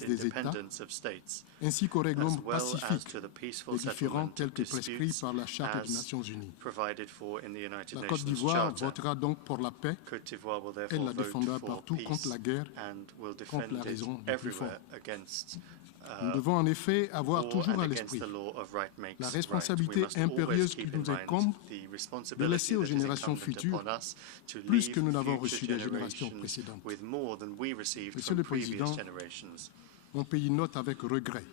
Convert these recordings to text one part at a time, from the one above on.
l'indépendance des États, ainsi qu'au règlement pacifique des différends tels que prescrits par la Charte des Nations Unies. La Côte d'Ivoire votera donc pour la paix. Elle la défendra partout contre la guerre, contre la raison du plus fort. Nous devons en effet avoir toujours à l'esprit la responsabilité impérieuse qui nous incombe de laisser aux générations futures plus que nous n'avons reçu des générations précédentes. Monsieur le Président, mon pays note avec regret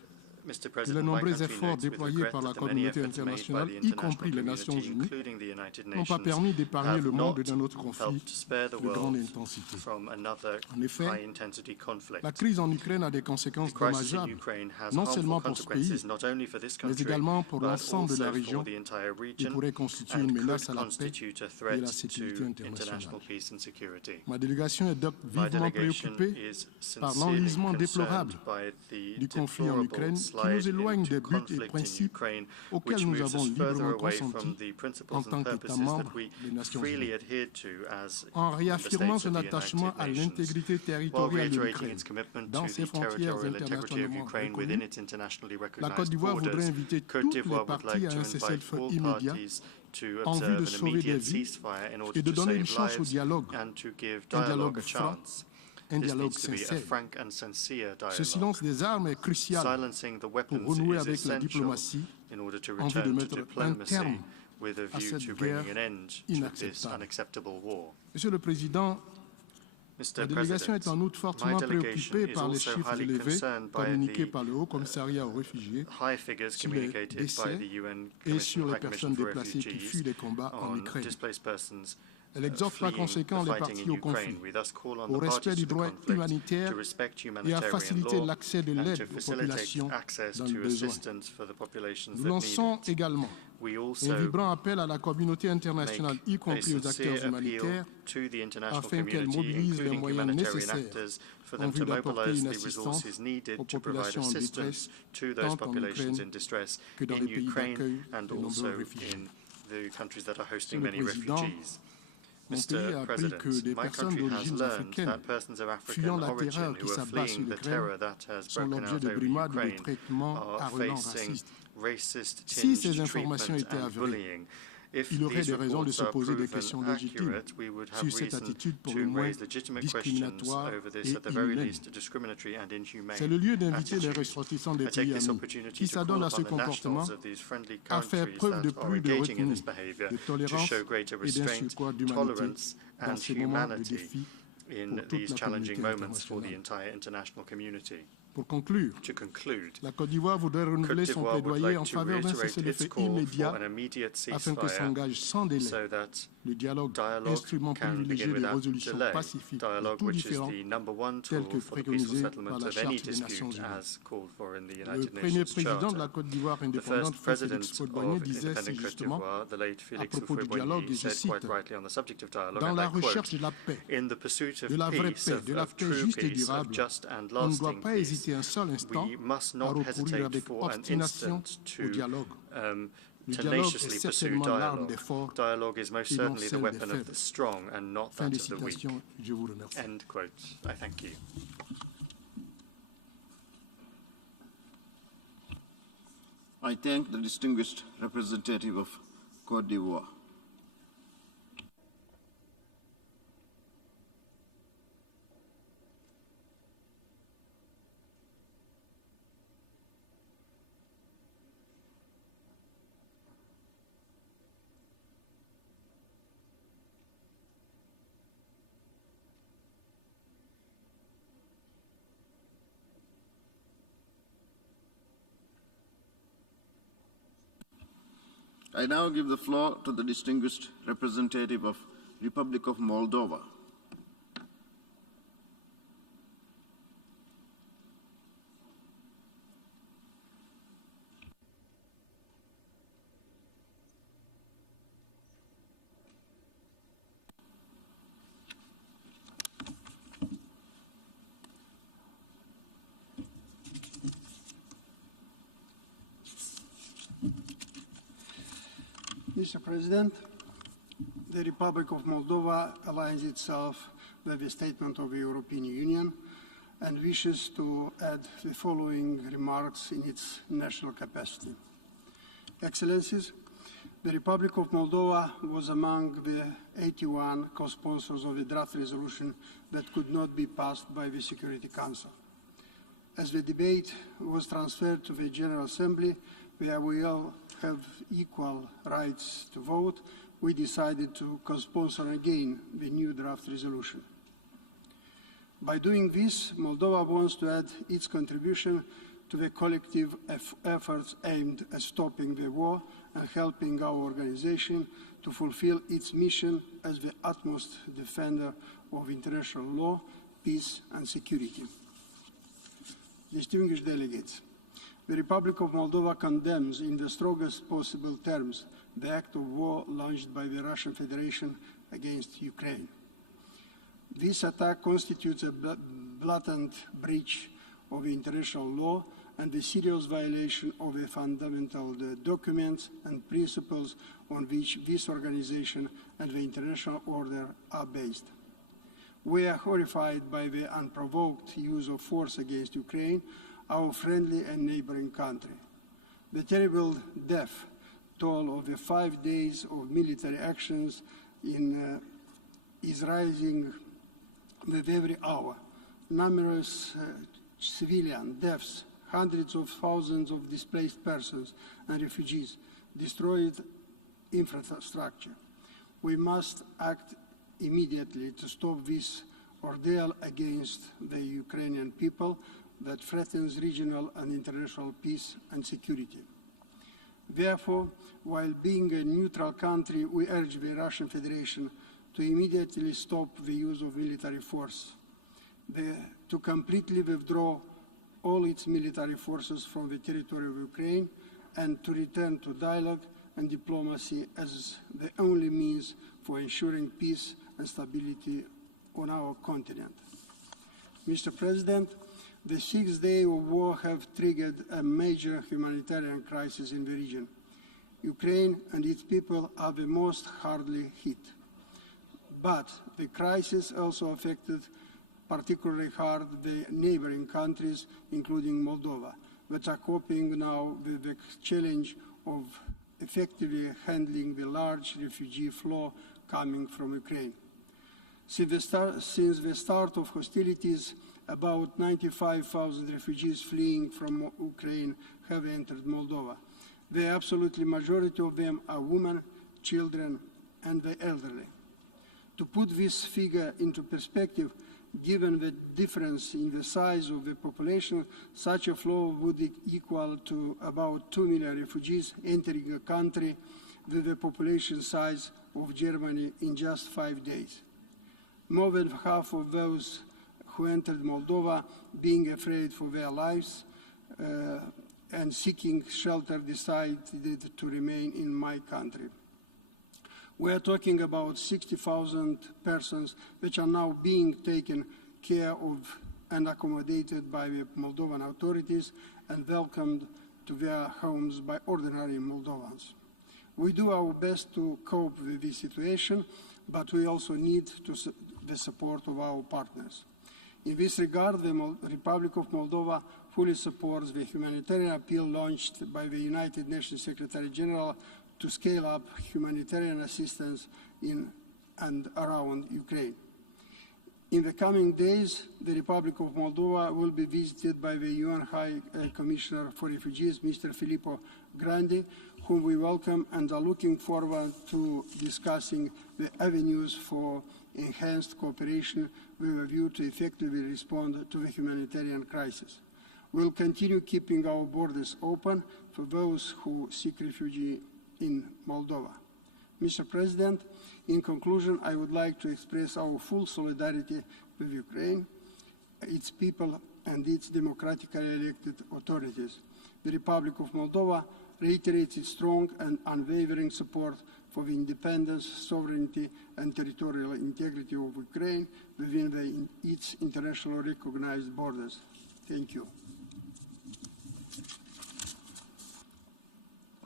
que les nombreux efforts déployés par la communauté internationale, y compris les Nations Unies, n'ont pas permis d'épargner le monde d'un autre conflit de grande intensité. En effet, la crise en Ukraine a des conséquences dommageables, non seulement pour ce pays, mais également pour l'ensemble de la région et pourrait constituer une menace à la paix et à la sécurité internationale. Ma délégation est donc vivement préoccupée par l'enlisement déplorable du conflit en Ukraine qui nous éloigne des buts et principes auxquels nous avons librement consenti en tant qu'État membre des Nations Unies. En réaffirmant son attachement à l'intégrité territoriale de l'Ukraine dans ses frontières internationalement reconnues, la Côte d'Ivoire voudrait inviter toutes les parties à un cessez-le-feu immédiat en vue de sauver des vies et de donner une chance au dialogue, un dialogue franc, un dialogue sincère. Ce silence des armes est crucial pour renouer avec la diplomatie en vue de mettre un terme à cette guerre inacceptable. Monsieur le Président, la délégation est en outre fortement préoccupée par les chiffres élevés communiqués par le Haut Commissariat aux réfugiés sur les décès et sur les personnes déplacées qui fuient les combats en Ukraine. Elle exhorte par conséquent les parties au conflit au respect du droit humanitaire et à faciliter l'accès de l'aide aux populations dans le besoin. Nous lançons également un vibrant appel à la communauté internationale, y compris aux acteurs humanitaires, afin qu'elle mobilise les moyens nécessaires en vue d'apporter une assistance aux populations en détresse, tant en Ukraine que dans les pays d'accueil de nombreux réfugiés. Monsieur le Président, mon pays a appris que des personnes d'origine africaine, fuyant la terreur qui s'abat sur l'Ukraine, sont l'objet de brimades ou de traitements apparemment racistes. Si ces informations étaient avérées, il y aurait des raisons de se poser des questions légitimes sur cette attitude pour le moins discriminatoire et inhumaine. C'est le lieu d'inviter les ressortissants des pays amis qui s'adonnent à ce comportement à faire preuve de plus de retenue, de tolérance et d'un surcroît d'humanité dans ces moments de défi pour toute la communauté internationale. Pour conclure, la Côte d'Ivoire voudrait renouveler son plaidoyer en faveur d'un cessez-le-feu immédiat afin que s'engage sans délai le dialogue, instrument privilégié de résolution pacifique de tout différend, tel que préconisé par la Charte des Nations Unies. Le premier président de la Côte d'Ivoire indépendante, Félix Faure-Bagné, disait si justement à propos du dialogue, et je cite, « Dans la recherche de la paix, de la vraie paix, de la paix juste et durable, on ne doit pas hésiter un seul instant à recourir avec obstination au dialogue. Le dialogue est certainement l'arme des forts et non celle des faibles. » Fin de citation, je vous remercie. I thank the distinguished representative of Côte d'Ivoire. I now give the floor to the distinguished representative of Republic of Moldova. Mr. President, the Republic of Moldova aligns itself with the statement of the European Union and wishes to add the following remarks in its national capacity. Excellencies, the Republic of Moldova was among the 81 co-sponsors of the draft resolution that could not be passed by the Security Council. As the debate was transferred to the General Assembly, where we all have equal rights to vote, we decided to co-sponsor again the new draft resolution. By doing this, Moldova wants to add its contribution to the collective efforts aimed at stopping the war and helping our organization to fulfill its mission as the utmost defender of international law, peace and security. Distinguished delegates, the Republic of Moldova condemns in the strongest possible terms the act of war launched by the Russian Federation against Ukraine. This attack constitutes a blatant breach of international law and a serious violation of the fundamental documents and principles on which this organization and the international order are based. We are horrified by the unprovoked use of force against Ukraine, our friendly and neighboring country. The terrible death toll of the 5 days of military actions is rising with every hour. Numerous civilian deaths, hundreds of thousands of displaced persons and refugees, destroyed infrastructure. We must act immediately to stop this ordeal against the Ukrainian people that threatens regional and international peace and security. Therefore, while being a neutral country, we urge the Russian Federation to immediately stop the use of military force, to completely withdraw all its military forces from the territory of Ukraine, and to return to dialogue and diplomacy as the only means for ensuring peace and stability on our continent. Mr. President, the 6th day of war have triggered a major humanitarian crisis in the region. Ukraine and its people are the most hardly hit. But the crisis also affected particularly hard the neighboring countries, including Moldova, that are coping now with the challenge of effectively handling the large refugee flow coming from Ukraine. Since the start of hostilities, about 95,000 refugees fleeing from Ukraine have entered Moldova. The absolute majority of them are women, children, and the elderly. To put this figure into perspective, given the difference in the size of the population, such a flow would equal to about 2 million refugees entering a country with the population size of Germany in just 5 days. More than half of those who entered Moldova, being afraid for their lives and seeking shelter, decided to remain in my country. We are talking about 60,000 persons which are now being taken care of and accommodated by the Moldovan authorities and welcomed to their homes by ordinary Moldovans. We do our best to cope with this situation, but we also need the support of our partners. In this regard, the Republic of Moldova fully supports the humanitarian appeal launched by the United Nations Secretary General to scale up humanitarian assistance in and around Ukraine. In the coming days, the Republic of Moldova will be visited by the UN High Commissioner for Refugees, Mr. Filippo Grandi, whom we welcome and are looking forward to discussing the avenues for enhanced cooperation with a view to effectively respond to the humanitarian crisis. We'll continue keeping our borders open for those who seek refuge in Moldova. Mr. President, in conclusion, I would like to express our full solidarity with Ukraine, its people, and its democratically elected authorities. The Republic of Moldova reiterates its strong and unwavering support for the independence, sovereignty, and territorial integrity of Ukraine within its internationally recognized borders. Thank you.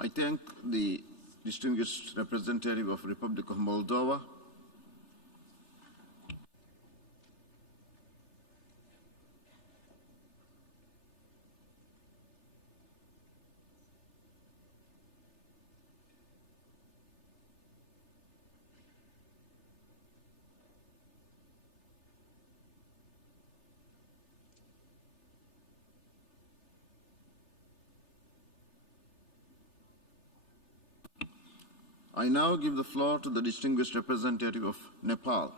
I thank the distinguished representative of the Republic of Moldova. I now give the floor to the distinguished representative of Nepal.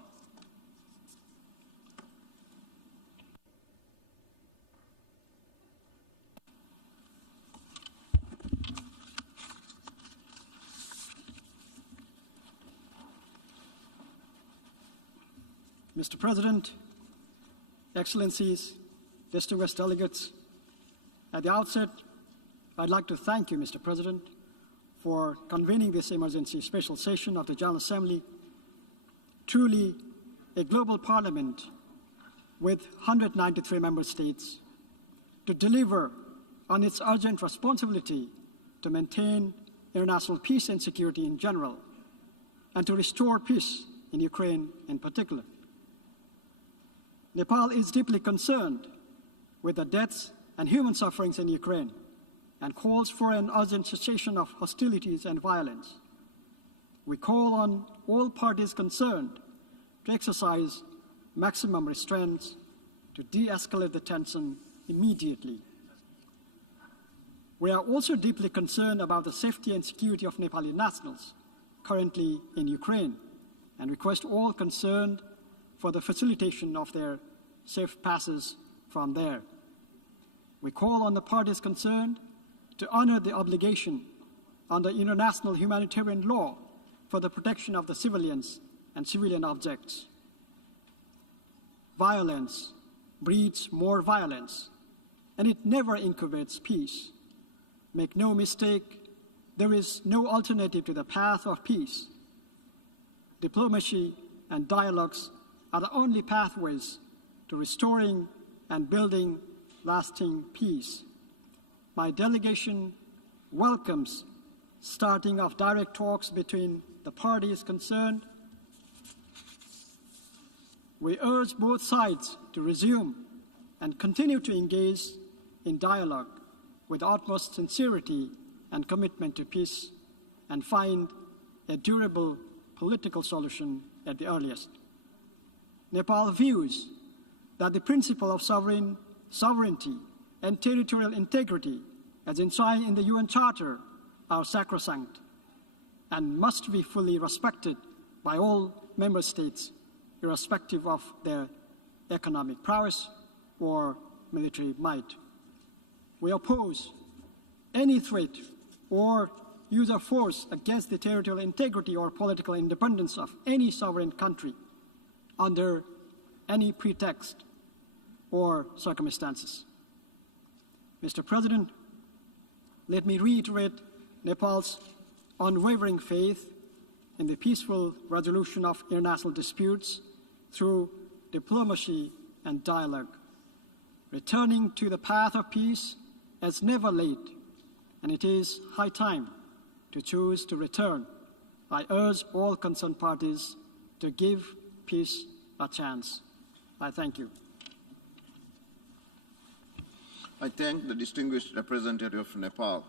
Mr. President, Excellencies, distinguished delegates, at the outset, I'd like to thank you, Mr. President, for convening this emergency special session of the General Assembly. Truly a global parliament with 193 member states to deliver on its urgent responsibility to maintain international peace and security in general, and to restore peace in Ukraine in particular. Nepal is deeply concerned with the deaths and human sufferings in Ukraine and calls for an urgent cessation of hostilities and violence. We call on all parties concerned to exercise maximum restraints to de-escalate the tension immediately. We are also deeply concerned about the safety and security of Nepali nationals currently in Ukraine and request all concerned for the facilitation of their safe passage from there. We call on the parties concerned to honor the obligation under international humanitarian law for the protection of the civilians and civilian objects. Violence breeds more violence, and it never incubates peace. Make no mistake, there is no alternative to the path of peace. Diplomacy and dialogues are the only pathways to restoring and building lasting peace. My delegation welcomes starting of direct talks between the parties concerned. We urge both sides to resume and continue to engage in dialogue with utmost sincerity and commitment to peace and find a durable political solution at the earliest. Nepal views that the principle of sovereignty and territorial integrity as enshrined in the UN Charter are sacrosanct and must be fully respected by all member states, irrespective of their economic prowess or military might. We oppose any threat or use of force against the territorial integrity or political independence of any sovereign country under any pretext or circumstances. Mr. President, let me reiterate Nepal's unwavering faith in the peaceful resolution of international disputes through diplomacy and dialogue. Returning to the path of peace is never late, and it is high time to choose to return. I urge all concerned parties to give peace a chance. I thank you. I thank the distinguished representative of Nepal.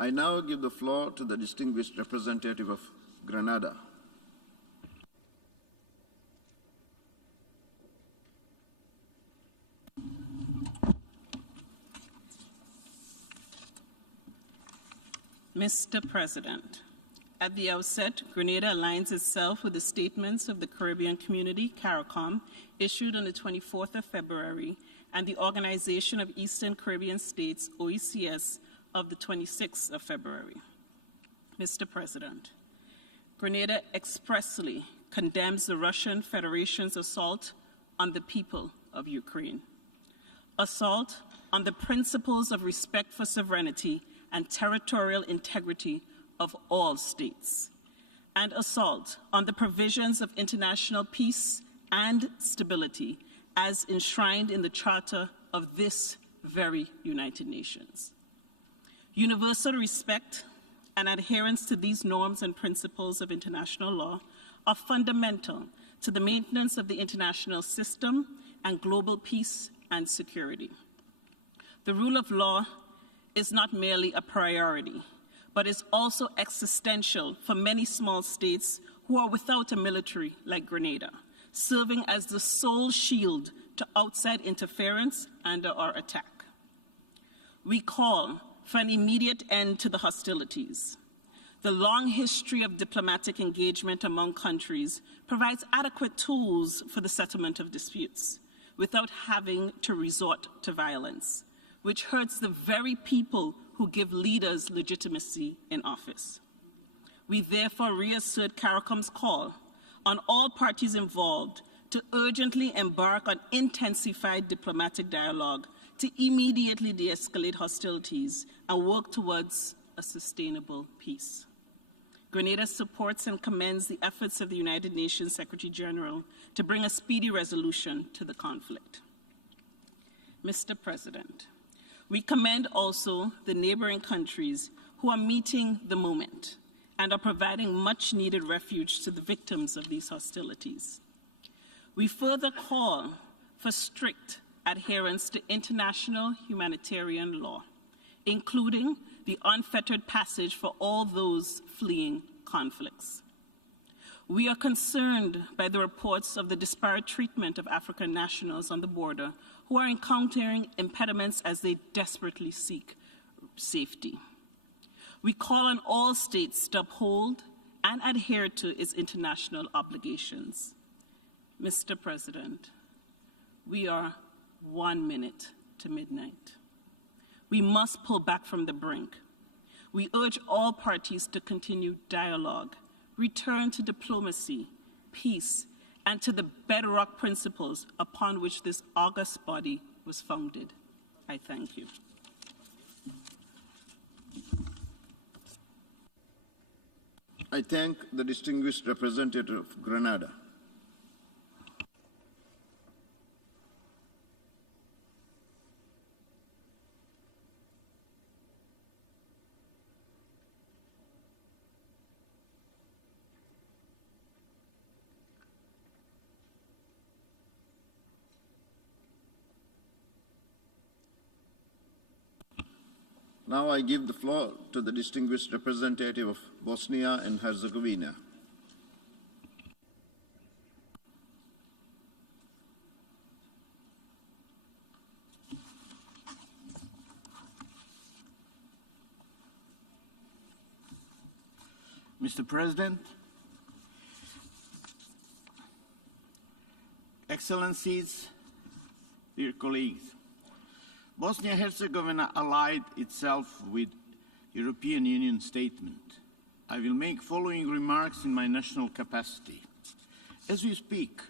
I now give the floor to the distinguished representative of Grenada. Mr. President, at the outset, Grenada aligns itself with the statements of the Caribbean Community, CARICOM, issued on the 24th of February, and the Organization of Eastern Caribbean States, OECS, of the 26th of February. Mr. President, Grenada expressly condemns the Russian Federation's assault on the people of Ukraine. Assault on the principles of respect for sovereignty and territorial integrity of all states, and assault on the provisions of international peace and stability as enshrined in the Charter of this very United Nations. Universal respect and adherence to these norms and principles of international law are fundamental to the maintenance of the international system and global peace and security. The rule of law is not merely a priority, but is also existential for many small states who are without a military like Grenada, serving as the sole shield to outside interference and/or attack. We call for an immediate end to the hostilities. The long history of diplomatic engagement among countries provides adequate tools for the settlement of disputes without having to resort to violence, which hurts the very people who give leaders legitimacy in office. We therefore reassert CARICOM's call on all parties involved to urgently embark on intensified diplomatic dialogue to immediately de-escalate hostilities and work towards a sustainable peace. Grenada supports and commends the efforts of the United Nations Secretary General to bring a speedy resolution to the conflict. Mr. President, we commend also the neighboring countries who are meeting the moment and are providing much-needed refuge to the victims of these hostilities. We further call for strict adherence to international humanitarian law, including the unfettered passage for all those fleeing conflicts. We are concerned by the reports of the disparate treatment of African nationals on the border who are encountering impediments as they desperately seek safety. We call on all states to uphold and adhere to its international obligations. Mr. President, we are 1 minute to midnight. We must pull back from the brink. We urge all parties to continue dialogue, return to diplomacy, peace, and to the bedrock principles upon which this august body was founded. I thank you. I thank the distinguished representative of Grenada. Now I give the floor to the distinguished representative of Bosnia and Herzegovina. Mr. President, Excellencies, dear colleagues, Bosnia-Herzegovina allied itself with European Union statement. I will make following remarks in my national capacity. As we speak,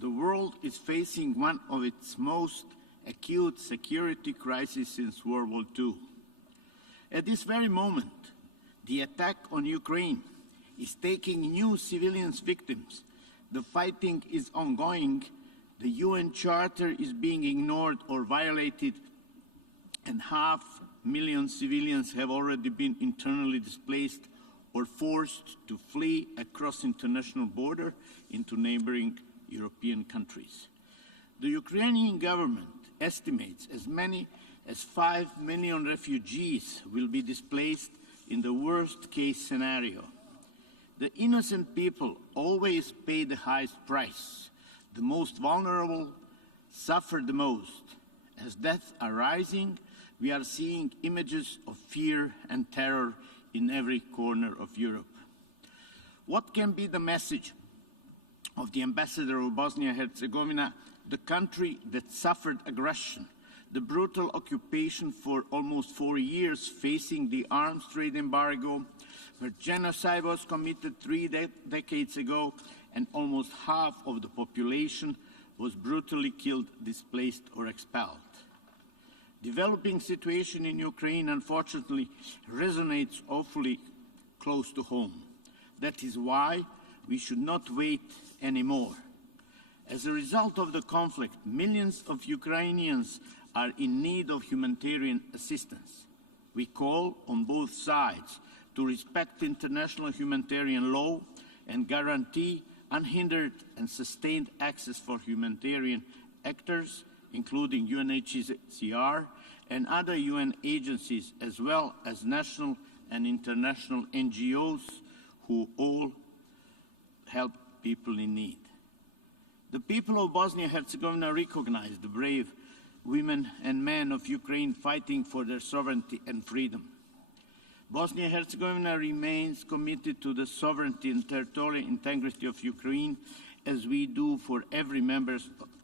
the world is facing one of its most acute security crises since World War II. At this very moment, the attack on Ukraine is taking new civilian victims. The fighting is ongoing. The UN Charter is being ignored or violated, and 500,000 civilians have already been internally displaced or forced to flee across international border into neighboring European countries. The Ukrainian government estimates as many as 5 million refugees will be displaced in the worst-case scenario. The innocent people always pay the highest price. The most vulnerable suffer the most. As deaths are rising, we are seeing images of fear and terror in every corner of Europe. What can be the message of the ambassador of Bosnia-Herzegovina, the country that suffered aggression, the brutal occupation for almost 4 years, facing the arms trade embargo, where genocide was committed 3 decades ago, and almost half of the population was brutally killed, displaced, or expelled? Developing situation in Ukraine, unfortunately, resonates awfully close to home. That is why we should not wait anymore. As a result of the conflict, millions of Ukrainians are in need of humanitarian assistance. We call on both sides to respect international humanitarian law and guarantee unhindered and sustained access for humanitarian actors, including UNHCR and other UN agencies, as well as national and international NGOs who all help people in need. The people of Bosnia-Herzegovina recognize the brave women and men of Ukraine fighting for their sovereignty and freedom. Bosnia-Herzegovina remains committed to the sovereignty and territorial integrity of Ukraine, as we do for every member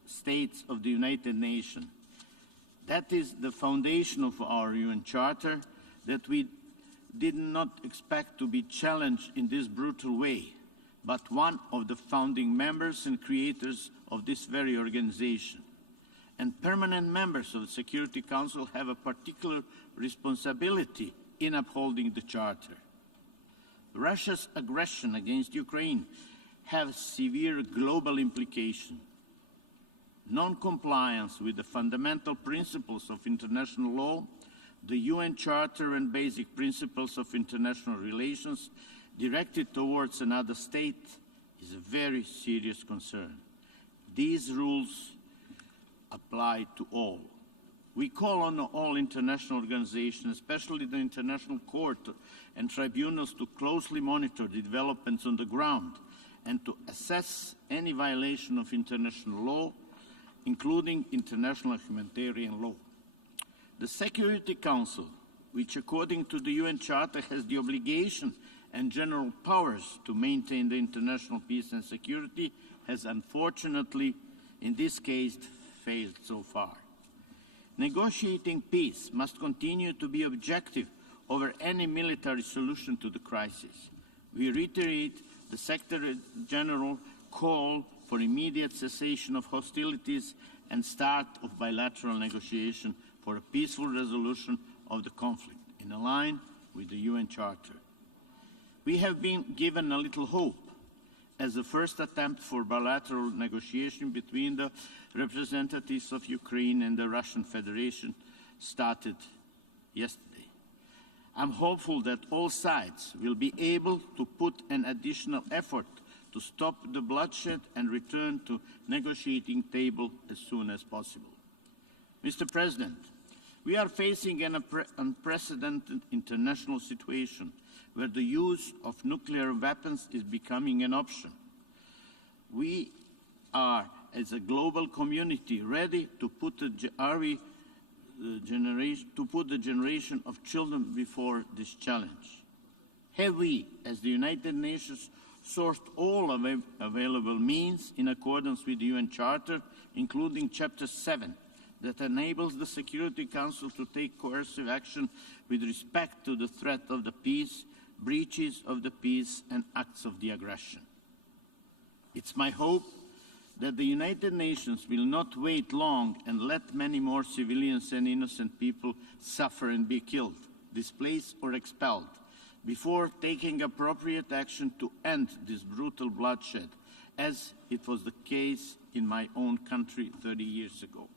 state of the United Nations. That is the foundation of our UN Charter that we did not expect to be challenged in this brutal way, but one of the founding members and creators of this very organization. And permanent members of the Security Council have a particular responsibility in upholding the Charter. Russia's aggression against Ukraine has severe global implications. Non-compliance with the fundamental principles of international law, the UN Charter and basic principles of international relations directed towards another state is a very serious concern. These rules apply to all. We call on all international organizations, especially the International Court and tribunals, to closely monitor the developments on the ground and to assess any violation of international law, including international humanitarian law. The Security Council, which according to the UN Charter has the obligation and general powers to maintain the international peace and security, has unfortunately, in this case, failed so far. Negotiating peace must continue to be objective over any military solution to the crisis. We reiterate the Secretary General call for immediate cessation of hostilities and start of bilateral negotiation for a peaceful resolution of the conflict, in line with the UN Charter. We have been given a little hope as the first attempt for bilateral negotiation between the representatives of Ukraine and the Russian Federation started yesterday. I'm hopeful that all sides will be able to put an additional effort to stop the bloodshed and return to negotiating table as soon as possible. Mr. President, we are facing an unprecedented international situation where the use of nuclear weapons is becoming an option. We are, as a global community, ready to put the generation of children before this challenge. Have we, as the United Nations, sourced all available means in accordance with the UN Charter, including Chapter 7, that enables the Security Council to take coercive action with respect to the threat of the peace, breaches of the peace, and acts of the aggression? It's my hope that the United Nations will not wait long and let many more civilians and innocent people suffer and be killed, displaced or expelled, before taking appropriate action to end this brutal bloodshed, as it was the case in my own country 30 years ago.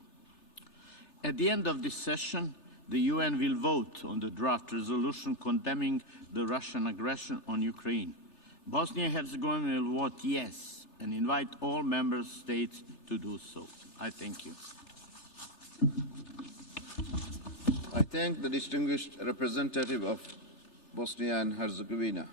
At the end of this session, the UN will vote on the draft resolution condemning the Russian aggression on Ukraine. Bosnia-Herzegovina will vote yes and invite all member states to do so. I thank you. I thank the distinguished representative of Bosnia and Herzegovina.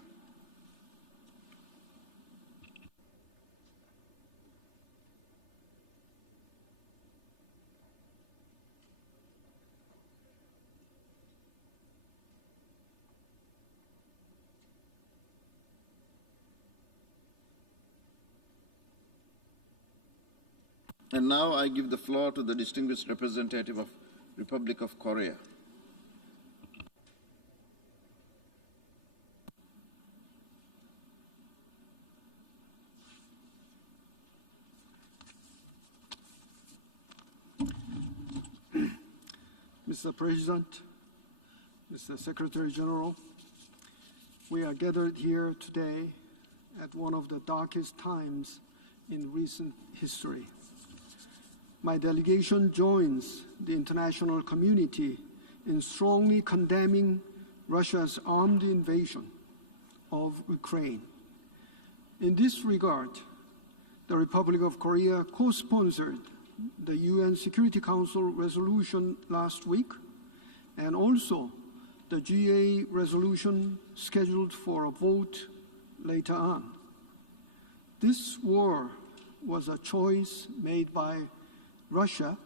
And now I give the floor to the distinguished representative of Republic of Korea. Mr. President, Mr. Secretary General, we are gathered here today at one of the darkest times in recent history. My delegation joins the international community in strongly condemning Russia's armed invasion of Ukraine. In this regard, the Republic of Korea co-sponsored the UN Security Council resolution last week, and also the GA resolution scheduled for a vote later on. This war was a choice made by Russia,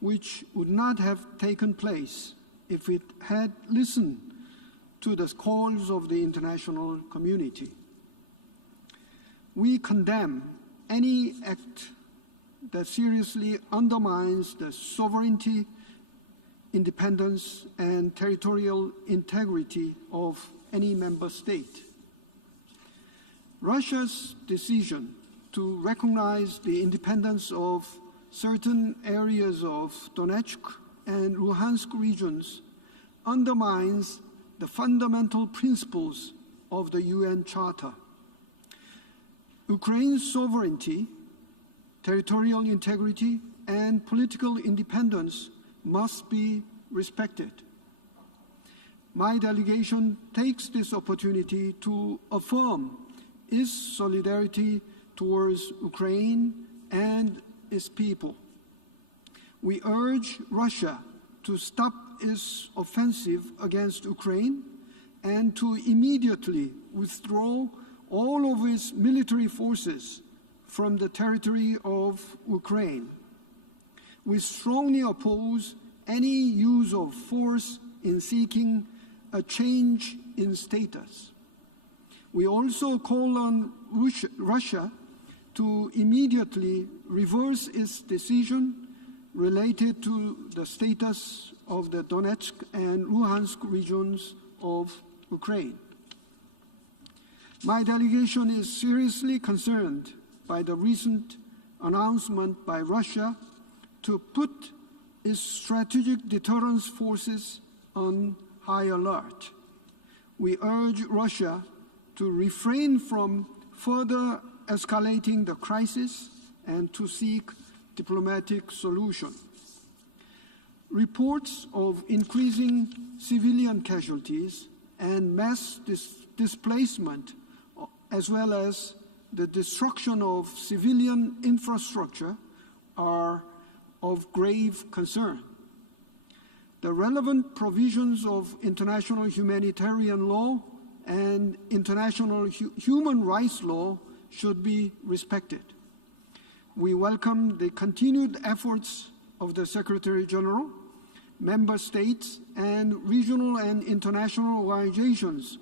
which would not have taken place if it had listened to the calls of the international community. We condemn any act that seriously undermines the sovereignty, independence, and territorial integrity of any member state. Russia's decision to recognize the independence of certain areas of Donetsk and Luhansk regions undermines the fundamental principles of the UN Charter. Ukraine's sovereignty, territorial integrity, and political independence must be respected. My delegation takes this opportunity to affirm its solidarity towards Ukraine and its people. We urge Russia to stop its offensive against Ukraine and to immediately withdraw all of its military forces from the territory of Ukraine. We strongly oppose any use of force in seeking a change in status. We also call on Russia to immediately reverse its decision related to the status of the Donetsk and Luhansk regions of Ukraine. My delegation is seriously concerned by the recent announcement by Russia to put its strategic deterrence forces on high alert. We urge Russia to refrain from further escalating the crisis and to seek diplomatic solution. Reports of increasing civilian casualties and mass displacement, as well as the destruction of civilian infrastructure, are of grave concern. The relevant provisions of international humanitarian law and international human rights law should be respected. We welcome the continued efforts of the Secretary General, member states, and regional and international organizations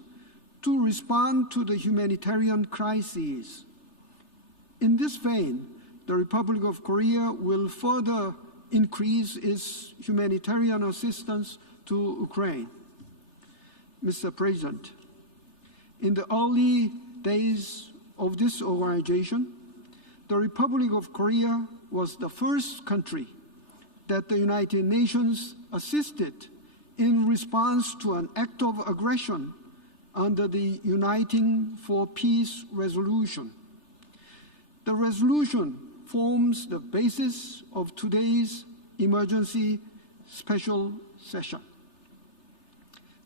to respond to the humanitarian crises. In this vein, the Republic of Korea will further increase its humanitarian assistance to Ukraine. Mr. President, in the early days of this organization, the Republic of Korea was the first country that the United Nations assisted in response to an act of aggression under the Uniting for Peace resolution. The resolution forms the basis of today's emergency special session.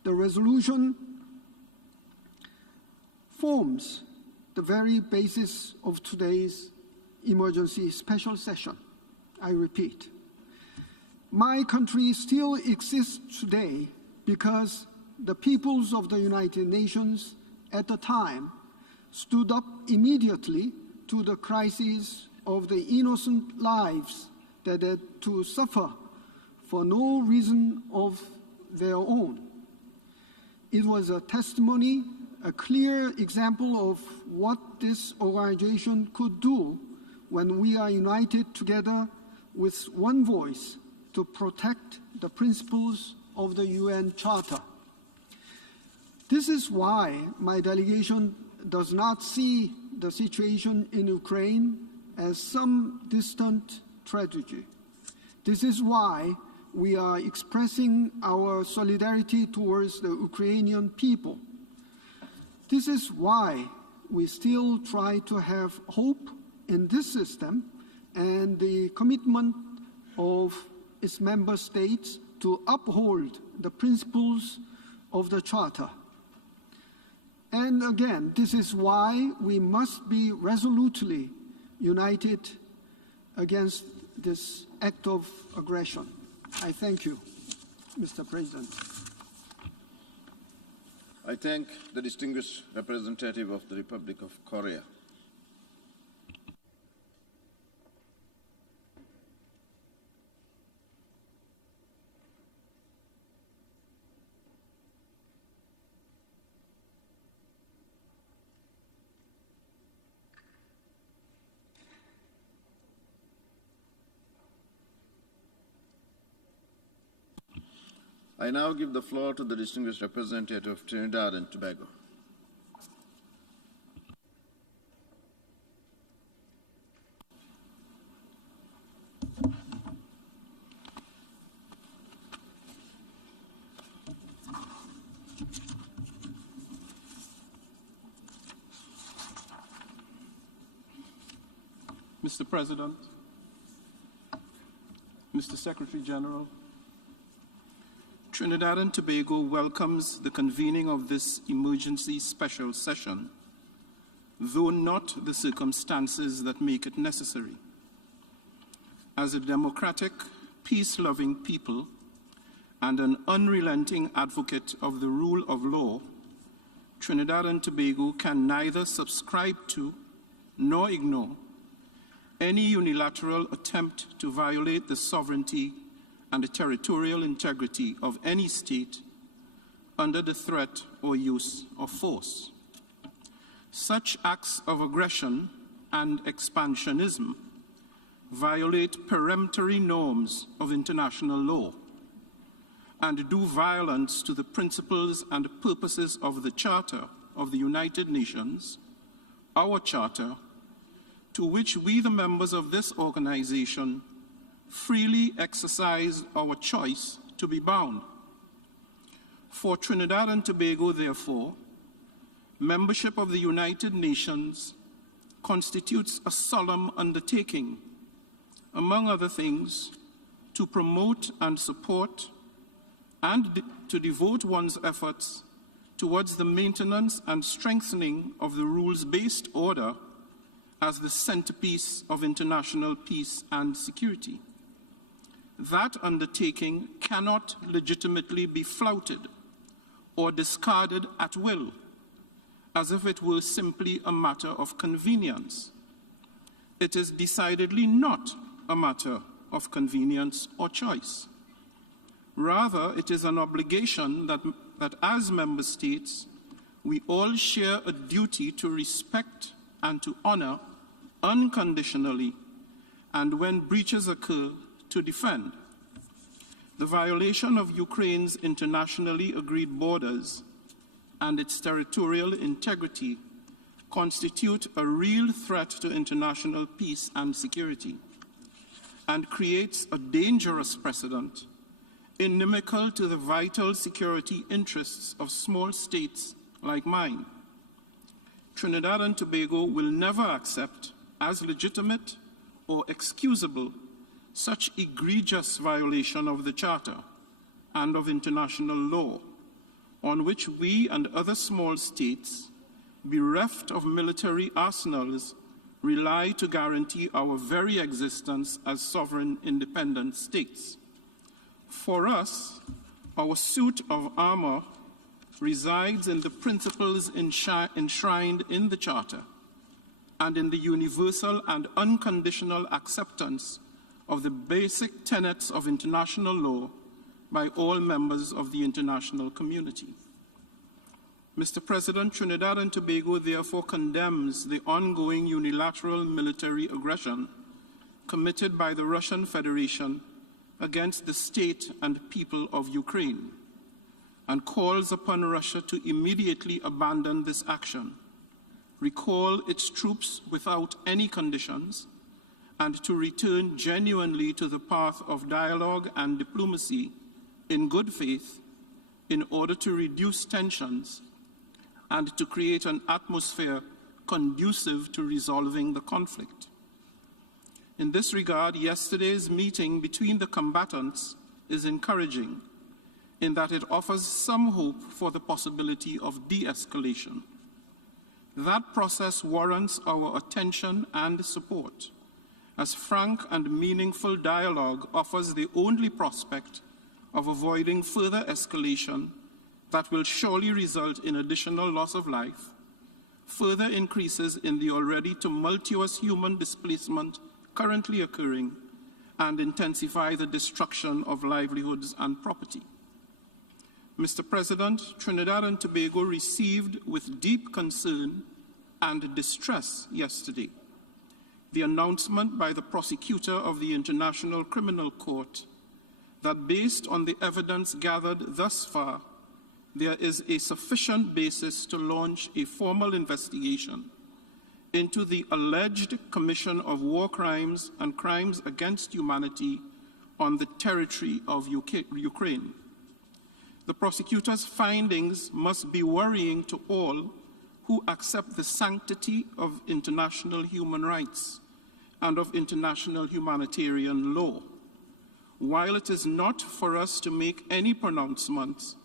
The resolution forms the very basis of today's emergency special session. I repeat, my country still exists today because the peoples of the United Nations at the time stood up immediately to the crisis of the innocent lives that had to suffer for no reason of their own. It was a testimony, a clear example of what this organization could do when we are united together with one voice to protect the principles of the UN Charter. This is why my delegation does not see the situation in Ukraine as some distant tragedy. This is why we are expressing our solidarity towards the Ukrainian people. This is why we still try to have hope in this system and the commitment of its member states to uphold the principles of the Charter. And again, this is why we must be resolutely united against this act of aggression. I thank you, Mr. President. I thank the distinguished representative of the Republic of Korea. I now give the floor to the distinguished representative of Trinidad and Tobago. Mr. President, Mr. Secretary General, Trinidad and Tobago welcomes the convening of this emergency special session, though not the circumstances that make it necessary. As a democratic, peace-loving people and an unrelenting advocate of the rule of law, Trinidad and Tobago can neither subscribe to nor ignore any unilateral attempt to violate the sovereignty and the territorial integrity of any state under the threat or use of force. Such acts of aggression and expansionism violate peremptory norms of international law and do violence to the principles and purposes of the Charter of the United Nations, our Charter, to which we, the members of this organization, freely exercise our choice to be bound. For Trinidad and Tobago, therefore, membership of the United Nations constitutes a solemn undertaking, among other things, to promote and support and to devote one's efforts towards the maintenance and strengthening of the rules-based order as the centerpiece of international peace and security. That undertaking cannot legitimately be flouted or discarded at will, as if it were simply a matter of convenience. It is decidedly not a matter of convenience or choice. Rather, it is an obligation that as member states, we all share a duty to respect and to honor unconditionally, and when breaches occur, to defend. The violation of Ukraine's internationally agreed borders and its territorial integrity constitute a real threat to international peace and security and creates a dangerous precedent inimical to the vital security interests of small states like mine. Trinidad and Tobago will never accept as legitimate or excusable such egregious violation of the Charter and of international law, on which we and other small states, bereft of military arsenals, rely to guarantee our very existence as sovereign independent states. For us, our suit of armor resides in the principles enshrined in the Charter and in the universal and unconditional acceptance of the basic tenets of international law by all members of the international community. Mr. President, Trinidad and Tobago therefore condemns the ongoing unilateral military aggression committed by the Russian Federation against the state and people of Ukraine, and calls upon Russia to immediately abandon this action, recall its troops without any conditions, and to return genuinely to the path of dialogue and diplomacy in good faith in order to reduce tensions and to create an atmosphere conducive to resolving the conflict. In this regard, yesterday's meeting between the combatants is encouraging in that it offers some hope for the possibility of de-escalation. That process warrants our attention and support, as frank and meaningful dialogue offers the only prospect of avoiding further escalation that will surely result in additional loss of life, further increases in the already tumultuous human displacement currently occurring, and intensify the destruction of livelihoods and property. Mr. President, Trinidad and Tobago received with deep concern and distress yesterday the announcement by the prosecutor of the International Criminal Court that based on the evidence gathered thus far, there is a sufficient basis to launch a formal investigation into the alleged commission of war crimes and crimes against humanity on the territory of Ukraine. The prosecutor's findings must be worrying to all who accept the sanctity of international human rights and of international humanitarian law. While it is not for us to make any pronouncements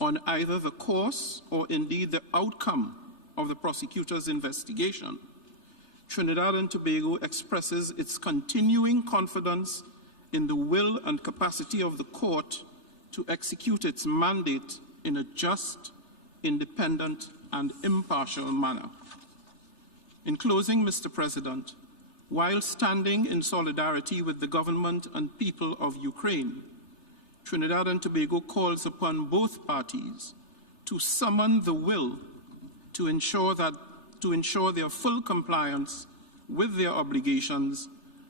on either the course or indeed the outcome of the prosecutor's investigation, Trinidad and Tobago expresses its continuing confidence in the will and capacity of the court to execute its mandate in a just, independent, and impartial manner. In closing, Mr. President, while standing in solidarity with the government and people of Ukraine, Trinidad and Tobago calls upon both parties to summon the will to ensure their full compliance with their obligations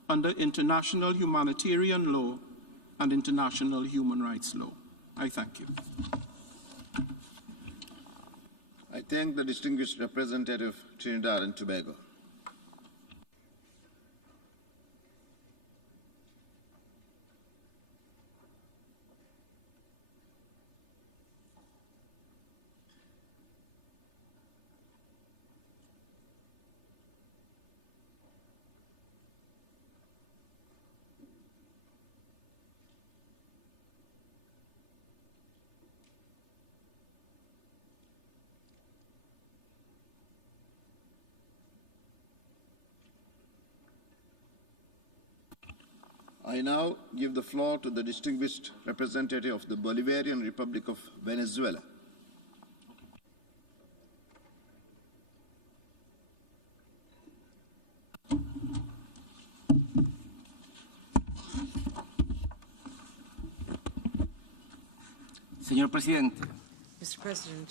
under international humanitarian law and international human rights law. I thank you. I thank the distinguished representative Trinidad and Tobago. I now give the floor to the distinguished representative of the Bolivarian Republic of Venezuela. Señor Presidente, Mr. President,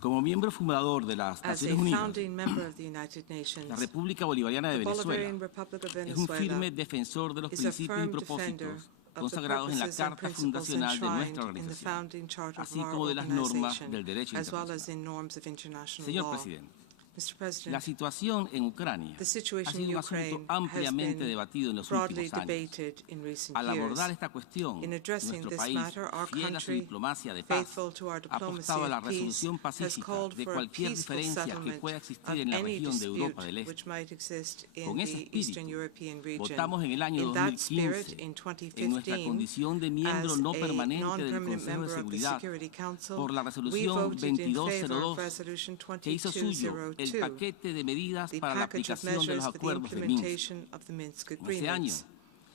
como miembro fundador de las as a Naciones Unidas, founding member of the United Nations, la República Bolivariana de the Bolivarian Venezuela Republic of es un firme Venezuela defensor de los is a principios y firm propósitos defender of the consagrados en la purposes and Carta principles Fundacional de nuestra enshrined in the organización, founding charter of así our como de las normas organization, del derecho as well as internacional. in norms of international Señor law. Presidente, Mr. la President, situación en Ucrania the ha situation sido in un asunto Ukraine has ampliamente been debatido en los broadly últimos años. debated in recent Al abordar years. esta cuestión, In addressing nuestro this país, matter, our fiel a su country, diplomacia de paz, faithful to our ha diplomacy apostado a la of peace, resolución has pacífica called de for a cualquier peaceful diferencia que settlement pueda of existir en la any región de Europa dispute del Este. which might exist Con in ese the Eastern espíritu, European region. votamos en el año In that spirit, 2015 in en nuestra 2015, condición de miembro as no a permanente del non-permanent Consejo de member of the Seguridad Security Council, por la we resolución voted in favor of 2202 Resolution que hizo suyo el 2202, paquete de medidas the para la package of aplicación de measures los for the acuerdos de Minsk. implementation of the Minsk En ese año agreements.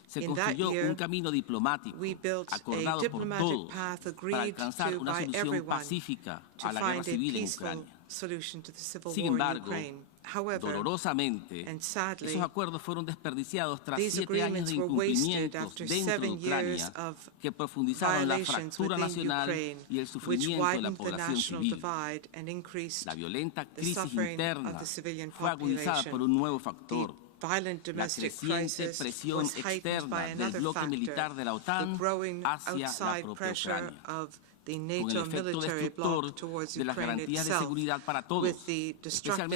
se In that construyó year, un camino diplomático we built a acordado por diplomatic todos path para agreed alcanzar to una by solución everyone pacífica to a la guerra find a civil en peaceful Ucrania. solution to the civil Sin war in embargo, Ukraine. However, dolorosamente, and sadly, esos acuerdos fueron desperdiciados tras these 7 años de agreements were wasted incumplimientos after dentro de 7 years Ucrania of que profundizaron la violations fractura within nacional Ukraine, y el which sufrimiento de la widened the población national civil. divide and increased La violenta the crisis suffering interna of the civilian fue agudizada por population. un nuevo factor: The violent la domestic creciente crisis presión was heightened externa by del another bloque factor, militar de la the OTAN growing hacia la outside propia pressure Ucrania, of the con el NATO efecto military destructor bloc towards de las Ukraine garantías de itself, seguridad para todos, with the destructive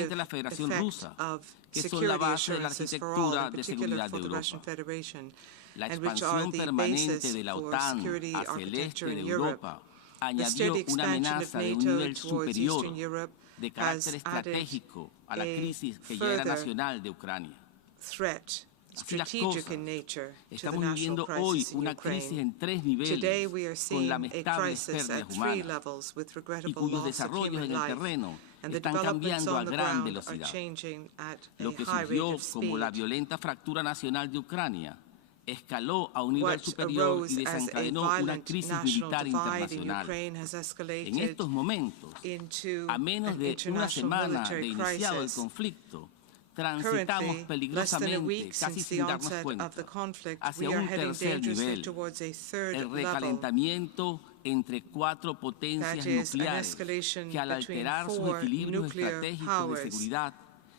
especialmente la Federación effect Rusa, of que son la security base de la assurances for all, arquitectura in de particular seguridad de for the Europa. Russian Federation, La and which are expansión the permanente basis de la for OTAN security hacia el este architecture de in Europe. Europa The añadió steady una expansion of amenaza de un NATO nivel towards superior Eastern Europe de has carácter added estratégico a la a crisis que ya era further nacional de Ucrania. threat, Así las strategic cosas, in nature, to the estamos national viviendo hoy crisis in una crisis Ukraine. en 3 Today niveles we are con seeing a lamentables crisis pérdidas at 3 humanas levels with y regrettable cuyos loss of desarrollos human en el life terreno and the están developments cambiando a on the gran ground are velocidad. changing at Lo a que high rate surgió of como la speed. violenta fractura nacional de Ucrania escaló a un nivel What superior arose y as a desencadenó una violent crisis national militar divide in internacional. Ukraine has En escalated estos momentos, into a menos an de una international semana de military iniciado el crisis. conflicto, transitamos Currently, less than a peligrosamente, week casi since the sin darnos onset cuenta, of the conflict, hacia we are un heading tercer dangerously nivel, towards a third el level. recalentamiento entre cuatro potencias That is, an nucleares escalation que al between alterar sus four equilibrios nuclear estratégicos de powers, seguridad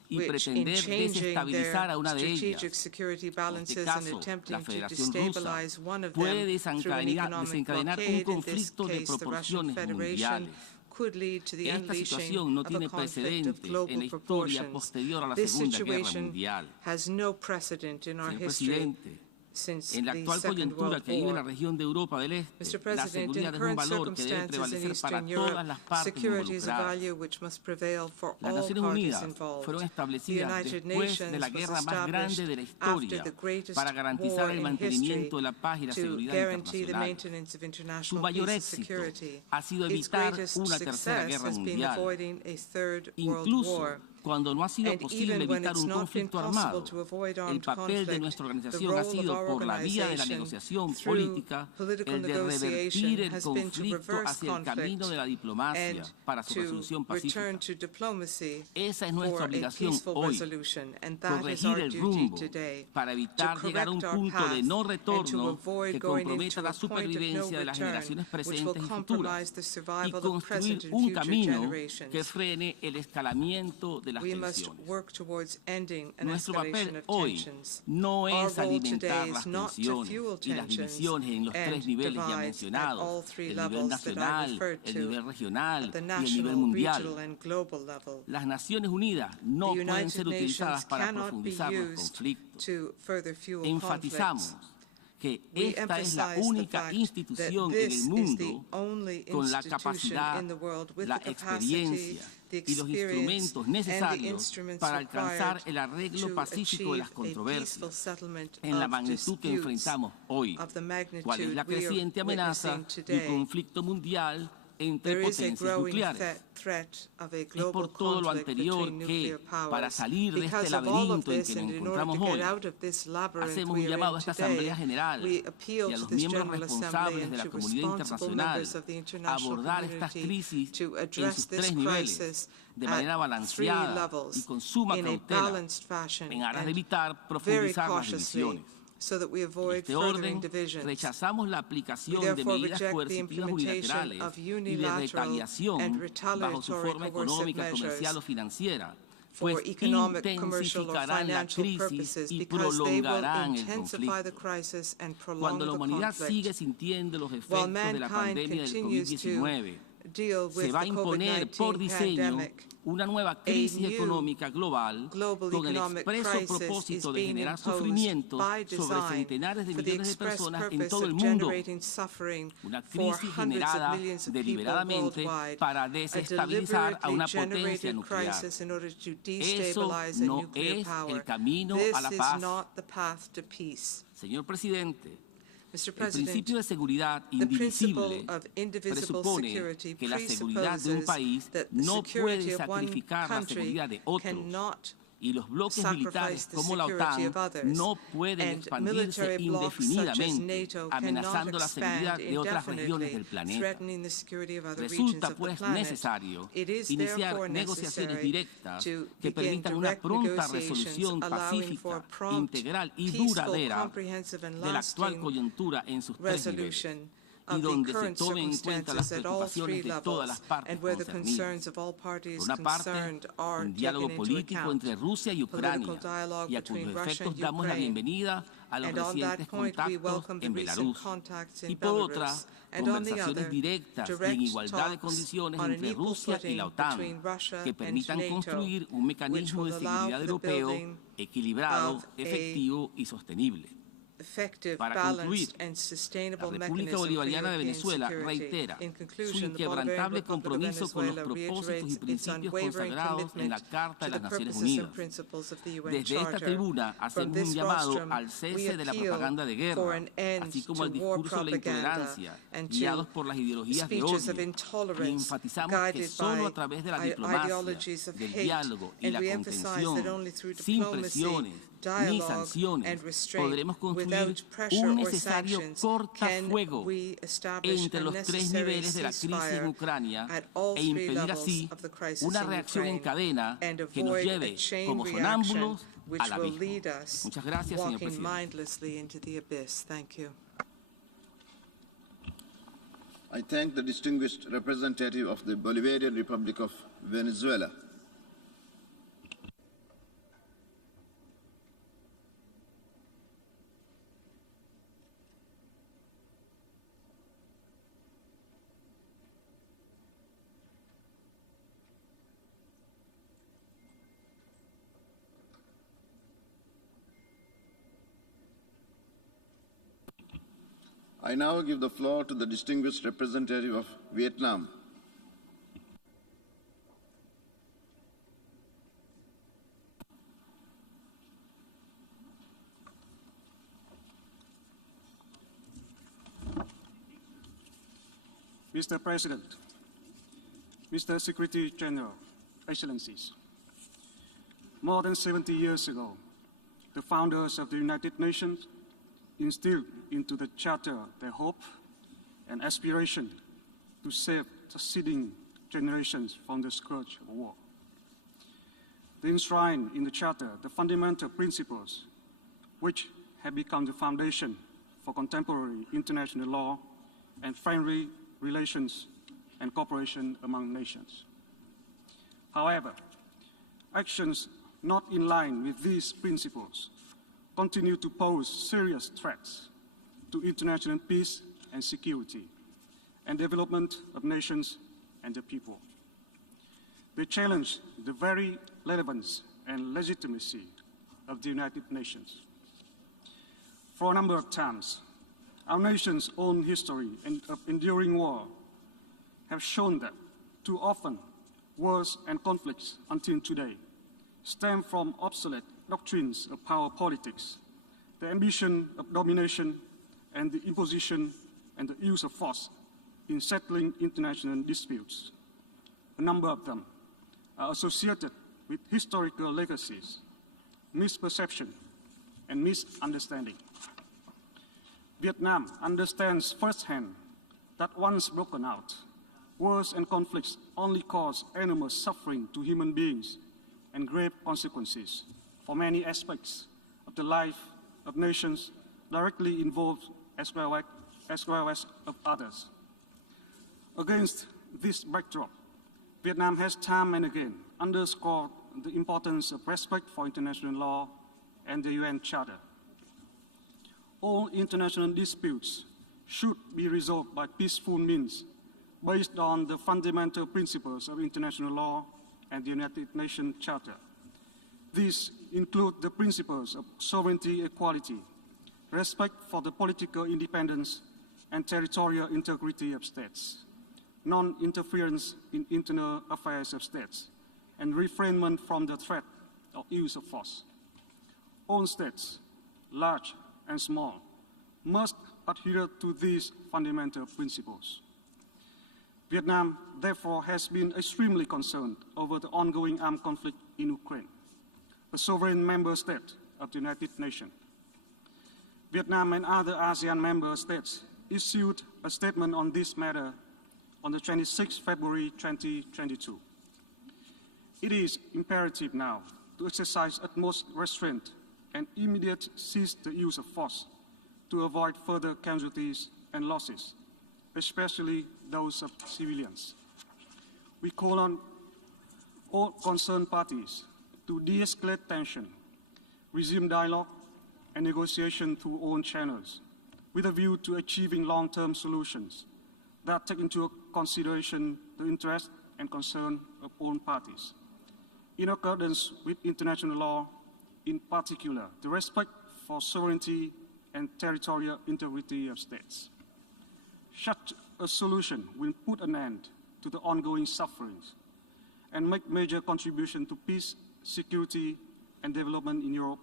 y which, in pretender changing desestabilizar a una de ellas, strategic security en este balances and caso la attempting to Federación destabilize Rusa, one of puede them through an economic desencadenar un blockade, in this conflicto de case the Russian proporciones Federation, mundiales. could lead to the Esta unleashing situación no of a tiene conflict of precedentes en global la historia proportions. posterior a la This Segunda Guerra situation Mundial. has no precedent in our Señor history Presidente, since en la the actual Second coyuntura World que vive la War. región de Europa del Este, Mr. la President, seguridad in es un current valor que debe circumstances in prevalecer para Eastern todas Europe, las partes security is a involucradas. value which must prevail for Las all Naciones parties Unidas involved. fueron The establecidas United después de la Nations was guerra más grande de la after historia the greatest para garantizar war el in mantenimiento history de la paz y la to seguridad guarantee the internacional. maintenance of Su international mayor peace and éxito security. ha sido Its evitar greatest una tercera success guerra has been mundial. avoiding a third world Incluso war. cuando no ha sido And posible even when evitar it's un not been conflicto possible armado, to avoid el armed papel de conflict, nuestra the organización ha role of sido, our por la vía de la organization negociación through política, political el de revertir negotiation el has been to conflicto reverse hacia el conflict camino de la diplomacia and para su to resolución pacífica. return to diplomacy Esa es for nuestra a obligación peaceful hoy, resolution, and that is corregir our el duty rumbo today, para evitar to llegar a un correct our punto de path no and to retorno avoid que going comprometa into la a point of no supervivencia de las return, generaciones which will presentes y compromise futuras the y survival of construir present and un future camino generations. que frene el escalamiento de las We must tensiones. work towards ending an Nuestro escalation papel of hoy tensions. no Our es role alimentar today las is not to tensiones fuel y las tensions divisiones en los tres and niveles ya divides at all mencionados, three el nivel levels that I nacional, referred el to, nivel regional at the y el nivel national, mundial. regional, and global level. Las Naciones Unidas no The pueden ser United utilizadas Nations para cannot be profundizar los used conflictos. to further fuel Enfatizamos conflicts. que We esta es la emphasize the única fact institución that en this el is the mundo only con la institution capacidad, in the world with la the capacity, experiencia the y los experience, instrumentos and the necesarios instruments para alcanzar required el arreglo to pacífico de las achieve a peaceful controversias settlement en la of magnitud que disputes enfrentamos hoy, of the cuál es la magnitude we are creciente amenaza witnessing de un today. conflicto mundial entre There is a potencias growing nucleares. threat of a Es global por todo lo conflict anterior between nuclear que, para powers. salir de este Because of all of laberinto en this, que nos and in order encontramos to hoy, get out of this labyrinth hacemos un we are llamado a in esta today, Asamblea General we appeal y a to los this miembros General Assembly responsables and de la to comunidad responsible internacional members of the a international abordar estas community crisis to en address sus this tres niveles crisis de manera at three balanceada y levels con suma in a cautela balanced fashion en aras de and evitar very profundizar las cautiously divisiones. so that we En avoid este furthering orden, divisions. rechazamos la We aplicación de therefore medidas reject the coercitivas implementation unilaterales of y de unilateral retaliación and bajo su retaliatory forma coercive económica, comercial measures o financiera, for pues economic, commercial, or intensificarán la financial crisis purposes y because they will prolongarán el intensify the conflicto. crisis and prolong Cuando la the humanidad sigue conflict. sintiendo los While efectos de la mankind pandemia del continues to COVID-19, deal se with va a the imponer por COVID-19 diseño pandemic, una nueva crisis new económica global global con el economic expreso crisis is propósito de being generar imposed sufrimientos by sobre design centenares de for the millones de express personas en purpose todo el of mundo. generating suffering Una for crisis hundreds of generada millions of people deliberadamente worldwide, para a desestabilizar a deliberately una potencia generated nuclear. crisis in order to Eso destabilize a no nuclear es power. el camino This a la is paz. not the path to peace. Señor Presidente, Mr. el President, principio de seguridad the principle indivisible of indivisible presupone security que la seguridad de un presupposes país that the no security puede of one sacrificar la country seguridad de otros, cannot y los bloques sacrifice militares the como la security OTAN of others, no pueden and expandirse military blocs such as indefinidamente, NATO amenazando cannot la seguridad expand de otras regiones del indefinitely, planeta. threatening the security of other regions Resulta of the pues planet. necesario It is iniciar therefore negociaciones necessary directas to que begin permitan una direct pronta negotiations resolución allowing for pacífica, prompt, integral y peaceful, duradera comprehensive, and de la actual lasting coyuntura en sus tres niveles, resolution y of the donde se current tomen en cuenta las circumstances at all three preocupaciones de todas las levels, partes and where the concernidas. concerns of all parties Por una parte, concerned are un taken diálogo into político account. entre Rusia y Ucrania, Political dialogue y a between cuyos Russia efectos and damos la Ukraine. bienvenida a los And on recientes that point, we contactos welcome the en recent Belarus. contacts Y in por otra, Belarus. And on the conversaciones other, directas y en direct igualdad de talks condiciones on an entre equal Rusia y footing la OTAN, between Russia que and permitan NATO, construir un which mecanismo will de allow seguridad for the europeo building equilibrado, of a efectivo y sostenible. effective, Para concluir, balanced, and sustainable la República mechanism for Bolivariana de European Venezuela security. reitera In su conclusion, the Bolivarian inquebrantable Republic of compromiso con los Venezuela propósitos y reiterates its principios unwavering consagrados en la commitment Carta de to las the Naciones purposes Unidas. and principles of the UN Desde esta Charter. tribuna From hacemos un this llamado rostrum, al we cese de la appeal propaganda de for guerra, an end así como al to war discurso de la propaganda intolerancia, and guiados to por las ideologías de speeches of odio, y intolerance enfatizamos que guided solo a by través de la diplomacia, ideologies of del hate, diálogo y and la we emphasize contención, that only through sin diplomacy, presiones ni dialogue, sanciones, and restraint, podremos construir without pressure un or necesario sanctions, cortafuego can we establish entre a los tres necessary niveles de la crisis en ceasefire Ucrania at all e three impedir levels así of the crisis una in reacción en Ukraine, cadena and que nos avoid lleve a chain como reaction sonámbulos which al will abismo. lead us Muchas gracias, señor walking presidente. mindlessly into the abyss. Thank you. I thank the distinguished representative of the Bolivarian Republic of Venezuela. I now give the floor to the distinguished representative of Vietnam. Mr. President, Mr. Secretary General, Excellencies, more than 70 years ago, the founders of the United Nations instilled into the Charter their hope and aspiration to save succeeding generations from the scourge of war. They enshrine in the Charter the fundamental principles which have become the foundation for contemporary international law and friendly relations and cooperation among nations. However, actions not in line with these principles continue to pose serious threats to international peace and security and development of nations and the people. They challenge the very relevance and legitimacy of the United Nations. For a number of times, our nation's own history of enduring war have shown that too often wars and conflicts until today stem from obsolete doctrines of power politics, the ambition of domination, and the imposition and the use of force in settling international disputes. A number of them are associated with historical legacies, misperception, and misunderstanding. Vietnam understands firsthand that once broken out, wars and conflicts only cause enormous suffering to human beings and grave consequences for many aspects of the life of nations directly involved as well as of others. Against this backdrop, Vietnam has time and again underscored the importance of respect for international law and the UN Charter. All international disputes should be resolved by peaceful means based on the fundamental principles of international law and the United Nations Charter. These include the principles of sovereignty, equality, respect for the political independence and territorial integrity of states, non-interference in internal affairs of states, and refrainment from the threat or use of force. All states, large and small, must adhere to these fundamental principles. Vietnam, therefore, has been extremely concerned over the ongoing armed conflict in Ukraine, a sovereign member state of the United Nations. Vietnam and other ASEAN member states issued a statement on this matter on the 26th February 2022. It is imperative now to exercise utmost restraint and immediate cease the use of force to avoid further casualties and losses, especially those of civilians. We call on all concerned parties to de-escalate tension, resume dialogue and negotiation through all channels, with a view to achieving long-term solutions that take into consideration the interest and concern of all parties. In accordance with international law, in particular, the respect for sovereignty and territorial integrity of states. Such a solution will put an end to the ongoing sufferings and make major contribution to peace, security, and development in Europe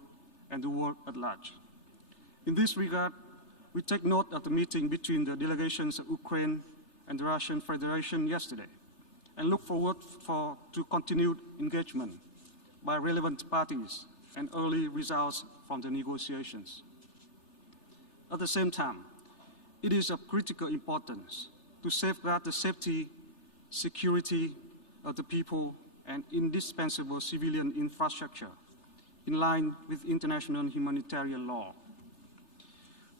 and the world at large. In this regard, we take note of the meeting between the delegations of Ukraine and the Russian Federation yesterday and look forward to continued engagement by relevant parties and early results from the negotiations. At the same time, it is of critical importance to safeguard the safety, security of the people and indispensable civilian infrastructure in line with international humanitarian law.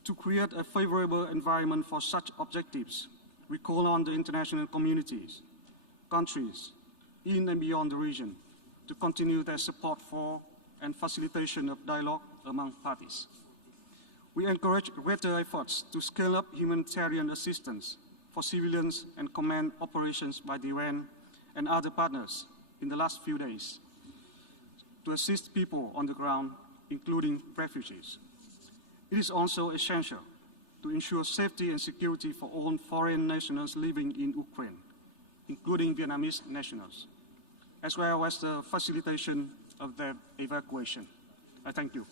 To create a favorable environment for such objectives, we call on the international communities, countries in and beyond the region to continue their support for and facilitation of dialogue among parties. We encourage greater efforts to scale up humanitarian assistance for civilians and command operations by the UN and other partners in the last few days to assist people on the ground, including refugees. It is also essential to ensure safety and security for all foreign nationals living in Ukraine, including Vietnamese nationals, as well as the facilitation of their evacuation. I thank you.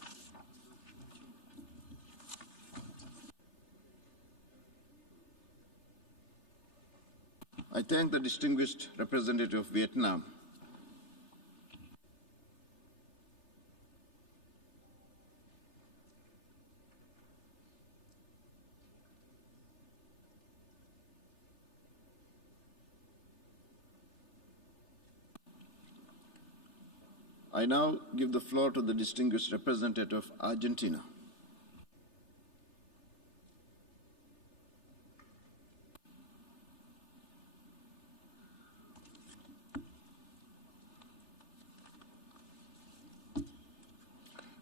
I thank the distinguished representative of Vietnam. I now give the floor to the distinguished representative of Argentina.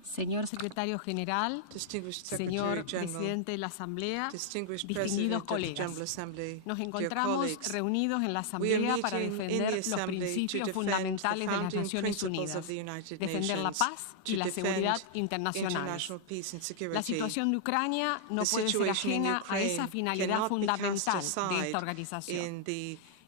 Señor Secretario General, señor Presidente de la Asamblea, distinguidos colegas, nos encontramos reunidos en la Asamblea para defender los principios fundamentales de las Naciones Unidas, defender la paz y la seguridad internacional. La situación de Ucrania no puede ser ajena a esa finalidad fundamental de esta organización.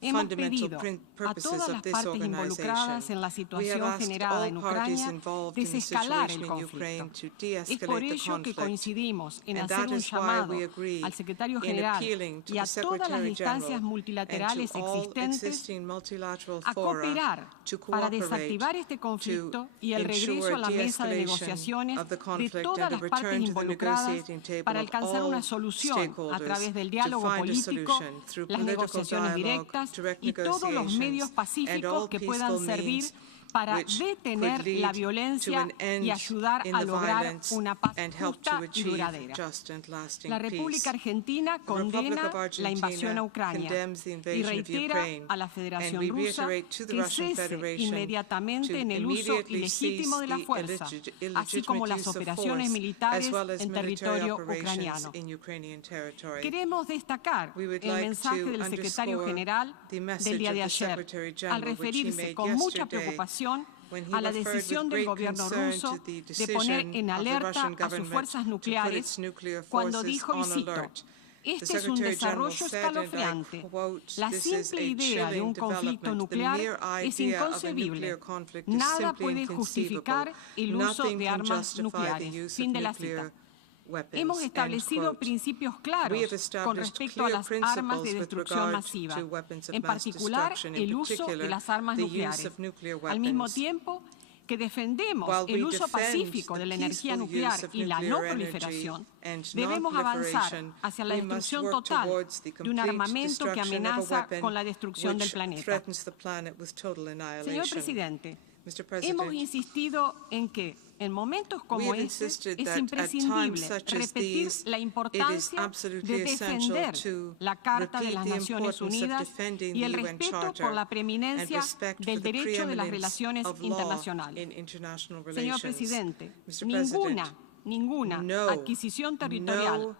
Hemos pedido a todas las partes involucradas en la situación generada en Ucrania desescalar el conflicto. Es por ello que coincidimos en hacer un llamado al Secretario General y a todas las instancias multilaterales existentes a cooperar para desactivar este conflicto y el regreso a la mesa de negociaciones de todas las partes involucradas para alcanzar una solución a través del diálogo político, las negociaciones directas y todos los medios pacíficos que puedan servir para detener la violencia y ayudar a lograr una paz justa y duradera. La República Argentina condena la invasión a Ucrania y reitera a la Federación Rusa que cese inmediatamente en el uso ilegítimo de la fuerza, así como las operaciones militares en territorio ucraniano. Queremos destacar el mensaje del Secretario General del día de ayer, al referirse con mucha preocupación a la decisión del gobierno ruso de poner en alerta a sus fuerzas nucleares cuando dijo, y cito, "Este es un desarrollo escalofriante. La simple idea de un conflicto nuclear es inconcebible. Nada puede justificar el uso de armas nucleares". Fin de la cita. Hemos establecido principios claros con respecto a las armas de destrucción masiva, en particular el uso de las armas nucleares. Al mismo tiempo que defendemos el uso pacífico de la energía nuclear y la no proliferación, debemos avanzar hacia la destrucción total de un armamento que amenaza con la destrucción del planeta. Señor Presidente, hemos insistido en que en momentos como este es imprescindible repetir la importancia de defender la Carta de las Naciones Unidas y el respeto por la preeminencia del derecho de las relaciones internacionales. Señor Presidente, ninguna adquisición territorial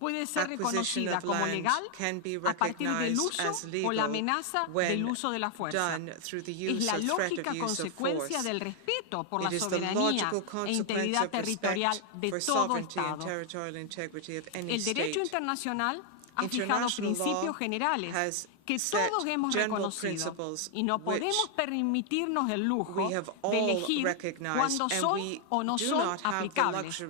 puede ser reconocida como legal a partir del uso o la amenaza del uso de la fuerza. Es la lógica consecuencia del respeto por la soberanía e integridad territorial de todo Estado. El derecho internacional ha fijado principios generales que todos hemos reconocido y no podemos permitirnos el lujo de elegir cuándo son o no son aplicables,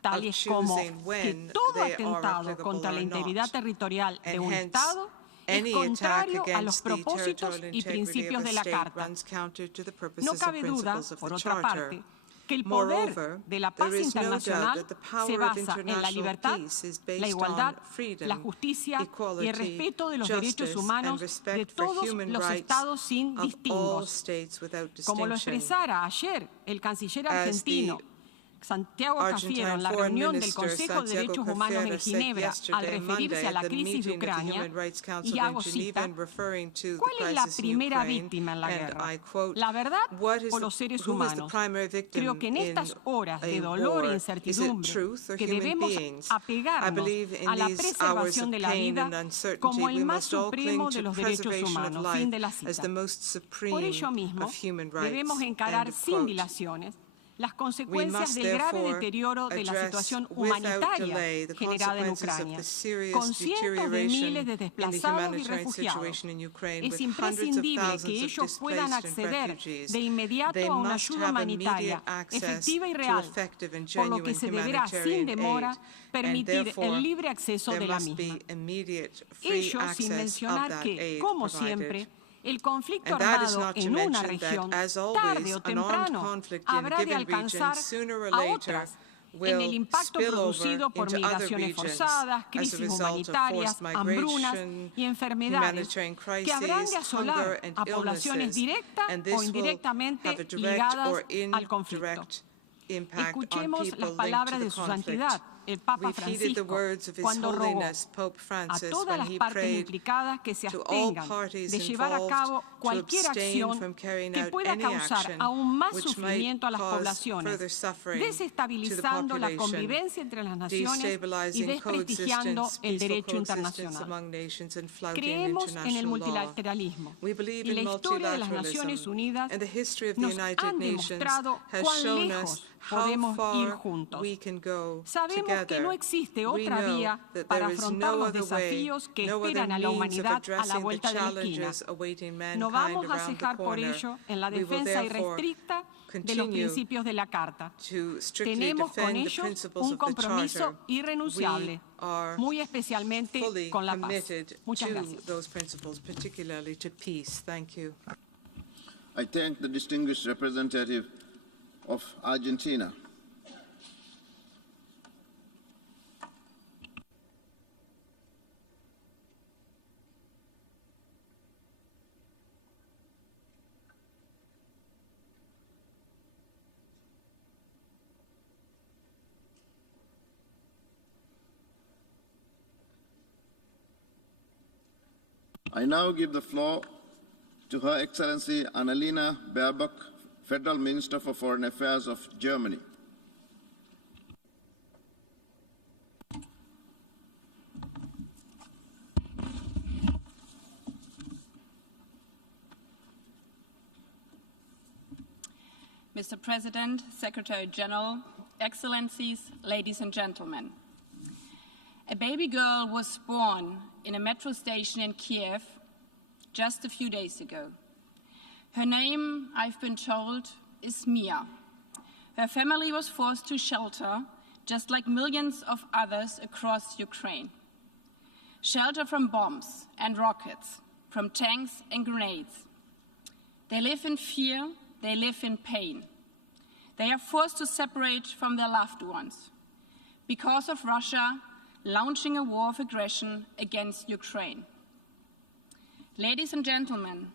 tales como que todo atentado contra la integridad territorial de un Estado es contrario a los propósitos y principios de la Carta. No cabe duda, por otra parte, que el poder de la paz internacional se basa en la libertad, la igualdad, la justicia y el respeto de los derechos humanos de todos los Estados sin distingos. Como lo expresara ayer el canciller argentino Santiago Cafiero en la reunión del Consejo de Derechos Humanos en Ginebra al referirse a la crisis de Ucrania, y hago cita, ¿cuál es la primera víctima en la guerra? ¿La verdad o los seres humanos? Creo que en estas horas de dolor e incertidumbre que debemos apegarnos a la preservación de la vida como el más supremo de los derechos humanos. Fin de la cita. Por ello mismo, debemos encarar sin dilaciones las consecuencias del grave deterioro de la situación humanitaria generada en Ucrania, con cientos de miles de desplazados y refugiados. Es imprescindible que ellos puedan acceder de inmediato a una ayuda humanitaria efectiva y real, por lo que se deberá sin demora permitir el libre acceso de la misma. Ello sin mencionar que, como siempre, el conflicto armado en una región, tarde o temprano, habrá de alcanzar a otras en el impacto producido por migraciones forzadas, crisis humanitarias, hambrunas y enfermedades que habrán de asolar a poblaciones directa o indirectamente ligadas al conflicto. Escuchemos las palabras de su santidad, el Papa Francisco, cuando rogó a todas las partes implicadas que se abstengan de llevar a cabo cualquier acción que pueda causar aún más sufrimiento a las poblaciones, desestabilizando la convivencia entre las naciones y desprestigiando el derecho internacional. Creemos en el multilateralismo y la historia de las Naciones Unidas nos han demostrado cuán lejos podemos ir juntos. Sabemos que no existe otra vía para afrontar los desafíos que esperan a la humanidad a la vuelta de la esquina. No vamos a cejar por ello en la defensa irrestricta de los principios de la Carta. Tenemos con ellos un compromiso irrenunciable, muy especialmente con la paz. Muchas gracias. I thank the distinguished representative of Argentina. I now give the floor to Her Excellency Annalina Berbak, Federal Minister for Foreign Affairs of Germany. Mr. President, Secretary General, Excellencies, ladies and gentlemen. A baby girl was born in a metro station in Kiev just a few days ago. Her name, I've been told, is Mia. Her family was forced to shelter, just like millions of others across Ukraine. Shelter from bombs and rockets, from tanks and grenades. They live in fear, they live in pain. They are forced to separate from their loved ones because of Russia launching a war of aggression against Ukraine. Ladies and gentlemen,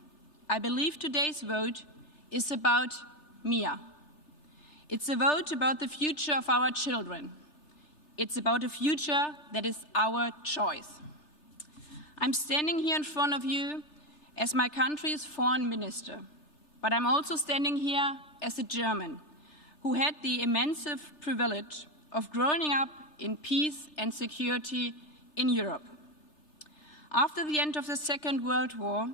I believe today's vote is about Mia. It's a vote about the future of our children. It's about a future that is our choice. I'm standing here in front of you as my country's foreign minister, but I'm also standing here as a German who had the immense privilege of growing up in peace and security in Europe. After the end of the Second World War,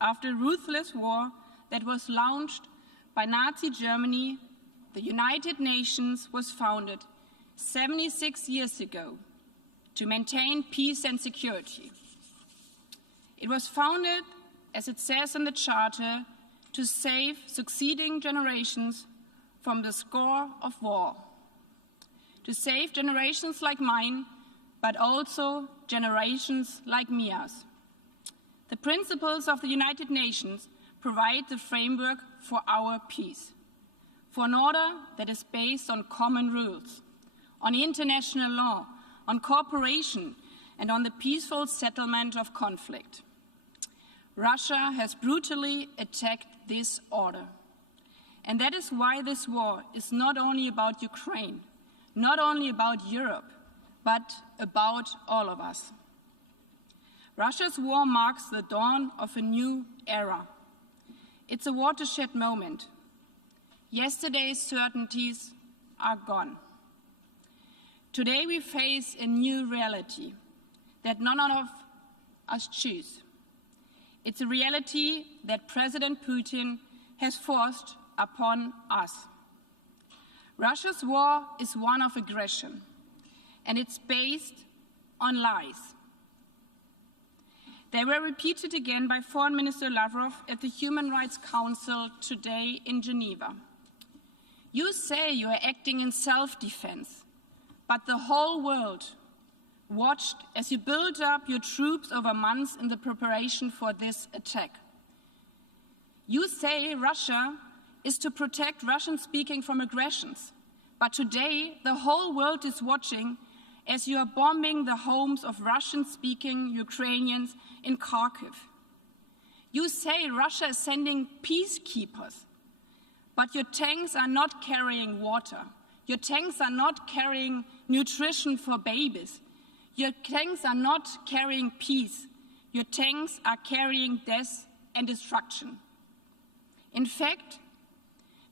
after a ruthless war that was launched by Nazi Germany, the United Nations was founded 76 years ago to maintain peace and security. It was founded, as it says in the Charter, to save succeeding generations from the scourge of war, to save generations like mine, but also generations like Mia's. The principles of the United Nations provide the framework for our peace, for an order that is based on common rules, on international law, on cooperation, and on the peaceful settlement of conflict. Russia has brutally attacked this order. And that is why this war is not only about Ukraine, not only about Europe, but about all of us. Russia's war marks the dawn of a new era. It's a watershed moment. Yesterday's certainties are gone. Today we face a new reality that none of us choose. It's a reality that President Putin has forced upon us. Russia's war is one of aggression, and it's based on lies. They were repeated again by Foreign Minister Lavrov at the Human Rights Council today in Geneva. You say you are acting in self-defense, but the whole world watched as you built up your troops over months in the preparation for this attack. You say Russia is to protect Russian-speaking from aggressions, but today the whole world is watching as you are bombing the homes of Russian-speaking Ukrainians in Kharkiv. You say Russia is sending peacekeepers, but your tanks are not carrying water. Your tanks are not carrying nutrition for babies. Your tanks are not carrying peace. Your tanks are carrying death and destruction. In fact,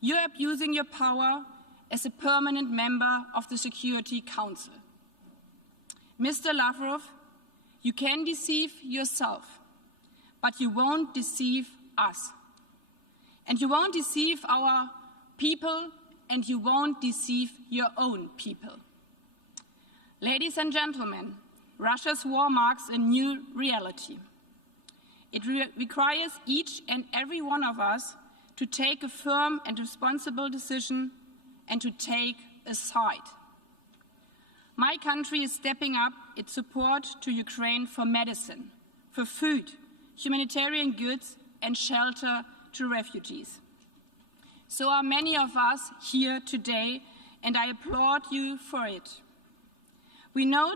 you are abusing your power as a permanent member of the Security Council. Mr. Lavrov, you can deceive yourself, but you won't deceive us. And you won't deceive our people, and you won't deceive your own people. Ladies and gentlemen, Russia's war marks a new reality. It requires each and every one of us to take a firm and responsible decision and to take a side. My country is stepping up its support to Ukraine for medicine, for food, humanitarian goods, and shelter to refugees. So are many of us here today, and I applaud you for it. We know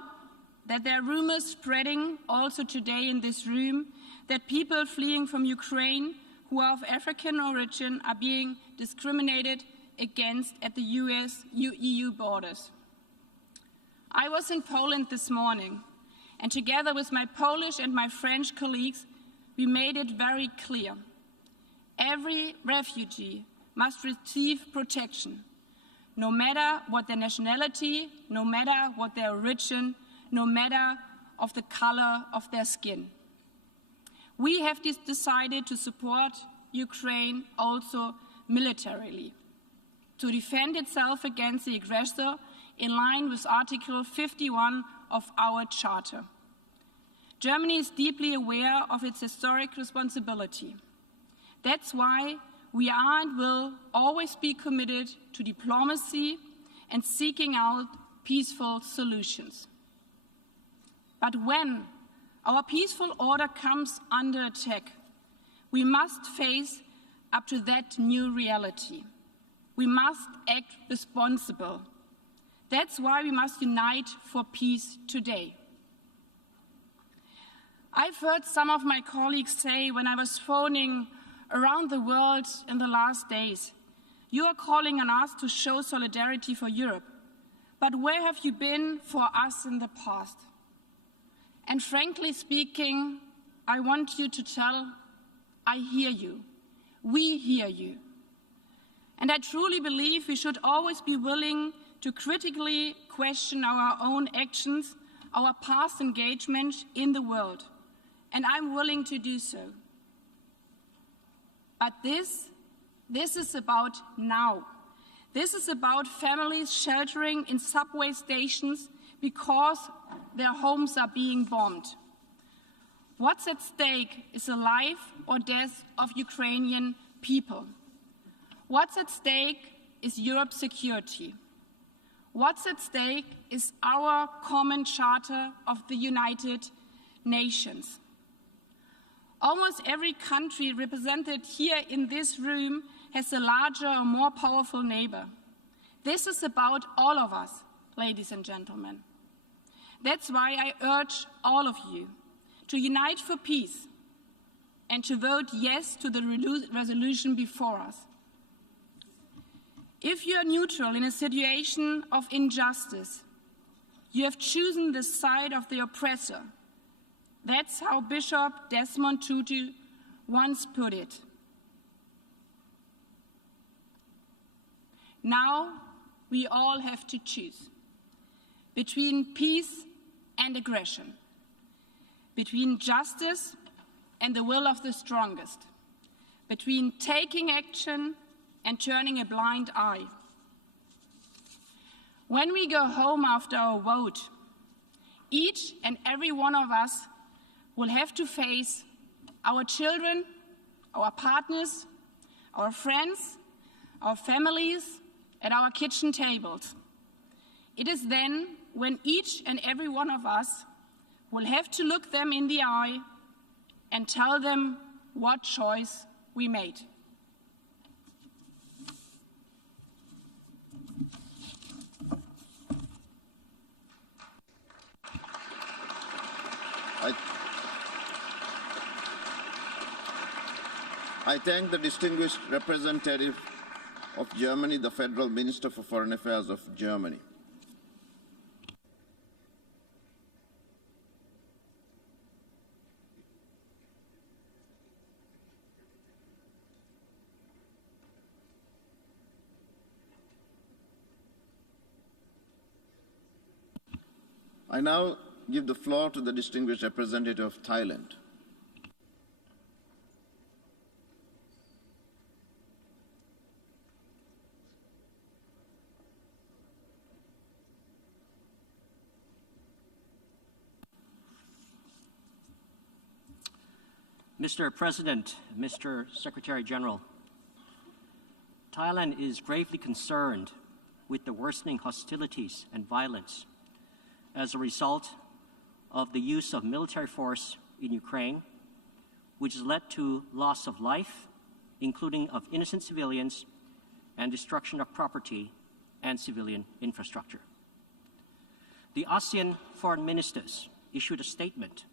that there are rumors spreading also today in this room that people fleeing from Ukraine who are of African origin are being discriminated against at the US-EU borders. I was in Poland this morning, and together with my Polish and my French colleagues, we made it very clear. Every refugee must receive protection, no matter what their nationality, no matter what their origin, no matter of the color of their skin. We have decided to support Ukraine also militarily, to defend itself against the aggressor in line with Article 51 of our Charter. Germany is deeply aware of its historic responsibility. That's why we are and will always be committed to diplomacy and seeking out peaceful solutions. But when our peaceful order comes under attack, we must face up to that new reality. We must act responsible. That's why we must unite for peace today. I've heard some of my colleagues say when I was phoning around the world in the last days, you are calling on us to show solidarity for Europe, but where have you been for us in the past? And frankly speaking, I want you to tell, I hear you. We hear you. And I truly believe we should always be willing to critically question our own actions, our past engagement in the world, and I'm willing to do so. But this is about now. This is about families sheltering in subway stations because their homes are being bombed. What's at stake is the life or death of Ukrainian people. What's at stake is Europe's security. What's at stake is our common charter of the United Nations. Almost every country represented here in this room has a larger or more powerful neighbor. This is about all of us, ladies and gentlemen. That's why I urge all of you to unite for peace and to vote yes to the resolution before us. If you are neutral in a situation of injustice, you have chosen the side of the oppressor. That's how Bishop Desmond Tutu once put it. Now we all have to choose between peace and aggression, between justice and the will of the strongest, between taking action and turning a blind eye. When we go home after our vote, each and every one of us will have to face our children, our partners, our friends, our families at our kitchen tables. It is then when each and every one of us will have to look them in the eye and tell them what choice we made. I thank the distinguished representative of Germany, the Federal Minister for Foreign Affairs of Germany. I now give the floor to the distinguished representative of Thailand. Mr. President, Mr. Secretary General, Thailand is gravely concerned with the worsening hostilities and violence as a result of the use of military force in Ukraine, which has led to loss of life, including of innocent civilians, and destruction of property and civilian infrastructure. The ASEAN foreign ministers issued a statement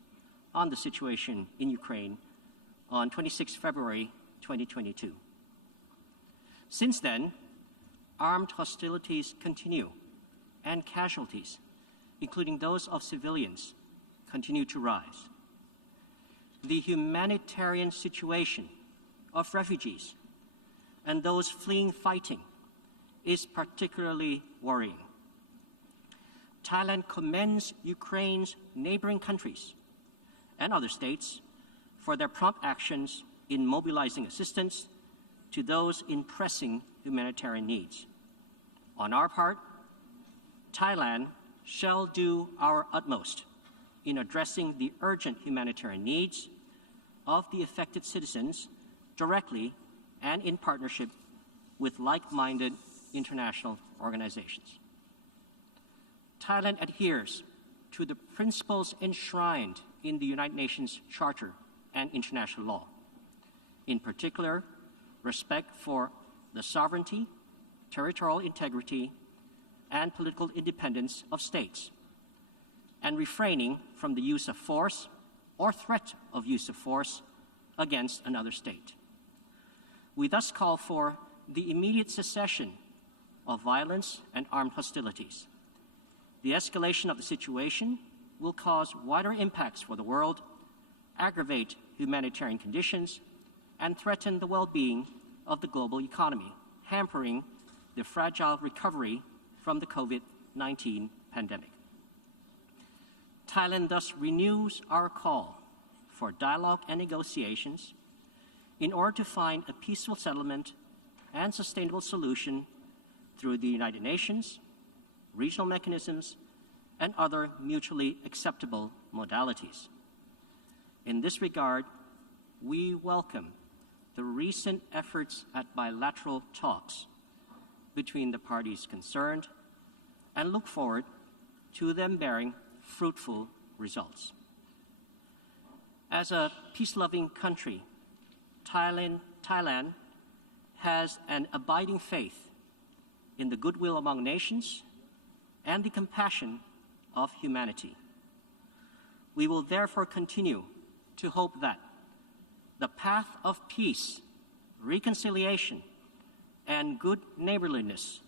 on the situation in Ukraine on 26 February 2022. Since then, armed hostilities continue and casualties, including those of civilians, continue to rise. The humanitarian situation of refugees and those fleeing fighting is particularly worrying. Thailand commends Ukraine's neighboring countries and other states for their prompt actions in mobilizing assistance to those in pressing humanitarian needs. On our part, Thailand shall do our utmost in addressing the urgent humanitarian needs of the affected citizens directly and in partnership with like-minded international organizations. Thailand adheres to the principles enshrined in the United Nations Charter and international law, in particular, respect for the sovereignty, territorial integrity, and political independence of states, and refraining from the use of force or threat of use of force against another state. We thus call for the immediate cessation of violence and armed hostilities. The escalation of the situation will cause wider impacts for the world, aggravate humanitarian conditions, and threaten the well-being of the global economy, hampering the fragile recovery from the COVID-19 pandemic. Thailand thus renews our call for dialogue and negotiations in order to find a peaceful settlement and sustainable solution through the United Nations, regional mechanisms, and other mutually acceptable modalities. In this regard, we welcome the recent efforts at bilateral talks between the parties concerned and look forward to them bearing fruitful results. As a peace-loving country, Thailand has an abiding faith in the goodwill among nations and the compassion of humanity. We will therefore continue to hope that the path of peace, reconciliation, and good neighborliness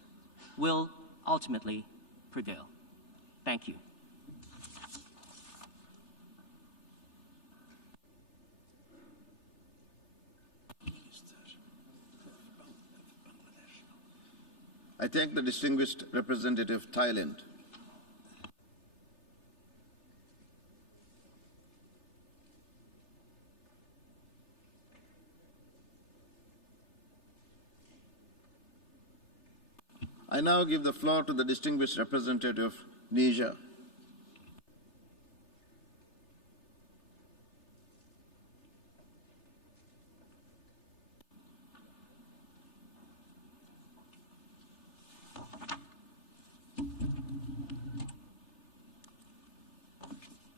will ultimately prevail. Thank you. I thank the distinguished representative of Thailand. I now give the floor to the distinguished representative of Niger.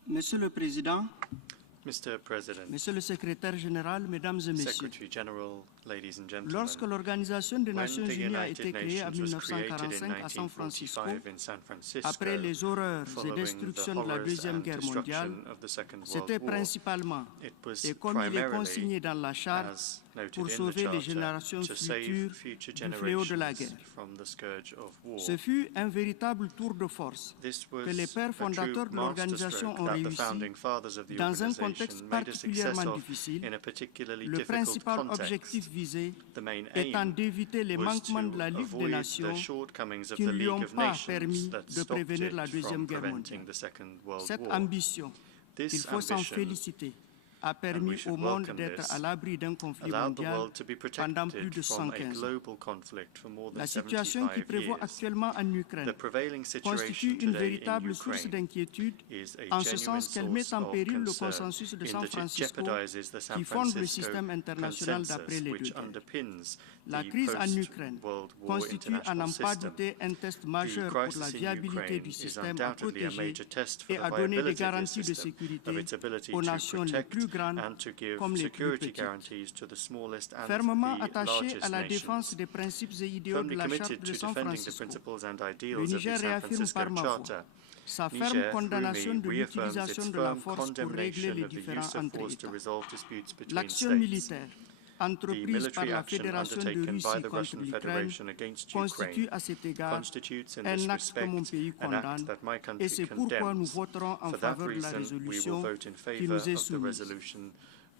Monsieur le Président, Mr. President, Monsieur le Secrétaire général, Mesdames et Messieurs, Secretary General, ladies and gentlemen, lorsque l'Organisation des when Nations the Unies a United été créée en Nations was created in 1945 à San Francisco, 1945 in San Francisco, après les horreurs et following destructions the de la horrors Deuxième and Guerre mondiale, destruction of the Second World c'était War, principalement, it was et comme il est primarily, consigné dans la Charte, as noted pour in the sauver les Charter, générations to save futures future du fléau de la generations guerre. from the scourge of war. Ce fut un véritable tour de force This que was les pères a true fondateurs de l'organisation masterstroke ont that the réussi founding fathers of the dans un organization contexte made a success particulièrement of difficile. in a particularly Le difficult principal context. objectif visé The main étant aim d'éviter les was manquements to de la Ligue des avoid Nations the shortcomings of qui the ne lui League ont of pas Nations permis that de stopped prévenir it la Deuxième from Guerre preventing mondiale. the Second World Cette War. ambition, This il faut s'en ambition, féliciter, a and we permis should au monde welcome d'être this, à l'abri d'un conflit allowed the mondial world to be pendant plus protected de from a 115 ans. global conflict for more than La situation qui 75 prévaut years. actuellement en Ukraine The prevailing constitue situation une today in véritable source Ukraine d'inquiétude is a en ce genuine sens qu'elle met source en of péril le concern consensus de in San that it Francisco jeopardizes the San qui fonde le Francisco système international consensus, d'après les deux which guerres. underpins La the crise en Ukraine post-World War constitue à international n'en pas system. douter un test The majeur pour la crisis in viabilité Ukraine du is système à undoubtedly a protéger major test for et the à donner des viability of the garanties de system, sécurité of its ability aux to nations les protect plus grandes and to give comme les plus security petites. guarantees to the smallest and Fermement the attaché à largest la nations. défense des principes et idéaux de Firmly la Charte committed de to San defending the Francisco, principles and le ideals of the Niger San réaffirme Francisco par ma voix Charter. sa ferme Niger, condamnation through de me, reaffirms l'utilisation its de la firm force pour régler condemnation les of the différends use of entre force to États. resolve disputes between L'action states. militaire The entreprise par military la action Fédération de undertaken by Russie the contre Russian l'Ukraine Federation against constitue Ukraine à cet égard constitutes in un this acte que mon respect pays an act condamne that my et country c'est pourquoi nous condemns. voterons en For that faveur de la reason, we will résolution vote in qui favor nous est of the soumise. resolution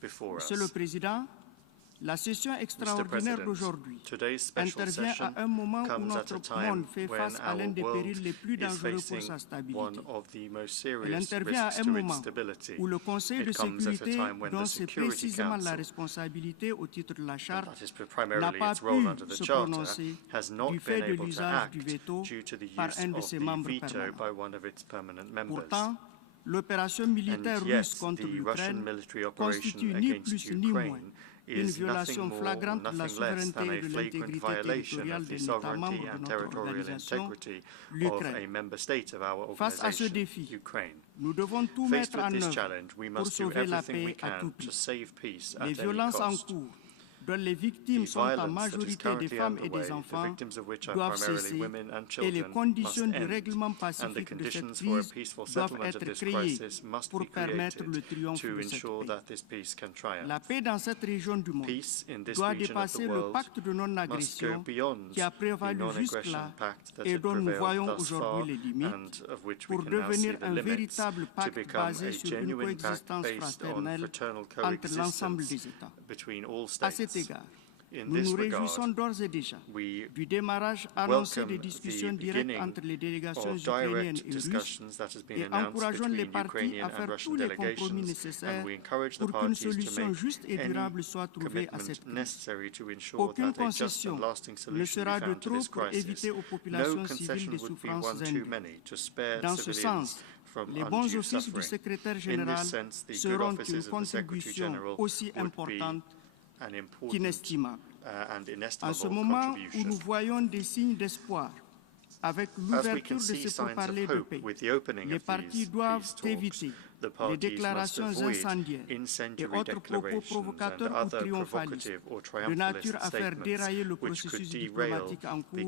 before us. Monsieur le Président, la session extraordinaire d'aujourd'hui today's special intervient session à un moment où comes at a notre time monde fait when face à l'un our des world périls les plus is dangereux pour facing sa stabilité. one of the most Elle serious intervient à risks un to its moment stability. où le Conseil de It comes at a sécurité, time when dont the c'est Security précisément la Council, responsabilité au titre de la and Charte, that is n'a primarily pas its role pu under the se Charter, prononcer has not du fait been de able to l'usage act du veto due to the par use un de of ses the membres veto permanents. by one of its permanent members. Pourtant, l'opération militaire And yet, russe contre the Russian l'Ukraine military operation constitue ni against plus ni moins Ukraine une is violation nothing more or flagrante de la nothing less than souveraineté et a de flagrant l'intégrité violation territoriale of the d'un État sovereignty membre de and notre territorial organisation, integrity of a l'Ukraine. member state of our Face à ce organization, défi, Ukraine. nous devons tout Faced mettre with en this œuvre challenge, we pour must do sauver la everything we paix à tout can prix. to save peace at Les any violences en cost. cours, dont les victimes The sont en violence that is majorité des currently femmes et des underway, the enfants, victims of which are doivent primarily cesser women and et les children, conditions must du end, règlement and the pacifique de cette conditions for a crise peaceful doivent settlement of être this créées crisis must pour be permettre le created triomphe to de cette ensure paix. that this peace can triumph. La paix dans cette région du monde Peace in this doit region of the dépasser le world pacte de must go non-agression beyond qui a the prévalu non-aggression jusque-là pact that et had dont nous prevailed voyons thus far aujourd'hui les limites and of which we pour can now see devenir the un limits véritable to pacte become basé a sur une genuine pact coexistence based on fraternelle fraternal entre l'ensemble coexistence des États. between all À cet states. égard, In Nous this nous regard, réjouissons d'ores et déjà du démarrage annoncé des discussions directes entre les délégations ukrainiennes et russes et encourageons les parties à faire tous les compromis nécessaires pour qu'une solution juste et durable soit trouvée à cette crise. Aucune concession ne sera de trop pour éviter aux populations civiles des souffrances indues. Dans ce sens, les bons offices du secrétaire général seront une contribution aussi importante qu'inestimable. En ce moment où nous voyons des signes d'espoir, avec l'ouverture de ce pourparlers de paix, les partis doivent éviter les déclarations incendiaires et autres propos provocateurs ou triomphalistes, de nature à faire dérailler le processus diplomatique en cours.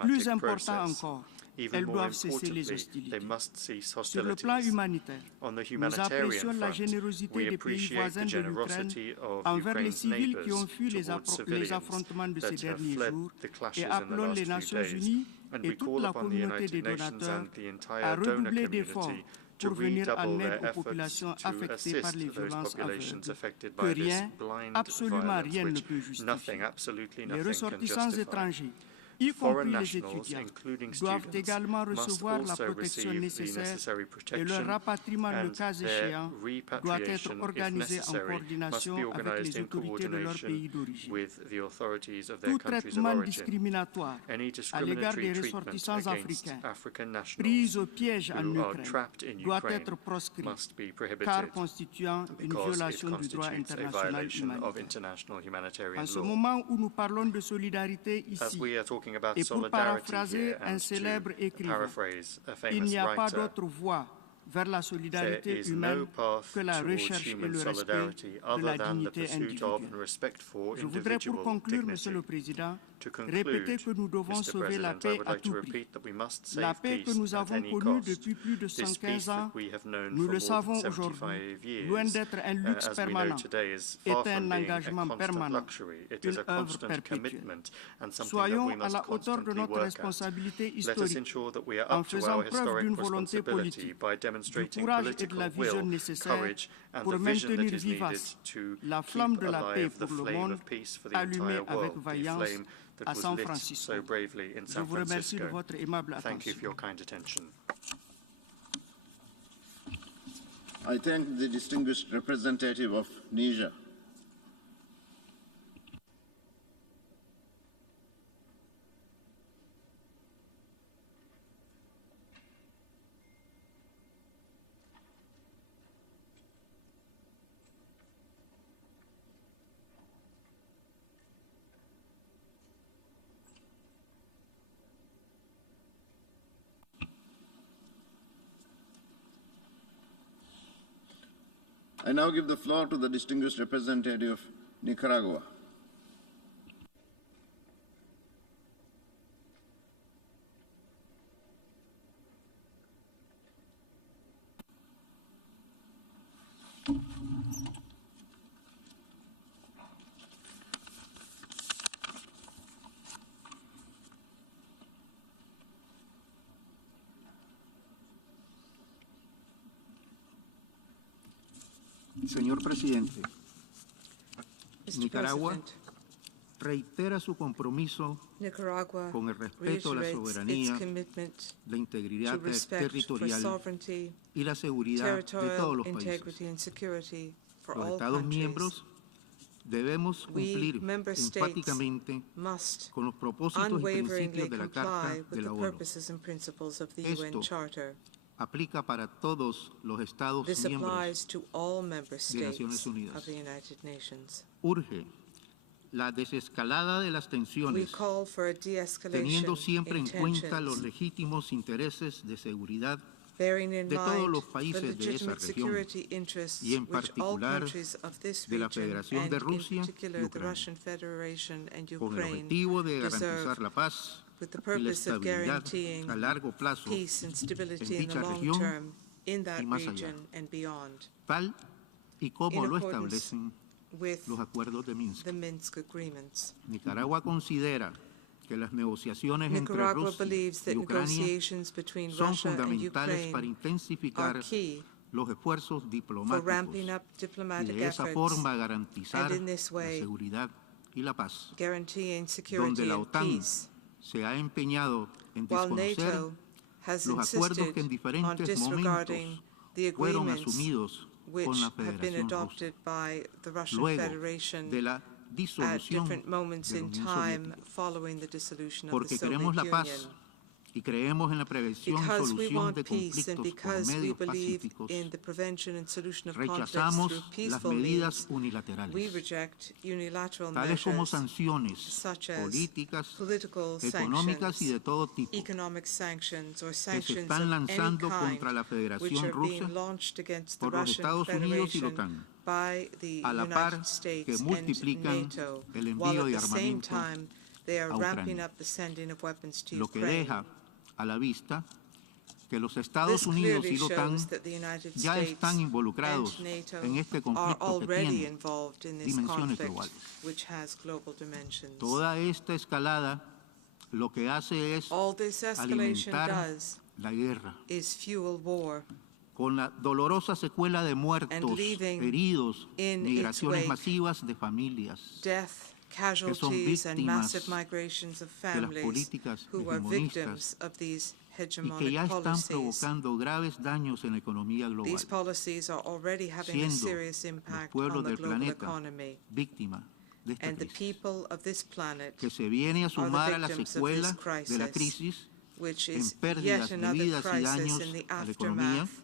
Plus important encore, elles doivent cesser les hostilités. Sur le plan humanitaire, nous apprécions la générosité des pays voisins de l'Ukraine envers les civils qui ont fui les affrontements de ces derniers jours et appelons les Nations Unies et toute la communauté des donateurs à redoubler d'efforts pour venir en aide aux populations affectées par les violences aveugles, que rien, absolument rien ne peut justifier. Les ressortissants étrangers, y compris les étudiants, doivent également recevoir la protection nécessaire et leur rapatriement, le cas échéant, doit être organisé en coordination avec les autorités de leur pays d'origine. Tout traitement discriminatoire à l'égard des ressortissants africains pris au piège en Ukraine doit être proscrit, car constituant une violation du droit international humanitaire. En ce moment où nous parlons de solidarité ici, et pour paraphraser un célèbre écrivain, il n'y a pas d'autre voie vers la solidarité humaine que la recherche et le respect de la dignité individuelle. Je voudrais pour conclure, Monsieur le Président, répéter que nous devons sauver la paix à tout prix. La paix que nous avons connue depuis plus de 115 ans, nous le savons aujourd'hui, loin d'être un luxe permanent, est un engagement permanent, une œuvre perpétuelle. Soyons à la hauteur de notre responsabilité historique en faisant preuve d'une volonté politique, du courage et de la vision nécessaires pour maintenir vivace la flamme de la paix pour le monde, allumée avec vaillance à San Francisco. Je vous remercie de votre aimable attention. I thank the distinguished representative of Niger. I now give the floor to the distinguished representative of Nicaragua. Señor Presidente, Nicaragua reitera su compromiso con el respeto a la soberanía, la integridad territorial y la seguridad de todos los países. Los Estados miembros debemos cumplir enfáticamente con los propósitos y principios de la Carta de la ONU. Esto aplica para todos los Estados miembros de Naciones Unidas. Urge la desescalada de las tensiones, teniendo siempre en cuenta los legítimos intereses de seguridad de todos los países de esa región y en particular de la Federación de Rusia y Ucrania, con el objetivo de garantizar la paz y la estabilidad a largo plazo en dicha región y más allá, tal y como lo establecen los acuerdos de Minsk. Nicaragua considera que las negociaciones entre Rusia y Ucrania son fundamentales para intensificar los esfuerzos diplomáticos y de esa forma garantizar la seguridad y la paz, guaranteeing security donde la and OTAN peace, se ha empeñado en while desconocer NATO has los acuerdos que en insisted on diferentes disregarding momentos the fueron agreements asumidos which con la have been Federación Rusa, adopted by the Russian luego Federation de la at disolución different moments de la in Unión time Soviética. following the dissolution of the Porque Soviet queremos la paz Union. y creemos en la prevención y Because we solución want de peace and conflictos por because we medios believe pacíficos, in the prevention and solution of conflicts rechazamos through las peaceful medidas means, we unilaterales, reject unilateral tales como measures sanciones such as políticas, political económicas y de sanctions, todo tipo economic sanctions, or que se sanctions están of any lanzando kind contra la which Federación are Rusa being launched against the por los Russian Estados Unidos y la Federation OTAN, by the a la par United States que and multiplican NATO, el while envío at de the same armamento time they are a ramping Ucrania, up the sending of weapons to lo que Ukraine. deja a la vista que los Estados This Unidos clearly y la OTAN shows that the United ya States están involucrados and NATO en este are conflicto que already tiene involved in this dimensiones conflict, globales. which has global dimensions. Toda esta escalada lo que hace es All this escalation alimentar does la guerra, is fuel war, con la dolorosa secuela de muertos, leaving heridos, in migraciones its wake masivas de familias death, que son casualties, and víctimas massive migrations of de las families políticas who are victims hegemonistas of these y que hegemonic ya están policies. provocando graves daños en la economía global, These policies are already having a siendo serious los impact pueblos on the del global planeta economy, víctimas de esta and the crisis, people of this planet que se viene a are the sumar a la victims of secuela this de la crisis, crisis which en is pérdidas yet de another vidas y crisis daños in the a la economía aftermath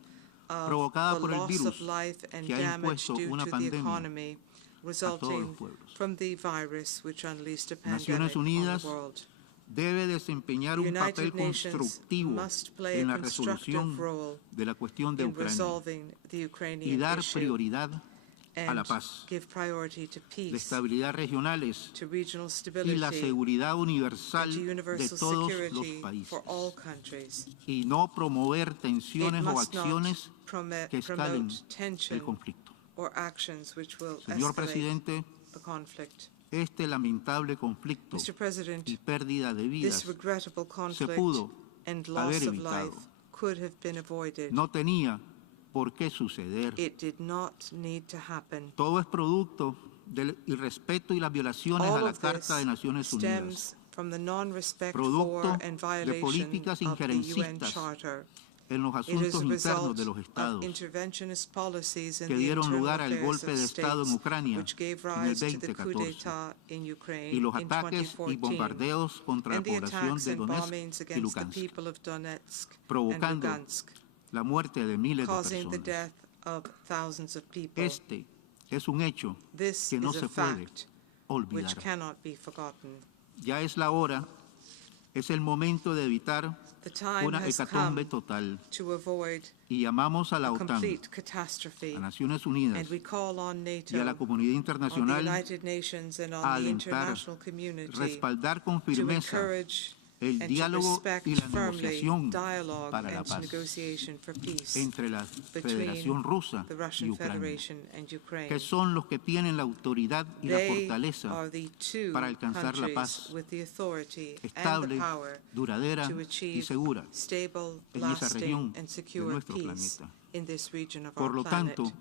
of provocada the por el loss virus of life and que ha damage impuesto due una to the pandemia economy a todos resulting los pueblos. from the virus which unleashed a Naciones pandemic on Unidas the world. debe desempeñar The un papel United Nations constructivo must play en a la resolución constructive role de la cuestión de in Ucrania resolving the y Ukrainian dar issue prioridad a la and paz, give priority to la peace, estabilidad regionales to regional y la stability, seguridad and universal to de universal todos los security países for all countries. y no promover It tensiones o must not acciones que escalen promote tension el conflicto. or actions which will Señor escalate presidente, the conflict. este lamentable conflicto Mr. President, y pérdida de this vidas regrettable se conflict pudo and haber loss of evitado. life could have been avoided. No tenía por qué suceder. It did not need to happen. Todo es producto del irrespeto y las violaciones a All la of Carta de this Naciones Unidas, stems from the non-respect producto for and de violation políticas of the UN injerencistas Charter. en los It is asuntos a internos result de los of estados interventionist policies in que the dieron internal lugar al affairs golpe de of Estado en states, Ucrania which gave en el rise to the coup 2014 d'état in Ukraine y los in ataques y 2014, bombardeos contra la and the población attacks de and Donetsk bombings y against the Lugansk, people of Donetsk and provocando Lugansk, la muerte de miles de causing the personas. death of thousands of people. Este es un hecho This que no is a se puede fact olvidar. which cannot be forgotten. Ya es la hora, es el momento de evitar The time una has hecatombe come total to avoid y llamamos a la a OTAN, complete catastrophe, a Naciones Unidas and we call on NATO, y a la comunidad on the internacional United Nations and a on the alentar, international community respaldar con to firmeza encourage el and to diálogo respect y la firmly negociación dialogue para la and paz negotiation for peace entre la between Federación Rusa the y Russian Ucrania, Federation and Ukraine. que son los que tienen la autoridad y la They fortaleza are the two para alcanzar la countries paz with the authority and the estable, power duradera to y achieve segura stable, en esa región lasting, and de secure nuestro peace planeta. in this region of Por our lo planet. tanto,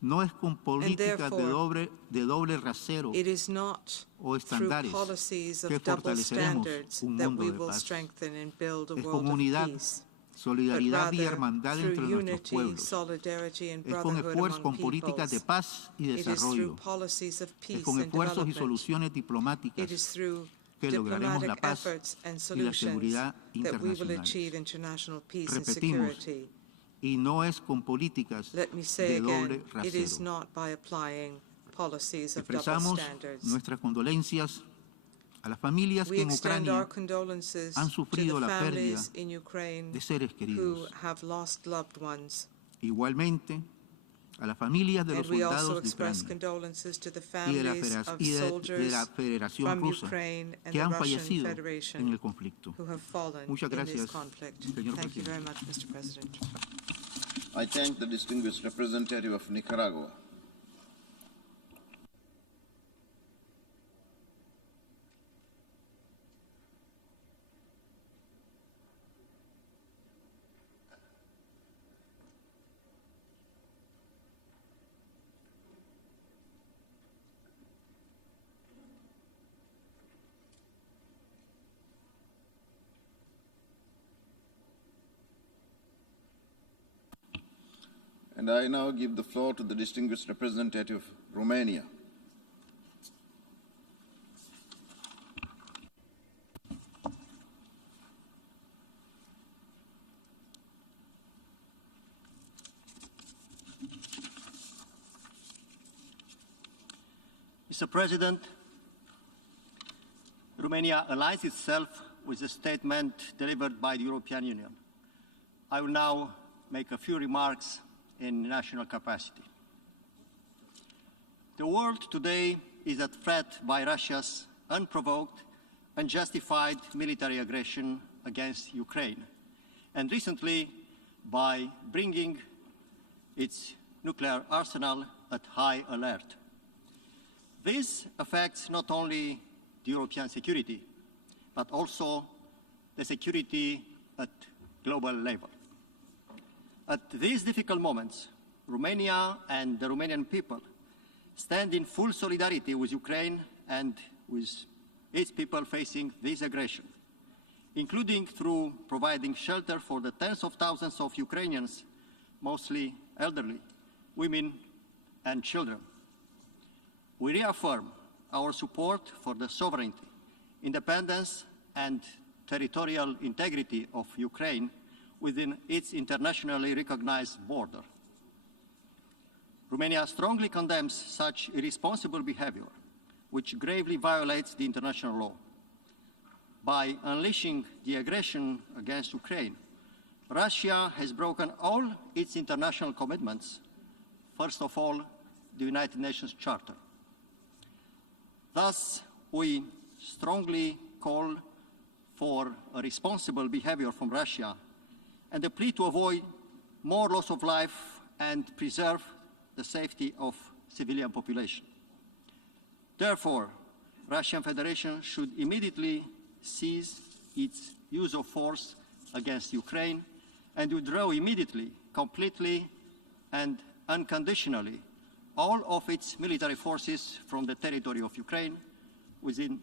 no es con políticas therefore, de doble rasero It is not o through estándares policies que of double fortaleceremos standards un that mundo we de will paz. strengthen and build a Es world con of unidad, peace, but solidaridad y rather hermandad through entre nuestros unity, pueblos. solidarity, and Es con brotherhood esfuerzos, among con políticas de peoples. paz y It is through desarrollo. policies of Es peace con and esfuerzos y development. soluciones It diplomáticas is through que lograremos la diplomatic paz efforts and y la solutions seguridad that we will internacionales. achieve international peace and Repetimos, security. y no es con políticas Let me say de doble again, it is rasero. not by applying policies of double Expresamos standards. nuestras condolencias a las familias We que en extend Ucrania our condolences han to sufrido the la pérdida families in Ukraine de seres who queridos. have lost loved ones. Igualmente, a las familias de And los we also soldados de express Ucrania condolences to the y de la, families of de la soldiers Federación from Rusa Ukraine and que the han Russian fallecido en Federation el conflicto. who have fallen Muchas in this gracias, conflict. señor Thank you presidente. very much, Mr. President. I thank the distinguished representative of Nicaragua. And I now give the floor to the distinguished representative of Romania. Mr. President, Romania aligns itself with the statement delivered by the European Union. I will now make a few remarks in national capacity. The world today is at threat by Russia's unprovoked, unjustified military aggression against Ukraine, and recently by bringing its nuclear arsenal at high alert. This affects not only the European security, but also the security at global level. At these difficult moments, Romania and the Romanian people stand in full solidarity with Ukraine and with its people facing this aggression, including through providing shelter for the tens of thousands of Ukrainians, mostly elderly, women and children. We reaffirm our support for the sovereignty, independence and territorial integrity of Ukraine within its internationally recognized border. Romania strongly condemns such irresponsible behavior, which gravely violates the international law. By unleashing the aggression against Ukraine, Russia has broken all its international commitments, first of all, the United Nations Charter. Thus, we strongly call for a responsible behavior from Russia and a plea to avoid more loss of life and preserve the safety of civilian population. Therefore, Russian Federation should immediately cease its use of force against Ukraine and withdraw immediately, completely and unconditionally all of its military forces from the territory of Ukraine within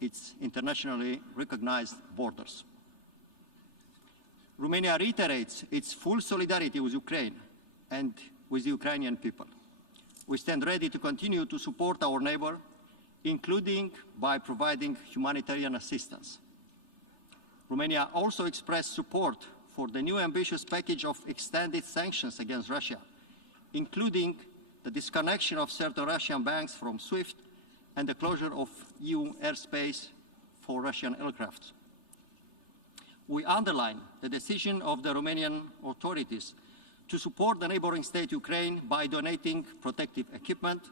its internationally recognized borders. Romania reiterates its full solidarity with Ukraine and with the Ukrainian people. We stand ready to continue to support our neighbor, including by providing humanitarian assistance. Romania also expressed support for the new ambitious package of extended sanctions against Russia, including the disconnection of certain Russian banks from SWIFT and the closure of EU airspace for Russian aircraft. We underline the decision of the Romanian authorities to support the neighboring state Ukraine by donating protective equipment,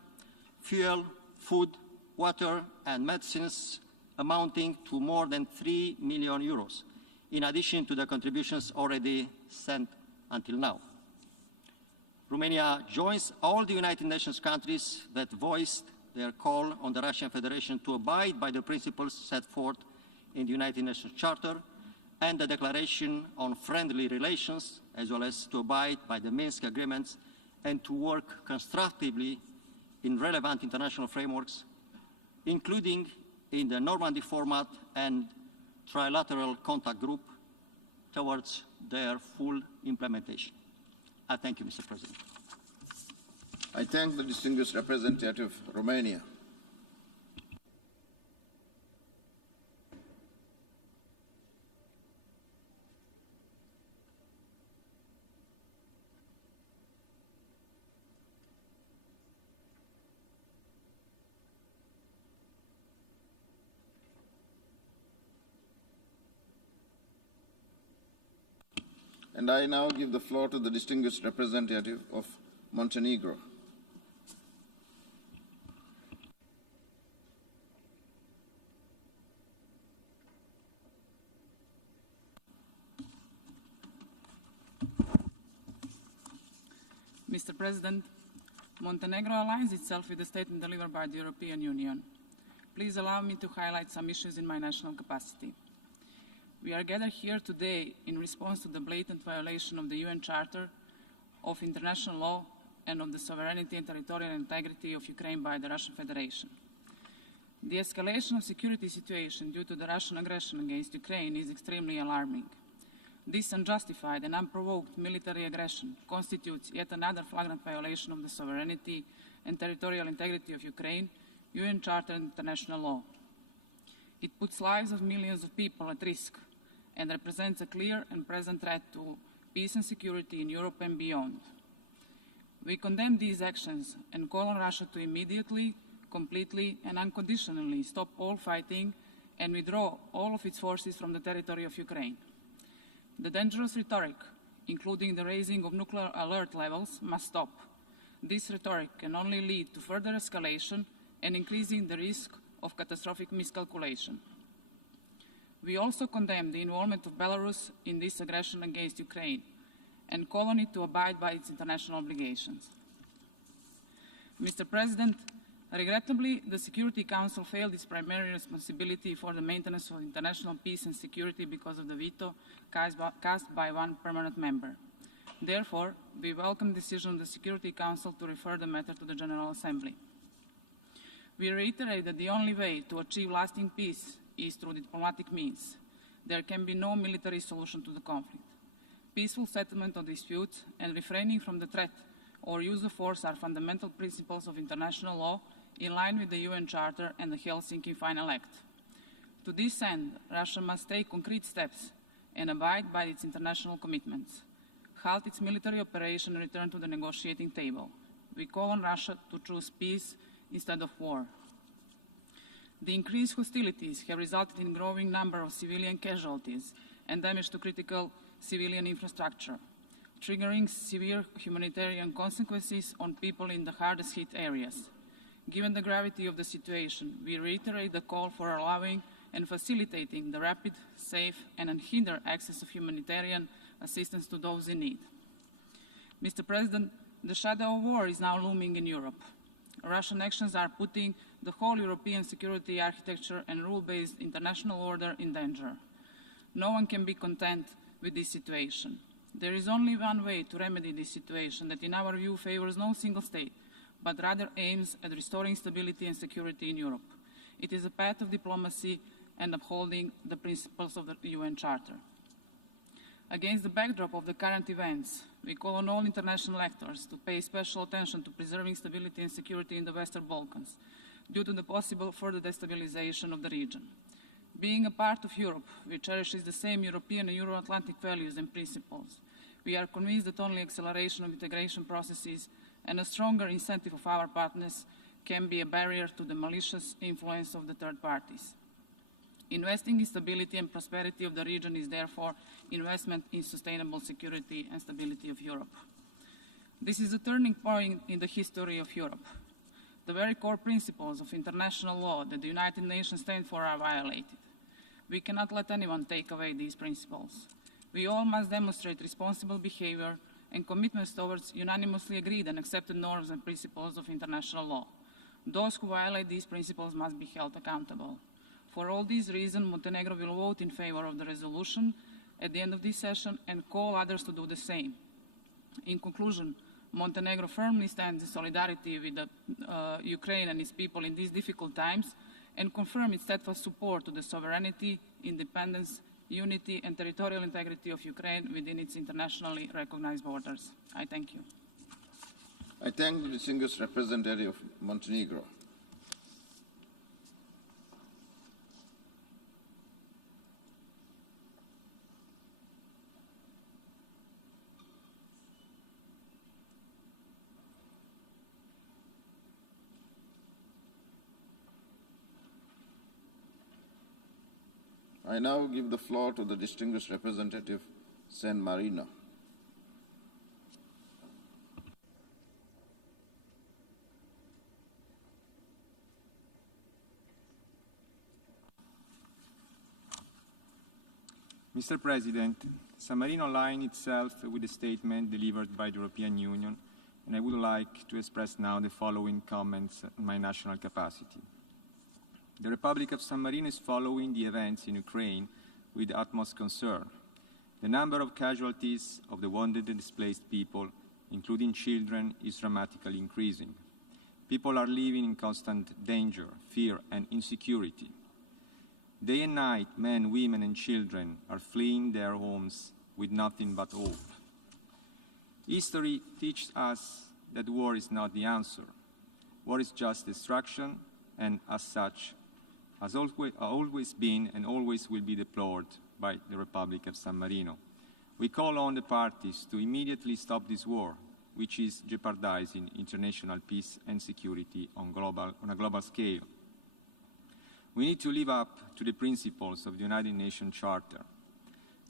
fuel, food, water and medicines amounting to more than 3 million euros, in addition to the contributions already sent until now. Romania joins all the United Nations countries that voiced their call on the Russian Federation to abide by the principles set forth in the United Nations Charter and the Declaration on Friendly Relations, as well as to abide by the Minsk agreements and to work constructively in relevant international frameworks, including in the Normandy format and trilateral contact group towards their full implementation. I thank you, Mr. President. I thank the distinguished representative of Romania. And I now give the floor to the distinguished representative of Montenegro. Mr. President, Montenegro aligns itself with the statement delivered by the European Union. Please allow me to highlight some issues in my national capacity. We are gathered here today in response to the blatant violation of the UN Charter, of international law, and of the sovereignty and territorial integrity of Ukraine by the Russian Federation. The escalation of security situation due to the Russian aggression against Ukraine is extremely alarming. This unjustified and unprovoked military aggression constitutes yet another flagrant violation of the sovereignty and territorial integrity of Ukraine, UN Charter and international law. It puts lives of millions of people at risk and represents a clear and present threat to peace and security in Europe and beyond. We condemn these actions and call on Russia to immediately, completely and unconditionally stop all fighting and withdraw all of its forces from the territory of Ukraine. The dangerous rhetoric, including the raising of nuclear alert levels, must stop. This rhetoric can only lead to further escalation and increasing the risk of catastrophic miscalculation. We also condemn the involvement of Belarus in this aggression against Ukraine and call on it to abide by its international obligations. Mr. President, regrettably, the Security Council failed its primary responsibility for the maintenance of international peace and security because of the veto cast by one permanent member. Therefore, we welcome the decision of the Security Council to refer the matter to the General Assembly. We reiterate that the only way to achieve lasting peace is through diplomatic means. There can be no military solution to the conflict. Peaceful settlement of disputes and refraining from the threat or use of force are fundamental principles of international law in line with the UN Charter and the Helsinki Final Act. To this end, Russia must take concrete steps and abide by its international commitments, halt its military operation and return to the negotiating table. We call on Russia to choose peace instead of war. The increased hostilities have resulted in a growing number of civilian casualties and damage to critical civilian infrastructure, triggering severe humanitarian consequences on people in the hardest hit areas. Given the gravity of the situation, we reiterate the call for allowing and facilitating the rapid, safe, and unhindered access of humanitarian assistance to those in need. Mr. President, the shadow of war is now looming in Europe. Russian actions are putting the whole European security architecture and rule-based international order in danger. No one can be content with this situation. There is only one way to remedy this situation that, in our view, favors no single state, but rather aims at restoring stability and security in Europe. It is a path of diplomacy and upholding the principles of the UN Charter. Against the backdrop of the current events, we call on all international actors to pay special attention to preserving stability and security in the Western Balkans, due to the possible further destabilization of the region. Being a part of Europe, which cherishes the same European and Euro-Atlantic values and principles, we are convinced that only acceleration of integration processes and a stronger incentive of our partners can be a barrier to the malicious influence of the third parties. Investing in stability and prosperity of the region is therefore investment in sustainable security and stability of Europe. This is a turning point in the history of Europe. The very core principles of international law that the United Nations stand for are violated. We cannot let anyone take away these principles. We all must demonstrate responsible behavior and commitments towards unanimously agreed and accepted norms and principles of international law. Those who violate these principles must be held accountable. For all these reasons, Montenegro will vote in favor of the resolution at the end of this session and call others to do the same. In conclusion, Montenegro firmly stands in solidarity with Ukraine and its people in these difficult times and confirms its steadfast support to the sovereignty, independence, unity and territorial integrity of Ukraine within its internationally recognized borders. I thank you. I thank the distinguished representative of Montenegro. I now give the floor to the distinguished representative, San Marino. Mr. President, San Marino aligned itself with the statement delivered by the European Union, and I would like to express now the following comments in my national capacity. The Republic of San Marino is following the events in Ukraine with the utmost concern. The number of casualties of the wounded and displaced people, including children, is dramatically increasing. People are living in constant danger, fear, and insecurity. Day and night, men, women, and children are fleeing their homes with nothing but hope. History teaches us that war is not the answer. War is just destruction, and as such, has always been and always will be deplored by the Republic of San Marino. We call on the parties to immediately stop this war, which is jeopardizing international peace and security on a global scale. We need to live up to the principles of the United Nations Charter.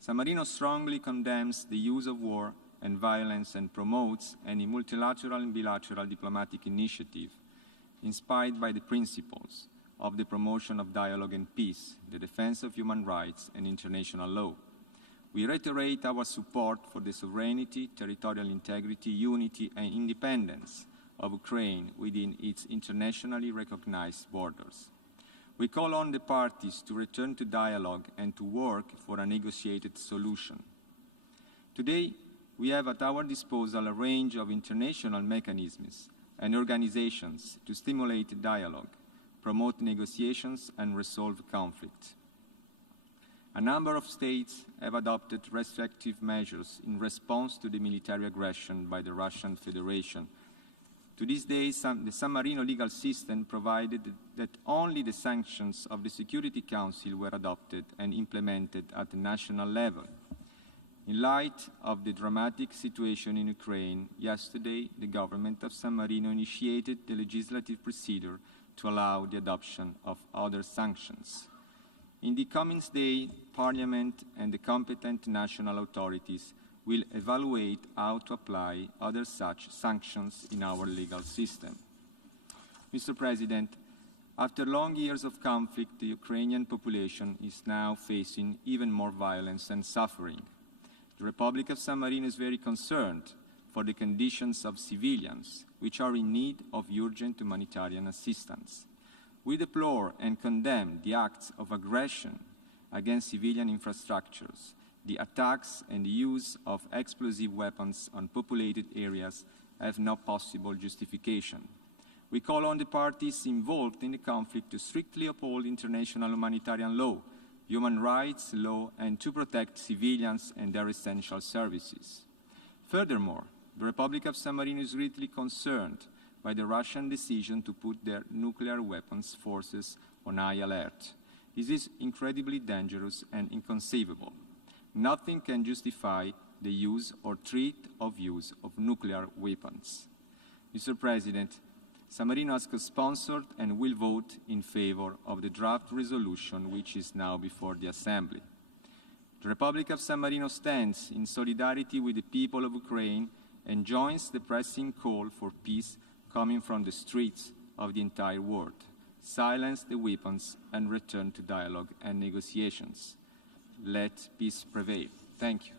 San Marino strongly condemns the use of war and violence and promotes any multilateral and bilateral diplomatic initiative inspired by the principles of the promotion of dialogue and peace, the defense of human rights and international law. We reiterate our support for the sovereignty, territorial integrity, unity and independence of Ukraine within its internationally recognized borders. We call on the parties to return to dialogue and to work for a negotiated solution. Today, we have at our disposal a range of international mechanisms and organizations to stimulate dialogue, promote negotiations, and resolve conflict. A number of states have adopted restrictive measures in response to the military aggression by the Russian Federation. To this day, the San Marino legal system provided that only the sanctions of the Security Council were adopted and implemented at the national level. In light of the dramatic situation in Ukraine, yesterday the government of San Marino initiated the legislative procedure to allow the adoption of other sanctions. In the coming days, Parliament and the competent national authorities will evaluate how to apply other such sanctions in our legal system. Mr. President, after long years of conflict, the Ukrainian population is now facing even more violence and suffering. The Republic of San Marino is very concerned for the conditions of civilians, which are in need of urgent humanitarian assistance. We deplore and condemn the acts of aggression against civilian infrastructures. The attacks and the use of explosive weapons on populated areas have no possible justification. We call on the parties involved in the conflict to strictly uphold international humanitarian law, human rights law, and to protect civilians and their essential services. Furthermore, the Republic of San Marino is greatly concerned by the Russian decision to put their nuclear weapons forces on high alert. This is incredibly dangerous and inconceivable. Nothing can justify the use or threat of use of nuclear weapons. Mr. President, San Marino has co-sponsored and will vote in favor of the draft resolution which is now before the Assembly. The Republic of San Marino stands in solidarity with the people of Ukraine and joins the pressing call for peace coming from the streets of the entire world. Silence the weapons and return to dialogue and negotiations. Let peace prevail. Thank you.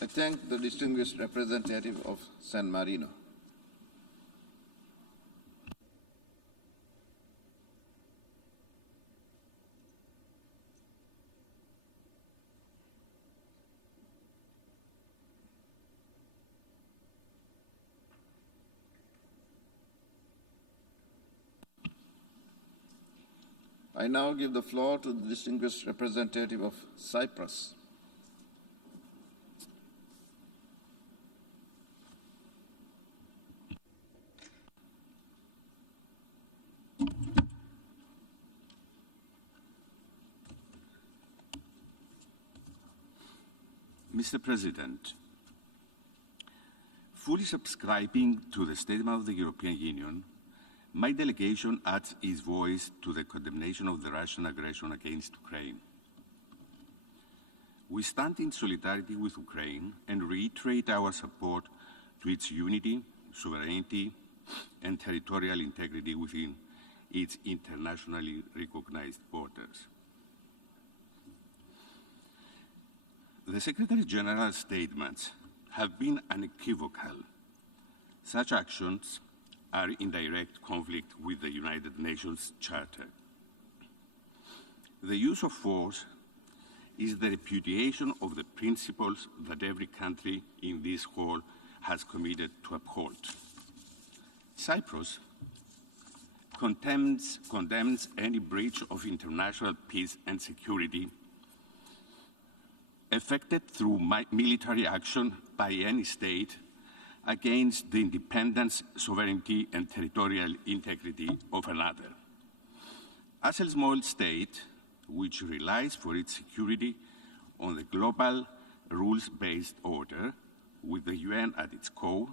I thank the distinguished representative of San Marino. I now give the floor to the distinguished representative of Cyprus. Mr. President, fully subscribing to the statement of the European Union, my delegation adds its voice to the condemnation of the Russian aggression against Ukraine. We stand in solidarity with Ukraine and reiterate our support to its unity, sovereignty, and territorial integrity within its internationally recognized borders. The Secretary General's statements have been unequivocal. Such actions are in direct conflict with the United Nations Charter. The use of force is the repudiation of the principles that every country in this hall has committed to uphold. Cyprus condemns any breach of international peace and security effected through military action by any state against the independence, sovereignty, and territorial integrity of another. As a small state, which relies for its security on the global rules-based order, with the UN at its core,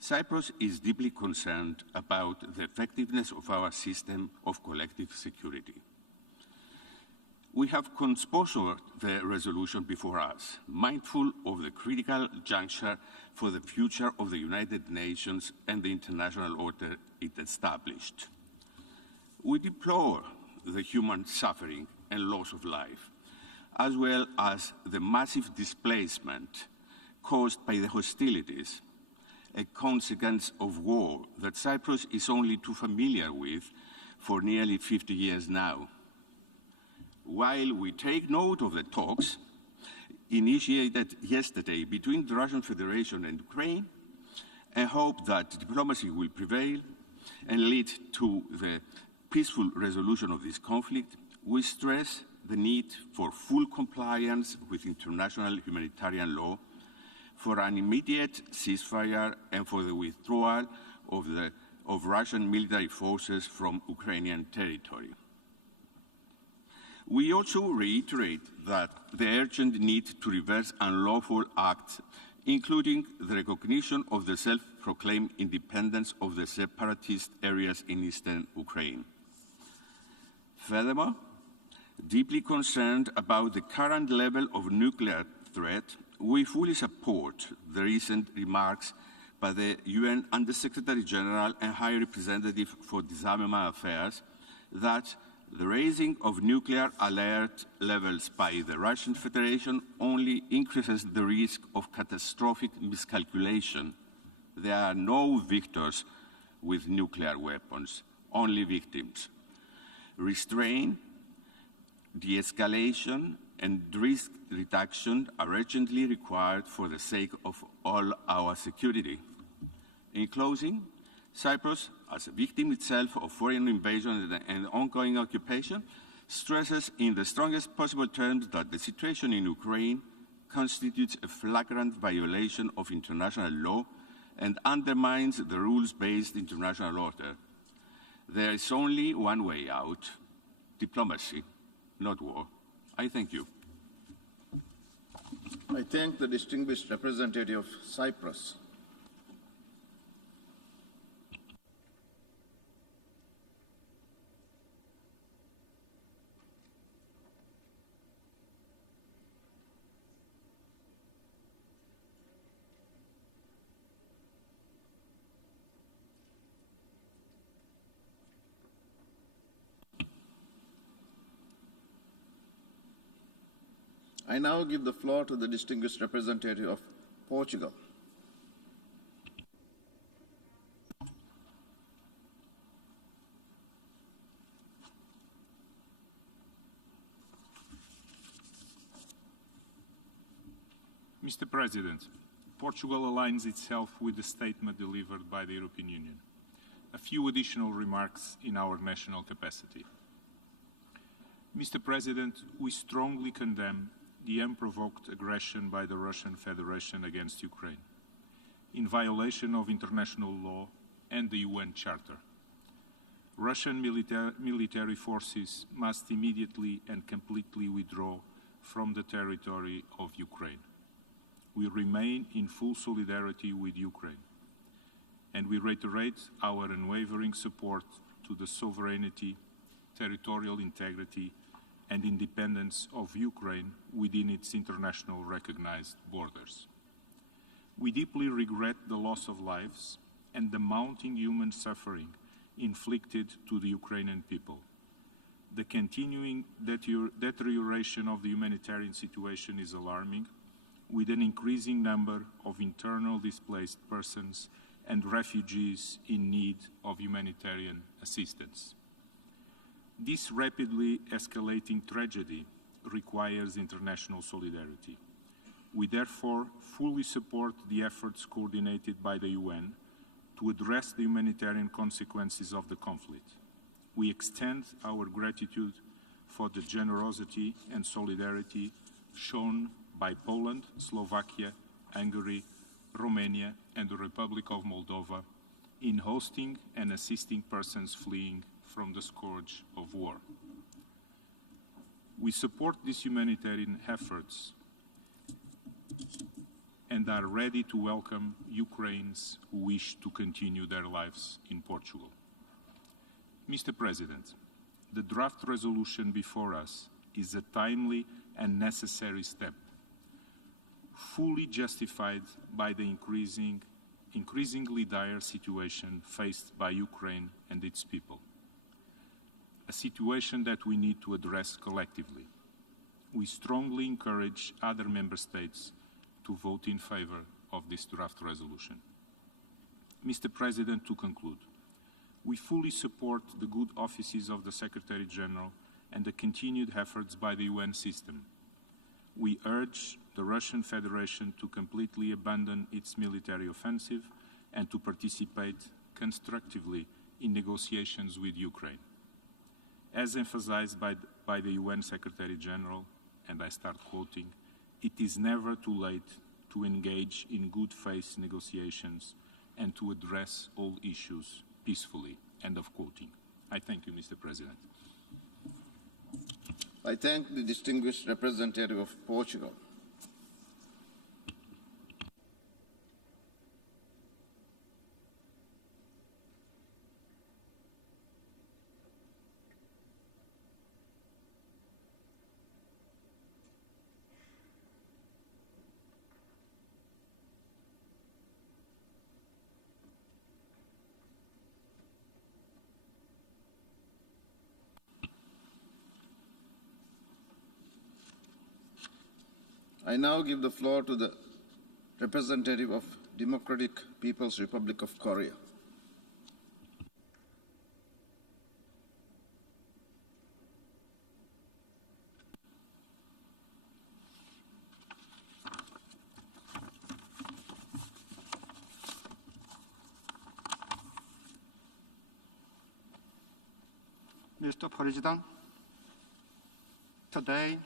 Cyprus is deeply concerned about the effectiveness of our system of collective security. We have co-sponsored the resolution before us, mindful of the critical juncture for the future of the United Nations and the international order it established. We deplore the human suffering and loss of life, as well as the massive displacement caused by the hostilities, a consequence of war that Cyprus is only too familiar with for nearly 50 years now. While we take note of the talks initiated yesterday between the Russian Federation and Ukraine, and hope that diplomacy will prevail and lead to the peaceful resolution of this conflict, we stress the need for full compliance with international humanitarian law, for an immediate ceasefire, and for the withdrawal of Russian military forces from Ukrainian territory. We also reiterate that the urgent need to reverse unlawful acts, including the recognition of the self-proclaimed independence of the separatist areas in eastern Ukraine. Furthermore, deeply concerned about the current level of nuclear threat, we fully support the recent remarks by the UN Under-Secretary General and High Representative for Disarmament Affairs that the raising of nuclear alert levels by the Russian Federation only increases the risk of catastrophic miscalculation. There are no victors with nuclear weapons, only victims. Restraint, de-escalation, and risk reduction are urgently required for the sake of all our security. In closing, Cyprus, as a victim itself of foreign invasion and ongoing occupation, stresses in the strongest possible terms that the situation in Ukraine constitutes a flagrant violation of international law and undermines the rules-based international order. There is only one way out: diplomacy, not war. I thank you. I thank the distinguished representative of Cyprus. I now give the floor to the distinguished representative of Portugal. Mr. President, Portugal aligns itself with the statement delivered by the European Union. A few additional remarks in our national capacity. Mr. President, we strongly condemn the unprovoked aggression by the Russian Federation against Ukraine, in violation of international law and the UN Charter. Russian military forces must immediately and completely withdraw from the territory of Ukraine. We remain in full solidarity with Ukraine, and we reiterate our unwavering support to the sovereignty, territorial integrity, and independence of Ukraine within its international recognized borders. We deeply regret the loss of lives and the mounting human suffering inflicted to the Ukrainian people. The continuing deterioration of the humanitarian situation is alarming, with an increasing number of internal displaced persons and refugees in need of humanitarian assistance. This rapidly escalating tragedy requires international solidarity. We therefore fully support the efforts coordinated by the UN to address the humanitarian consequences of the conflict. We extend our gratitude for the generosity and solidarity shown by Poland, Slovakia, Hungary, Romania, and the Republic of Moldova in hosting and assisting persons fleeing from the scourge of war. We support these humanitarian efforts and are ready to welcome Ukrainians who wish to continue their lives in Portugal. Mr. President, the draft resolution before us is a timely and necessary step, fully justified by the increasingly dire situation faced by Ukraine and its people, a situation that we need to address collectively. We strongly encourage other member states to vote in favor of this draft resolution. Mr. President, to conclude, we fully support the good offices of the Secretary-General and the continued efforts by the UN system. We urge the Russian Federation to completely abandon its military offensive and to participate constructively in negotiations with Ukraine. As emphasized by the UN Secretary-General, and I start quoting, it is never too late to engage in good faith negotiations and to address all issues peacefully. End of quoting. I thank you, Mr. President. I thank the distinguished representative of Portugal. I now give the floor to the representative of Democratic People's Republic of Korea. Mr. President, today,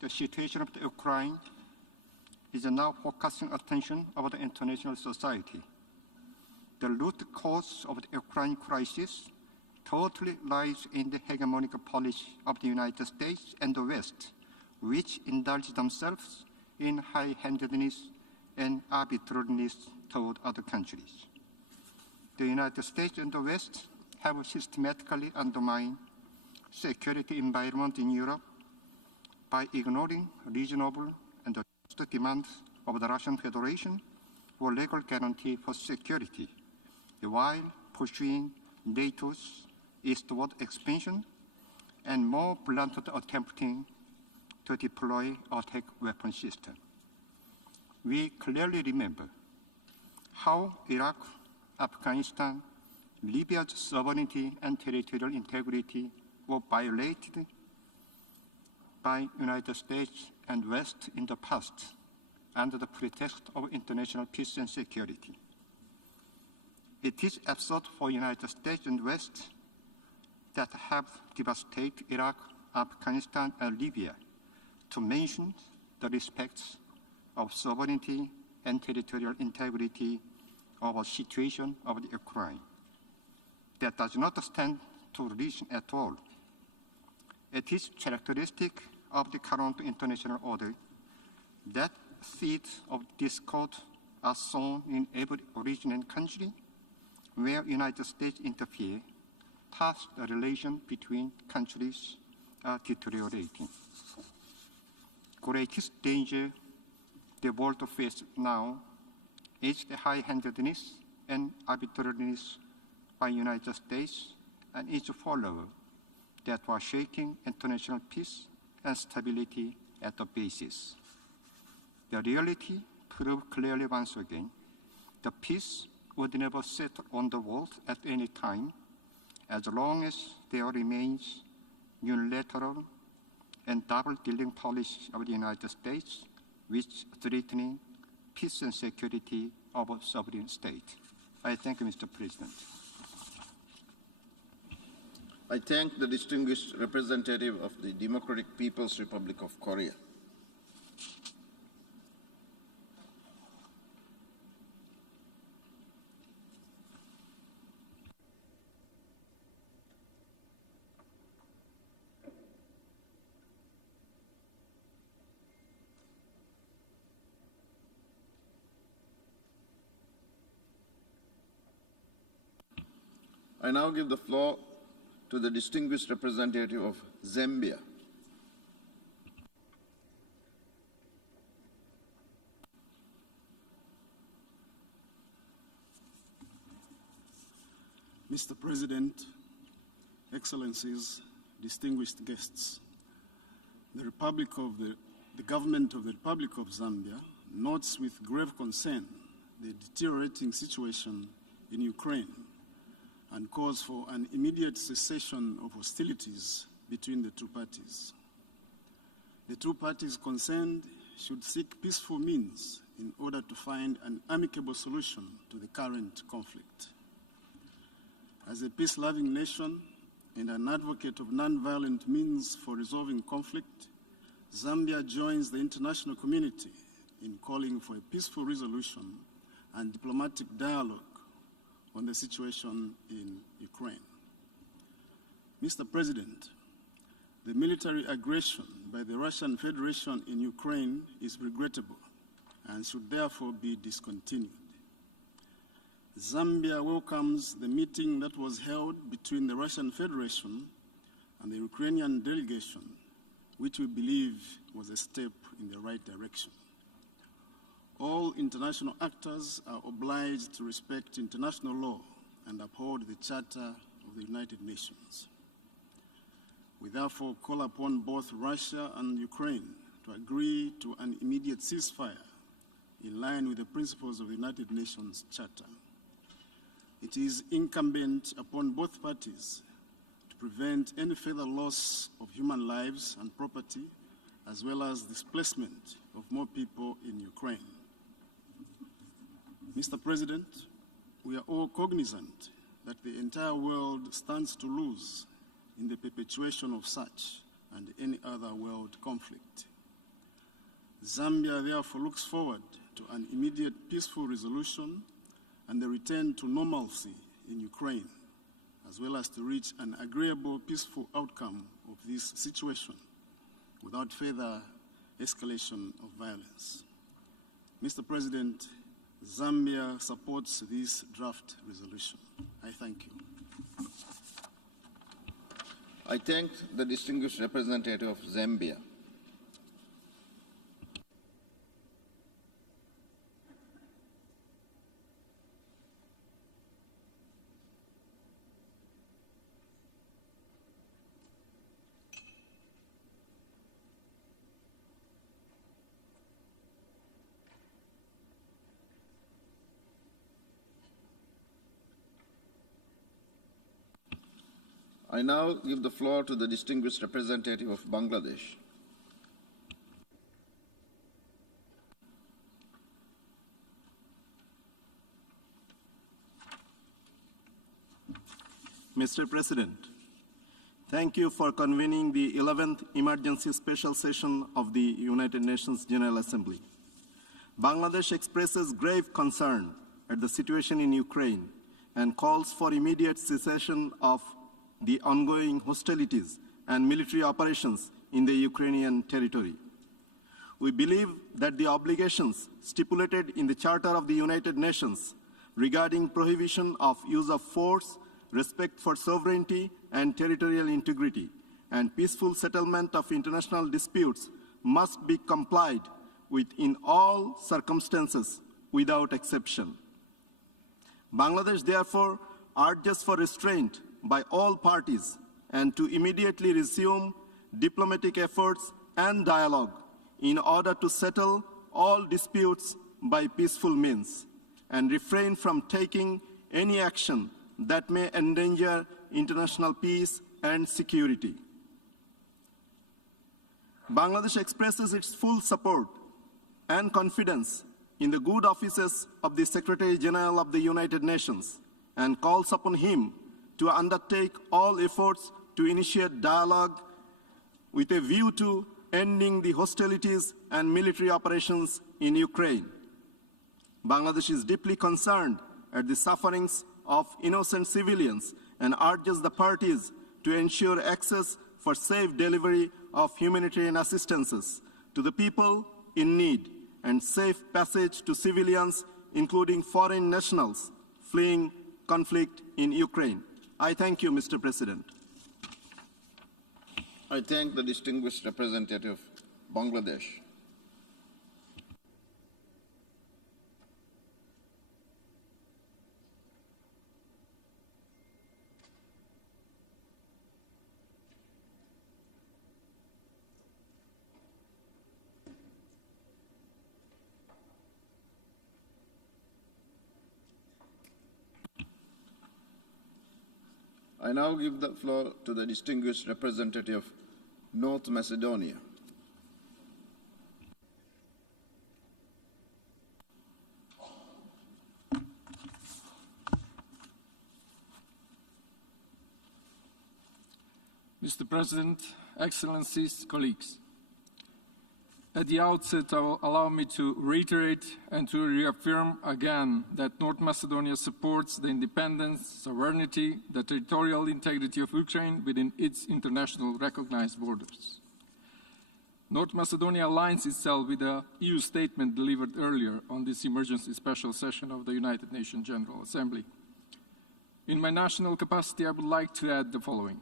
the situation of the Ukraine is now focusing attention of the international society. The root cause of the Ukraine crisis totally lies in the hegemonic policy of the United States and the West, which indulge themselves in high-handedness and arbitrariness toward other countries. The United States and the West have systematically undermined security environment in Europe by ignoring reasonable and just demands of the Russian Federation for legal guarantee for security, while pursuing NATO's eastward expansion and more bluntly attempting to deploy attack weapon system. We clearly remember how Iraq, Afghanistan, Libya's sovereignty and territorial integrity were violated by United States and West in the past under the pretext of international peace and security. It is absurd for United States and West that have devastated Iraq, Afghanistan, and Libya to mention the respects of sovereignty and territorial integrity of a situation of the Ukraine. That does not stand to reason at all. It is characteristic of the current international order that seeds of discord are sown in every region and country where United States interfere, thus the relation between countries are deteriorating. Greatest danger the world faces now is the high-handedness and arbitrariness by United States and its followers that were shaking international peace and stability at the basis. The reality proved clearly once again the peace would never settle on the world at any time as long as there remains unilateral and double-dealing policy of the United States which threatening peace and security of a sovereign state. I thank you, Mr. President. I thank the distinguished representative of the Democratic People's Republic of Korea. I now give the floor to the distinguished representative of Zambia. Mr. President, Excellencies, distinguished guests, the government of the Republic of Zambia notes with grave concern the deteriorating situation in Ukraine and calls for an immediate cessation of hostilities between the two parties. The two parties concerned should seek peaceful means in order to find an amicable solution to the current conflict. As a peace-loving nation and an advocate of non-violent means for resolving conflict, Zambia joins the international community in calling for a peaceful resolution and diplomatic dialogue on the situation in Ukraine. Mr. President, the military aggression by the Russian Federation in Ukraine is regrettable and should therefore be discontinued. Zambia welcomes the meeting that was held between the Russian Federation and the Ukrainian delegation, which we believe was a step in the right direction. All international actors are obliged to respect international law and uphold the Charter of the United Nations. We therefore call upon both Russia and Ukraine to agree to an immediate ceasefire in line with the principles of the United Nations Charter. It is incumbent upon both parties to prevent any further loss of human lives and property, as well as displacement of more people in Ukraine. Mr. President, we are all cognizant that the entire world stands to lose in the perpetuation of such and any other world conflict. Zambia therefore looks forward to an immediate peaceful resolution and the return to normalcy in Ukraine, as well as to reach an agreeable, peaceful outcome of this situation without further escalation of violence. Mr. President, Zambia supports this draft resolution. I thank you. I thank the distinguished representative of Zambia. I now give the floor to the distinguished representative of Bangladesh. Mr. President, thank you for convening the 11th Emergency Special Session of the United Nations General Assembly. Bangladesh expresses grave concern at the situation in Ukraine and calls for immediate cessation of the ongoing hostilities and military operations in the Ukrainian territory. We believe that the obligations stipulated in the Charter of the United Nations regarding prohibition of use of force, respect for sovereignty and territorial integrity, and peaceful settlement of international disputes must be complied with in all circumstances without exception. Bangladesh therefore urges for restraint by all parties and to immediately resume diplomatic efforts and dialogue in order to settle all disputes by peaceful means and refrain from taking any action that may endanger international peace and security. Bangladesh expresses its full support and confidence in the good offices of the Secretary General of the United Nations and calls upon him to undertake all efforts to initiate dialogue with a view to ending the hostilities and military operations in Ukraine. Bangladesh is deeply concerned at the sufferings of innocent civilians and urges the parties to ensure access for safe delivery of humanitarian assistances to the people in need and safe passage to civilians, including foreign nationals fleeing conflict in Ukraine. I thank you, Mr. President. I thank the distinguished representative of Bangladesh. I now give the floor to the distinguished representative of North Macedonia. Mr. President, Excellencies, colleagues. At the outset, allow me to reiterate and to reaffirm again that North Macedonia supports the independence, sovereignty, the territorial integrity of Ukraine within its international recognized borders. North Macedonia aligns itself with the EU statement delivered earlier on this emergency special session of the United Nations General Assembly. In my national capacity, I would like to add the following.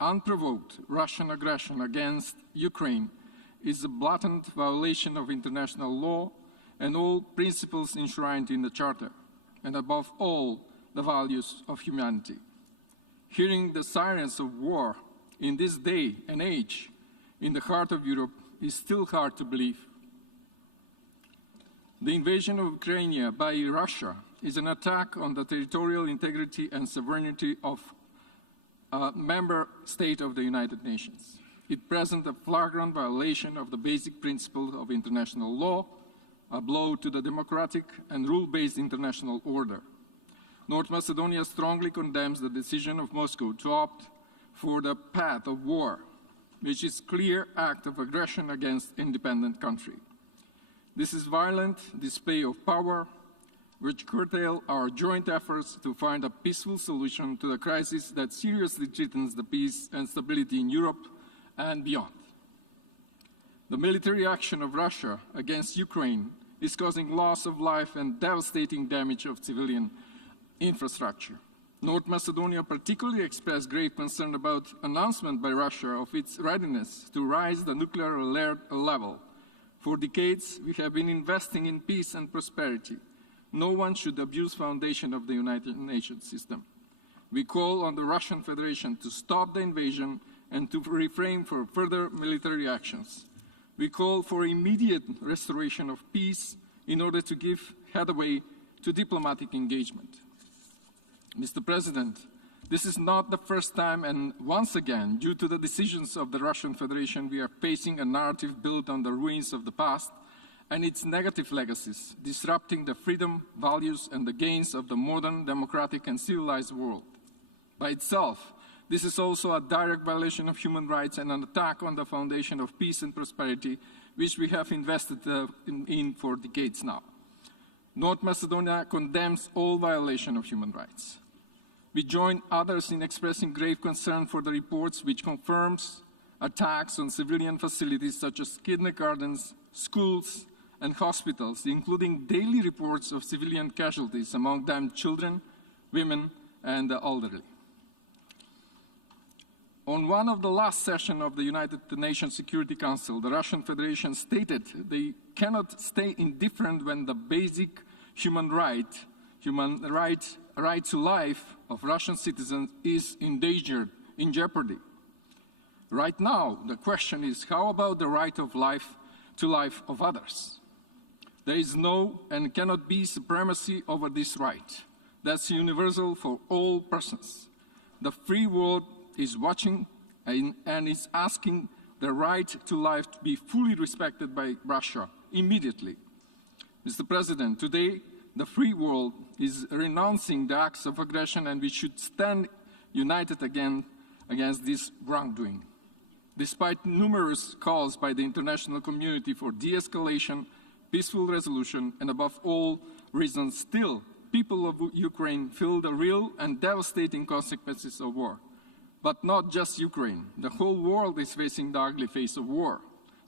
Unprovoked Russian aggression against Ukraine is a blatant violation of international law and all principles enshrined in the Charter, and above all, the values of humanity. Hearing the sirens of war in this day and age in the heart of Europe is still hard to believe. The invasion of Ukraine by Russia is an attack on the territorial integrity and sovereignty of a member state of the United Nations. It presents a flagrant violation of the basic principles of international law, a blow to the democratic and rule-based international order. North Macedonia strongly condemns the decision of Moscow to opt for the path of war, which is a clear act of aggression against an independent country. This is violent display of power, which curtail our joint efforts to find a peaceful solution to the crisis that seriously threatens the peace and stability in Europe and beyond. The military action of Russia against Ukraine is causing loss of life and devastating damage of civilian infrastructure. North Macedonia particularly expressed grave concern about announcement by Russia of its readiness to raise the nuclear alert level. For decades, we have been investing in peace and prosperity. No one should abuse the foundation of the United Nations system. We call on the Russian Federation to stop the invasion and to refrain from further military actions. We call for immediate restoration of peace in order to give headway to diplomatic engagement. Mr. President, this is not the first time, and once again, due to the decisions of the Russian Federation, we are facing a narrative built on the ruins of the past and its negative legacies, disrupting the freedom, values, and the gains of the modern, democratic, and civilized world. By itself, this is also a direct violation of human rights and an attack on the foundation of peace and prosperity, which we have invested in for decades now. North Macedonia condemns all violation of human rights. We join others in expressing grave concern for the reports which confirms attacks on civilian facilities such as kindergartens, schools, and hospitals, including daily reports of civilian casualties, among them children, women, and the elderly. On one of the last sessions of the United Nations Security Council, the Russian Federation stated they cannot stay indifferent when the basic human right to life of Russian citizens is endangered, in jeopardy. Right now, the question is, how about the right of life to life of others? There is no and cannot be supremacy over this right. That's universal for all persons. The free world is watching and is asking the right to life to be fully respected by Russia immediately. Mr. President, today the free world is renouncing the acts of aggression, and we should stand united again against this wrongdoing. Despite numerous calls by the international community for de-escalation, peaceful resolution, and above all reasons, still people of Ukraine feel the real and devastating consequences of war. But not just Ukraine. The whole world is facing the ugly face of war.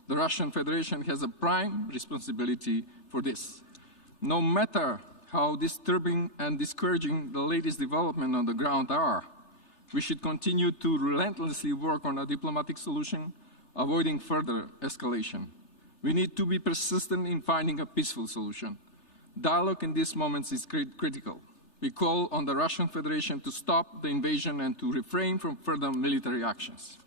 The Russian Federation has a prime responsibility for this. No matter how disturbing and discouraging the latest developments on the ground are, We should continue to relentlessly work on a diplomatic solution, avoiding further escalation. We need to be persistent in finding a peaceful solution. Dialogue in these moments is critical. We call on the Russian Federation to stop the invasion and to refrain from further military actions.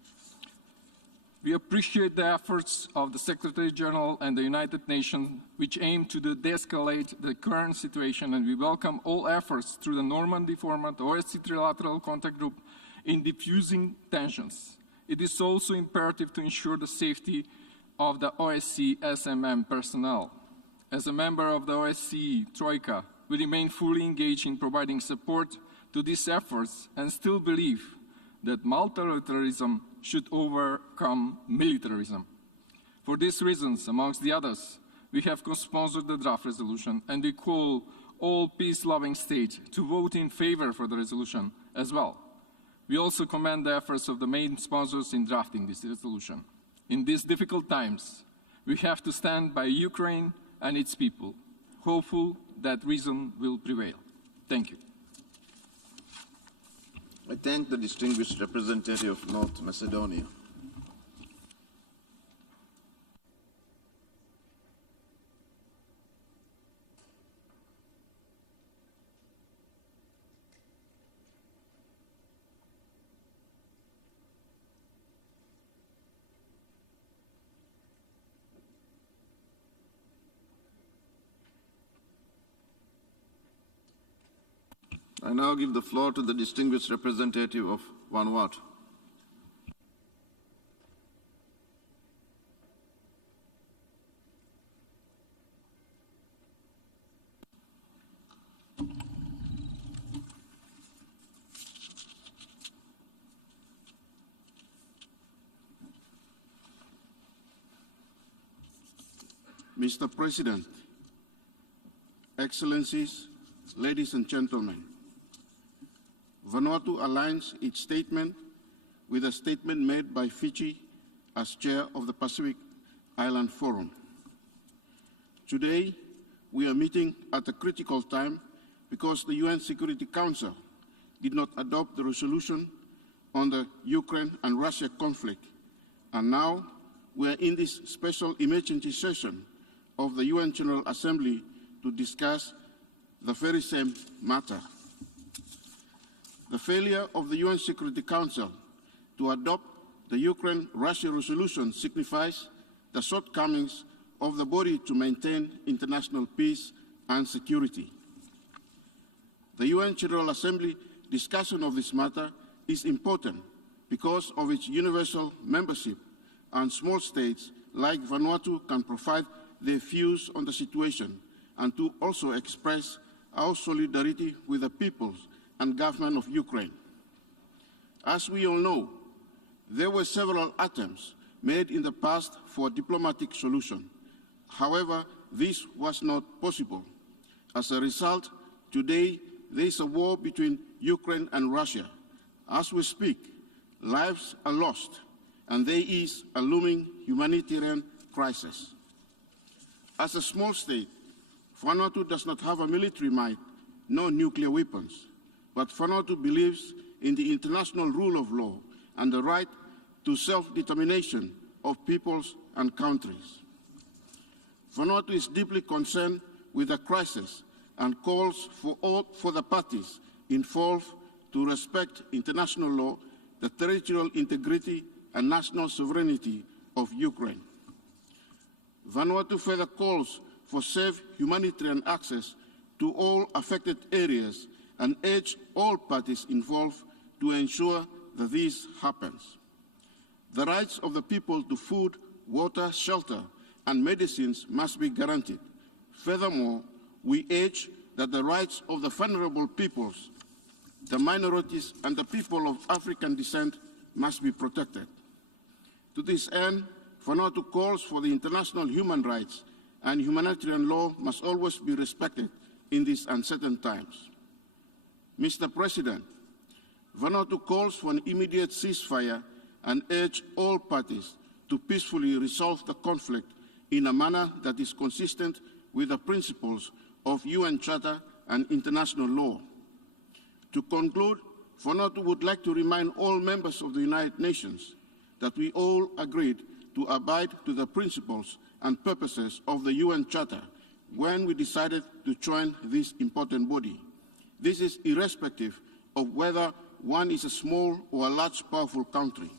We appreciate the efforts of the Secretary General and the United Nations, which aim to de-escalate the current situation, and we welcome all efforts through the Normandy format, OSCE Trilateral Contact Group, in diffusing tensions. It is also imperative to ensure the safety of the OSCE SMM personnel. As a member of the OSCE Troika, we remain fully engaged in providing support to these efforts and still believe that multilateralism should overcome militarism. For these reasons, amongst the others, we have co-sponsored the draft resolution, and we call all peace-loving states to vote in favor for the resolution as well. We also commend the efforts of the main sponsors in drafting this resolution. In these difficult times, we have to stand by Ukraine and its people, hopeful that reason will prevail. Thank you. I thank the distinguished representative of North Macedonia. I now give the floor to the distinguished representative of Vanuatu. Mr. President, Excellencies, ladies and gentlemen, Vanuatu aligns its statement with a statement made by Fiji as chair of the Pacific Island Forum. Today, we are meeting at a critical time because the UN Security Council did not adopt the resolution on the Ukraine and Russia conflict, and now we are in this special emergency session of the UN General Assembly to discuss the very same matter. The failure of the UN Security Council to adopt the Ukraine-Russia resolution signifies the shortcomings of the body to maintain international peace and security. The UN General Assembly discussion of this matter is important because of its universal membership, and small states like Vanuatu can provide their views on the situation and to also express our solidarity with the peoples and government of Ukraine. As we all know, there were several attempts made in the past for a diplomatic solution. However, this was not possible. As a result, today there is a war between Ukraine and Russia. As we speak, lives are lost, and there is a looming humanitarian crisis. As a small state, Vanuatu does not have a military might, nor nuclear weapons, but Vanuatu believes in the international rule of law and the right to self-determination of peoples and countries. Vanuatu is deeply concerned with the crisis and calls for the parties involved to respect international law, the territorial integrity and national sovereignty of Ukraine. Vanuatu further calls for safe humanitarian access to all affected areas and urge all parties involved to ensure that this happens. The rights of the people to food, water, shelter, and medicines must be guaranteed. Furthermore, we urge that the rights of the vulnerable peoples, the minorities, and the people of African descent must be protected. To this end, Vanuatu calls for the international human rights, and humanitarian law must always be respected in these uncertain times. Mr. President, Vanuatu calls for an immediate ceasefire and urge all parties to peacefully resolve the conflict in a manner that is consistent with the principles of UN Charter and international law. To conclude, For now, we would like to remind all members of the United Nations that we all agreed to abide to the principles and purposes of the UN Charter when we decided to join this important body. This is irrespective of whether one is a small or a large, powerful country.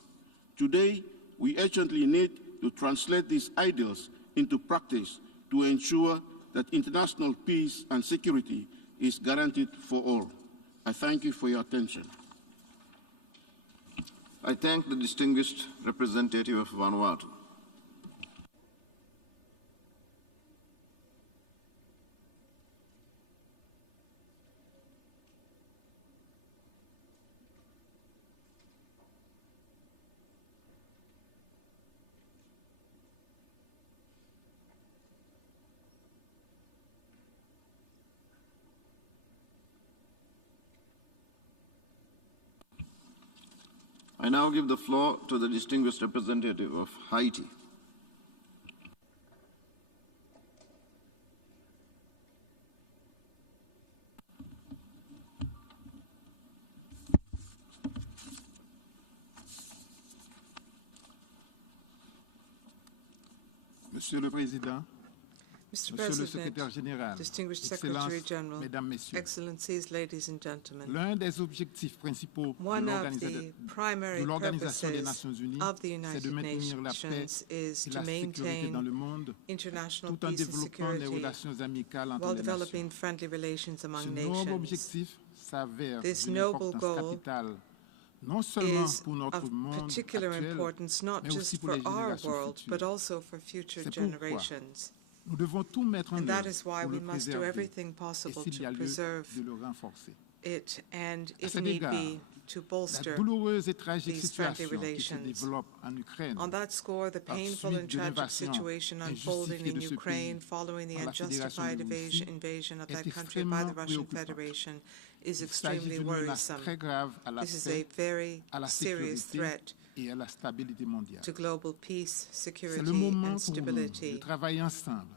Today, we urgently need to translate these ideals into practice to ensure that international peace and security is guaranteed for all. I thank you for your attention. I thank the distinguished representative of Vanuatu. I now give the floor to the distinguished representative of Haiti. Monsieur le Président, Mr. Monsieur le President, Secrétaire Général, Distinguished Secretary Excellences, General, Mesdames, Messieurs, Excellencies, ladies and gentlemen, l'un des objectifs principaux one of the primary de l'Organisation des purposes Nations Unies, of the c'est de United maintenir la paix Nations is et to la sécurité dans le maintain monde, international tout en peace and développant les security relations amicales entre while les developing nations. friendly relations among Ce noble nations. objectif s'avère This d'une noble importance goal capitale, non seulement is pour notre of monde particular actuel, importance not mais aussi just pour for les our générations world, futures. but also for future C'est pourquoi generations. nous devons tout mettre en And that œuvre is why pour we le must do préserver everything et possible s'il y to a lieu preserve de le renforcer. it and, À if cet need égard, be, to la bolster douloureuse et tragique these friendly situation qui se relations. développe en Ukraine On that score, the par painful suite and de tragic l'invasion situation unfolding injustifiée in de ce Ukraine pays following the par la Fédération unjustified de Russie invasion of est that country by the extrêmement Russian préoccupante. Federation is Il s'agit extremely d'une menace worrisome. très grave à la This is paix, a very à la serious sécurité threat et à la stabilité mondiale. to global peace, C'est security, le moment and pour nous de stability. travailler ensemble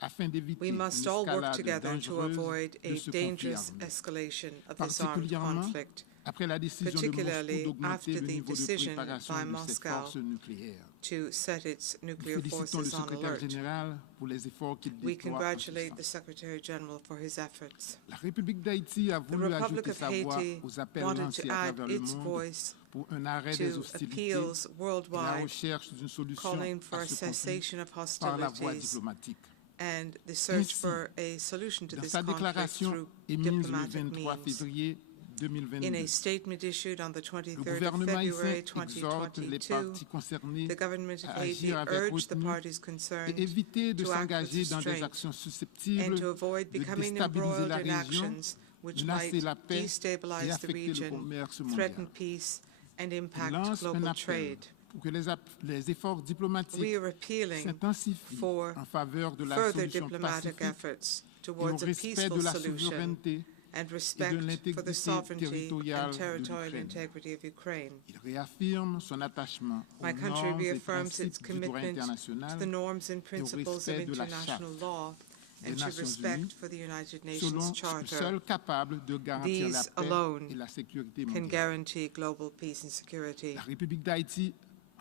afin d'éviter We une must all work escalade together to dangereuse avoid de a ce conflit dangerous armé. escalation of this armed Particulièrement conflict, après la décision de Moscou particularly d'augmenter after le the niveau de decision préparation by de ses Moscow forces nucléaires. to set its Nous nuclear félicitons le forces on secrétaire alert. général pour les efforts qu'il We déploie en ce congratulate the sens. Secretary General for his efforts. La République d'Haïti a The voulu Republic ajouter of sa voix Haiti aux appels wanted lancés to à add travers le its monde voice pour un arrêt des to hostilités appeals et la worldwide recherche d'une solution calling for à a ce conflit cessation of par la voie hostilities diplomatique. and the search Ainsi, for a solution to dans this sa conflict déclaration through émise le diplomatic 23 means. février In 2022, a statement issued on the le 23rd of gouvernement February haïtien exhorte les 2022, parties concernées the government of à Haiti agir avec urged the retenue parties concerned et éviter de to act with s'engager dans des restraint actions and susceptibles to avoid de becoming déstabiliser la embroiled in région, actions which menacer might la paix et destabilize the affecter le region, commerce threaten mondial. peace, and Il impact lance un global appel trade. pour que les efforts diplomatiques We are appealing s'intensifient for en faveur de la further solution diplomatic pacifique efforts et au towards a respect peaceful de la solution souveraineté and et de respect for the l'intégrité sovereignty territoriale and de territorial l'Ukraine. integrity of Ukraine. Il réaffirme son attachement aux My country normes et reaffirms its principes du droit commitment to international the norms and et au principles of respect de la international Charte law des and to Nations respect Unies, for the United selon Nations le Charter. seul capable de garantir la These paix alone et la sécurité can mondiale. guarantee global peace and security. La République d'Haïti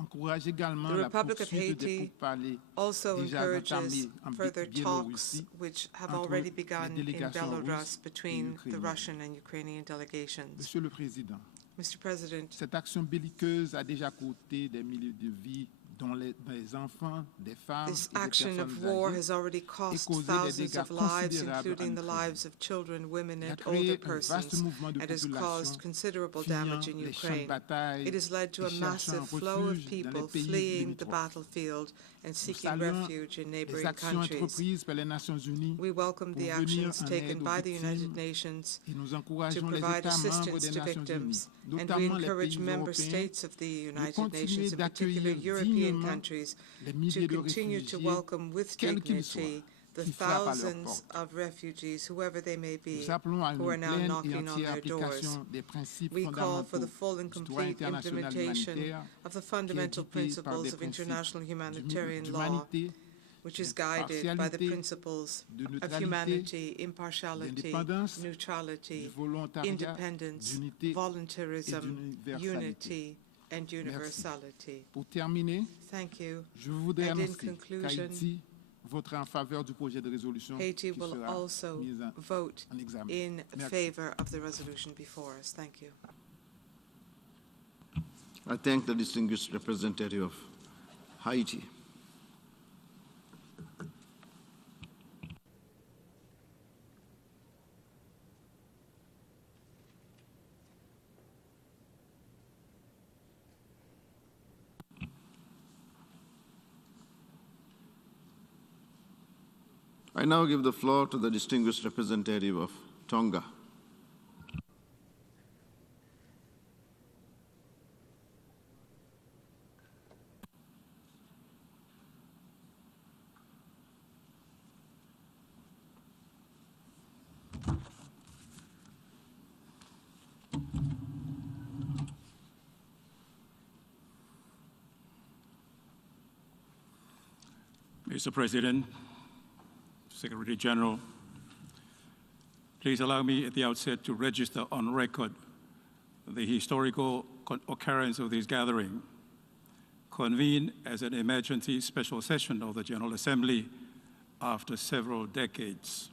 encourage également The la Republic of poursuite des Haiti pourparlers also déjà encourages entamés en further talks Biélorussie which have entre already les begun in délégations russes Belarus et between the ukrainiennes. Russian and Ukrainian delegations. Monsieur le Président, Mr. President, cette action belliqueuse a déjà coûté des milliers de vies, dont des enfants, des femmes this et des action personnes of war âgées, has already et cost causé des thousands dégâts of lives, considérables including the en Ukraine. lives of children, women, Il a and créé older un vaste persons, mouvement de and has population caused considerable fuyant damage in les champs de Ukraine. bataille It has led to et a cherchant massive flow of refuge dans les people pays fleeing the limitrophes. battlefield and Nous seeking saluons refuge in les neighboring actions countries. entreprises par les Nations Unies We welcome pour the venir actions en taken aide aux by the United victimes Nations et nous to encourageons les provide États membres assistance des to Nations Unies, victims, and we notamment les encourage pays member européens, states of the de United continuer Nations, in particular d'accueillir European dignement countries, les to milliers de continue to réfugiés, welcome with quels qu'ils soient, dignity the qui frappent à leur thousands porte. of refugees, whoever they may be, Nous appelons à une who are now pleine et knocking on entière their doors. application des principes We call for the fondamentaux full and du droit complete international implementation humanitaire of the qui est fundamental dicté par des principles of principes international humanitarian law d'humanité, which is guided by the principles of humanity, impartiality, neutrality, independence, voluntarism, unity, and universality. Thank you. And in conclusion, Haiti will also vote in favor of the resolution before us. Thank you. I thank the distinguished representative of Haiti. I now give the floor to the distinguished representative of Tonga. Mr. President, Secretary General, please allow me at the outset to register on record the historical occurrence of this gathering, convened as an emergency special session of the General Assembly after several decades.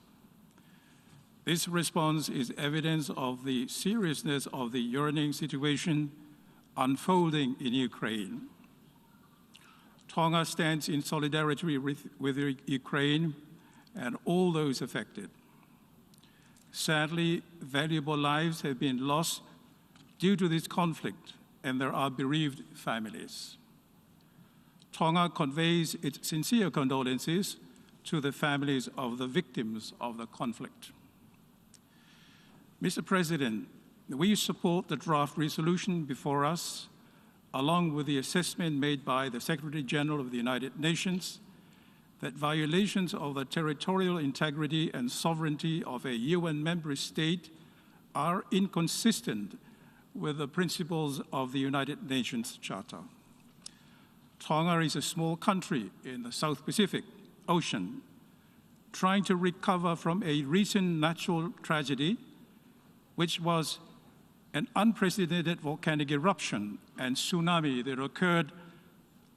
This response is evidence of the seriousness of the yearning situation unfolding in Ukraine. Tonga stands in solidarity with Ukraine and all those affected. Sadly, valuable lives have been lost due to this conflict, and there are bereaved families. Tonga conveys its sincere condolences to the families of the victims of the conflict. Mr. President, we support the draft resolution before us, along with the assessment made by the Secretary General of the United Nations that violations of the territorial integrity and sovereignty of a UN member state are inconsistent with the principles of the United Nations Charter. Tonga is a small country in the South Pacific Ocean, trying to recover from a recent natural tragedy, which was an unprecedented volcanic eruption and tsunami that occurred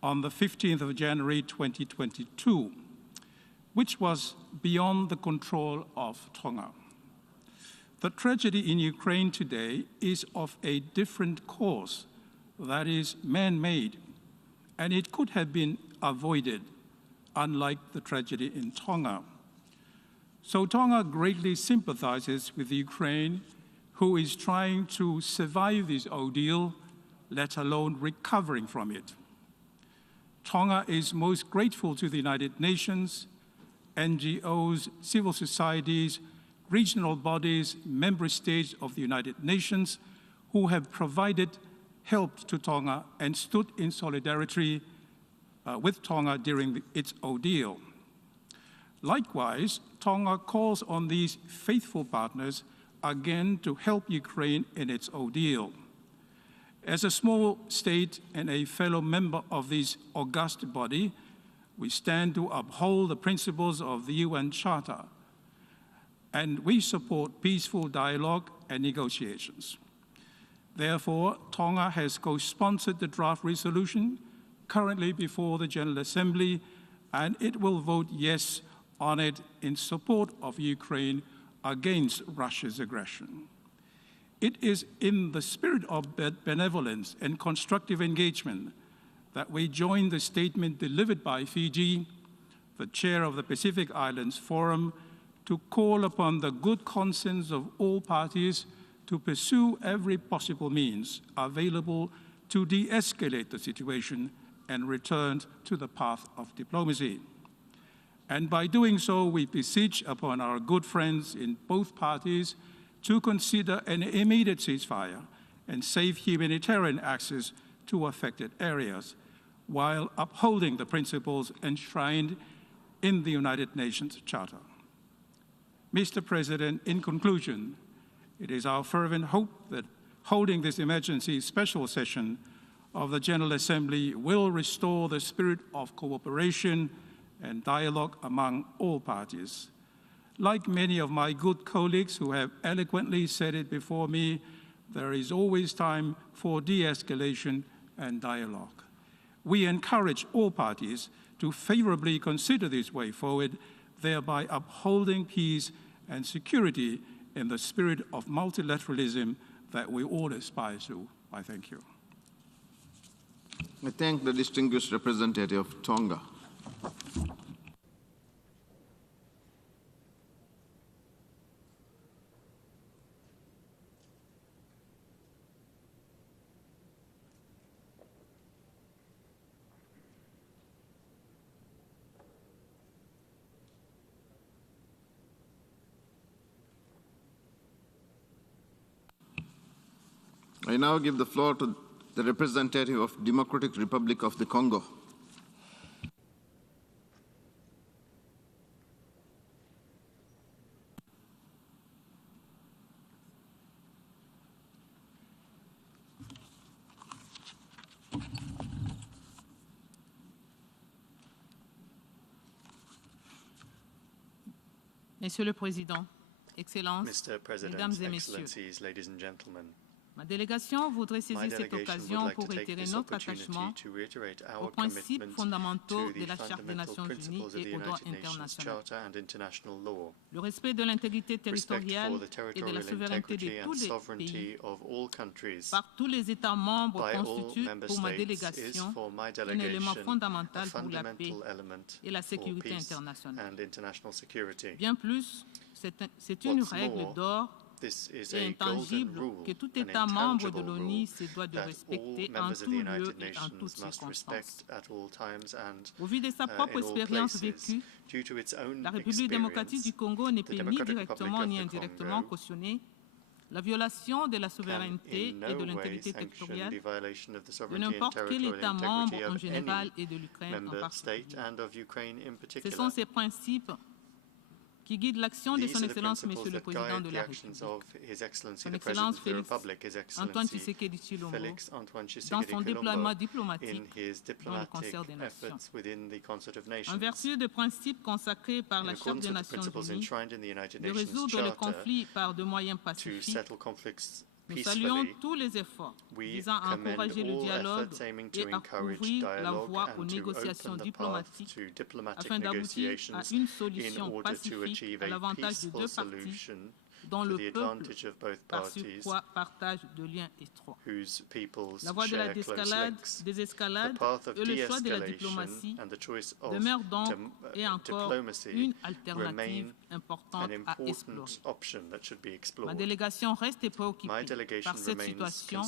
on the 15th of January 2022, which was beyond the control of Tonga. The tragedy in Ukraine today is of a different cause, that is man-made, and it could have been avoided, unlike the tragedy in Tonga. So Tonga greatly sympathizes with Ukraine, who is trying to survive this ordeal, let alone recovering from it. Tonga is most grateful to the United Nations, NGOs, civil societies, regional bodies, member states of the United Nations who have provided help to Tonga and stood in solidarity with Tonga during its ordeal. Likewise, Tonga calls on these faithful partners again to help Ukraine in its ordeal. As a small state and a fellow member of this august body, we stand to uphold the principles of the UN Charter, and we support peaceful dialogue and negotiations. Therefore, Tonga has co-sponsored the draft resolution currently before the General Assembly, and it will vote yes on it in support of Ukraine against Russia's aggression. It is in the spirit of benevolence and constructive engagement that we join the statement delivered by Fiji, the chair of the Pacific Islands Forum, to call upon the good conscience of all parties to pursue every possible means available to de-escalate the situation and return to the path of diplomacy. And by doing so, we beseech upon our good friends in both parties to consider an immediate ceasefire and safe humanitarian access to affected areas, while upholding the principles enshrined in the United Nations Charter. Mr. President, in conclusion, it is our fervent hope that holding this emergency special session of the General Assembly will restore the spirit of cooperation and dialogue among all parties. Like many of my good colleagues who have eloquently said it before me, there is always time for de-escalation and dialogue. We encourage all parties to favorably consider this way forward, thereby upholding peace and security in the spirit of multilateralism that we all aspire to. I thank you. I thank the distinguished representative of Tonga. I now give the floor to the representative of Democratic Republic of the Congo. Monsieur le Président, Excellences, Mr. President, Mesdames et Messieurs, Excellencies, ladies and gentlemen, ma délégation voudrait saisir cette occasion pour réitérer notre attachement aux principes fondamentaux de la Charte des Nations Unies et au droit international. Le respect de l'intégrité territoriale et de la souveraineté de tous les pays par tous les États membres constitue pour ma délégation un élément fondamental pour la paix et la sécurité internationale. Bien plus, c'est une règle d'or et intangible que tout État membre de l'ONU se doit de respecter en tout lieu et en toutes circonstances. Au vu de sa propre expérience vécue, la République démocratique du Congo ne peut ni directement ni indirectement cautionner la violation de la souveraineté et de l'intégrité territoriale de n'importe quel État membre en général et de l'Ukraine en particulier. Ce sont ces principes qui guide l'action de son Excellence, Monsieur le Président de la République. Son Excellence Félix Antoine Tshisekedi Tshilombo, dans son déploiement diplomatique dans le concert des Nations. En vertu des principes consacrés par la Charte des Nations Unies, de résoudre le conflit par des moyens pacifiques, nous saluons tous les efforts visant à encourager le dialogue et à ouvrir la voie aux négociations diplomatiques afin d'aboutir à une solution pacifique à l'avantage de deux parties dont le peuple, par surcroît, partage de liens étroits. La voie de la désescalade et le choix de la diplomatie demeurent donc et encore une alternative importante à explorer. Ma délégation reste préoccupée par cette situation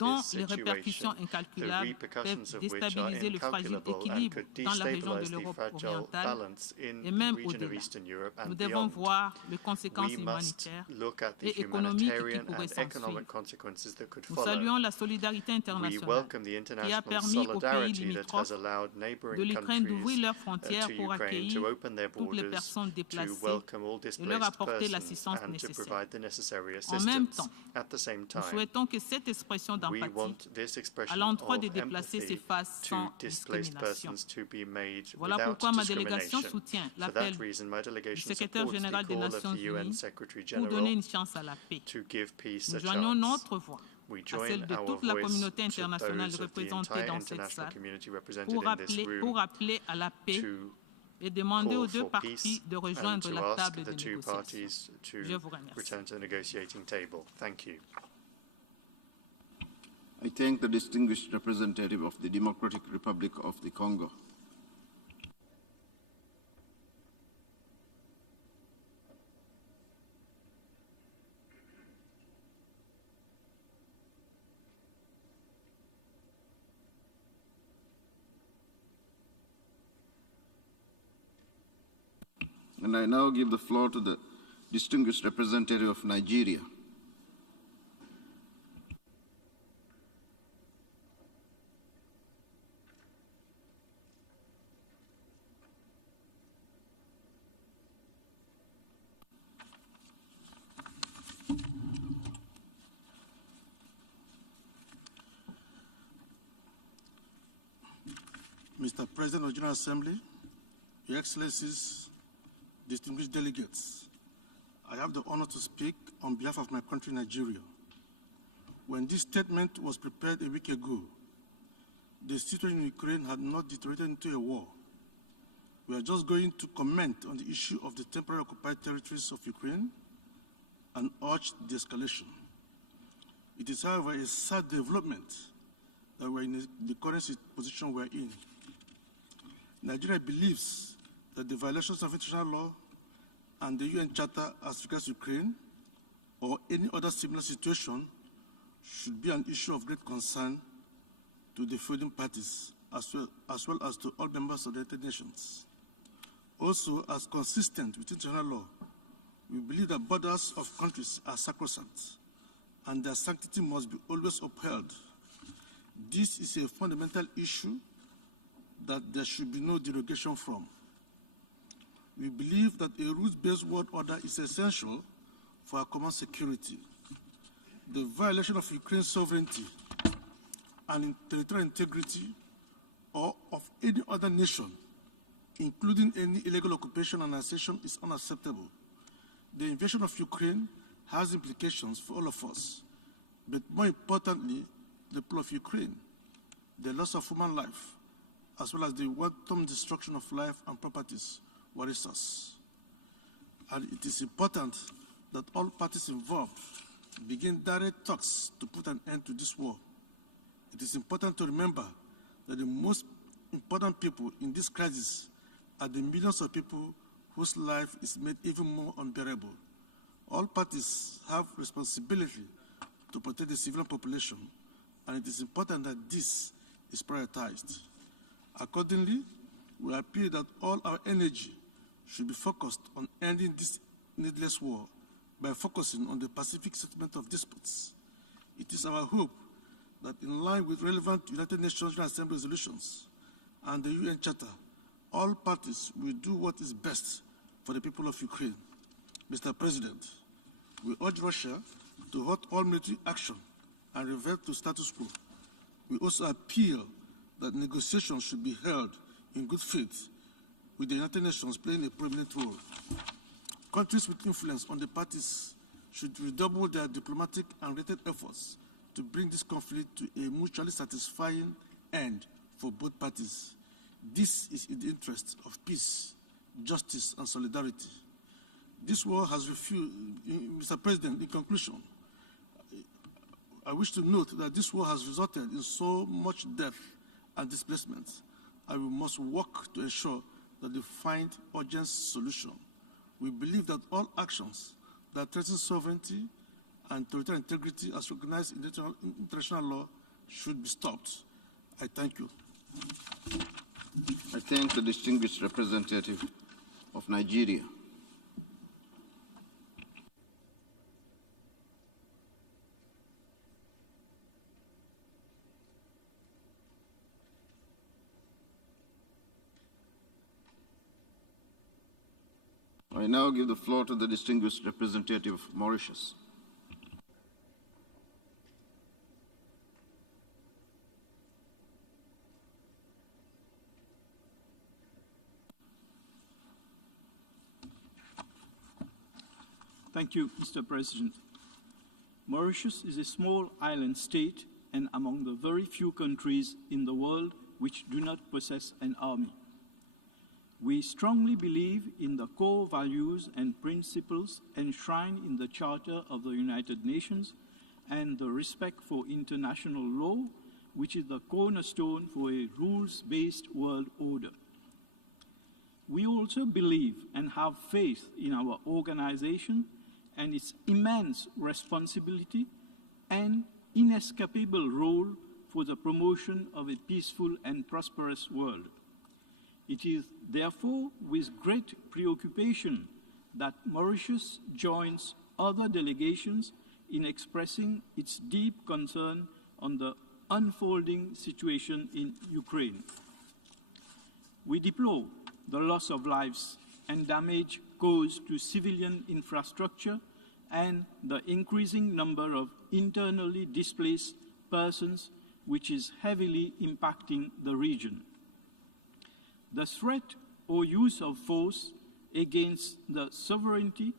dont les répercussions incalculables peuvent déstabiliser le fragile équilibre dans la région de l'Europe orientale et même au-delà. Nous devons voir les conséquences humanitaires et économiques qui pourraient s'ensuivre. Nous saluons la solidarité internationale qui a permis aux pays limitrophes de l'Ukraine d'ouvrir leurs frontières pour accueillir toutes les personnes déplacées et leur apporter l'assistance nécessaire. En même temps, nous souhaitons que cette expression d'empathie à l'endroit des déplacés s'efface sans discrimination. Voilà pourquoi ma délégation soutient l'appel du secrétaire général des Nations Unies pour donner une chance à la paix. Nous joignons notre voix à celle de toute la communauté internationale représentée dans cette salle pour appeler à la paix et demander aux deux parties de rejoindre la table de négociation. Je vous remercie. I thank the distinguished representative of the Democratic Republic of the Congo. And I now give the floor to the distinguished representative of Nigeria. Mr. President of the General Assembly, Your Excellencies, distinguished delegates, I have the honor to speak on behalf of my country, Nigeria. When this statement was prepared a week ago, the situation in Ukraine had not deteriorated into a war. We are just going to comment on the issue of the temporarily occupied territories of Ukraine and urge de-escalation. It is, however, a sad development that we're in the current position we're in. Nigeria believes that the violations of international law and the UN Charter as regards Ukraine or any other similar situation should be an issue of great concern to the feuding parties as well as to all members of the United Nations. Also, as consistent with international law, we believe that borders of countries are sacrosanct and their sanctity must be always upheld. This is a fundamental issue that there should be no derogation from. We believe that a rules-based world order is essential for our common security. The violation of Ukraine's sovereignty and territorial integrity or of any other nation, including any illegal occupation and annexation, is unacceptable. The invasion of Ukraine has implications for all of us, but more importantly, the people of Ukraine. The loss of human life, as well as the wanton destruction of life and properties, worries us. And it is important that all parties involved begin direct talks to put an end to this war. It is important to remember that the most important people in this crisis are the millions of people whose life is made even more unbearable. All parties have responsibility to protect the civilian population, and it is important that this is prioritized. Accordingly, we appeal that all our energy should be focused on ending this needless war by focusing on the pacific settlement of disputes. It is our hope that in line with relevant United Nations General Assembly resolutions and the UN Charter, all parties will do what is best for the people of Ukraine. Mr. President, we urge Russia to halt all military action and revert to status quo. We also appeal that negotiations should be held in good faith, with the United Nations playing a prominent role. Countries with influence on the parties should redouble their diplomatic and related efforts to bring this conflict to a mutually satisfying end for both parties. This is in the interest of peace, justice, and solidarity. This war has refused, Mr. President, in conclusion, I wish to note that this war has resulted in so much death and displacement, and we must work to ensure that they find urgent solution. We believe that all actions that threaten sovereignty and territorial integrity as recognized in international law should be stopped. I thank you. I thank the distinguished representative of Nigeria. I now give the floor to the distinguished representative of Mauritius. Thank you, Mr. President. Mauritius is a small island state and among the very few countries in the world which do not possess an army. We strongly believe in the core values and principles enshrined in the Charter of the United Nations and the respect for international law, which is the cornerstone for a rules-based world order. We also believe and have faith in our organization and its immense responsibility and inescapable role for the promotion of a peaceful and prosperous world. It is therefore with great preoccupation that Mauritius joins other delegations in expressing its deep concern on the unfolding situation in Ukraine. We deplore the loss of lives and damage caused to civilian infrastructure and the increasing number of internally displaced persons, which is heavily impacting the region. The threat or use of force against the sovereignty,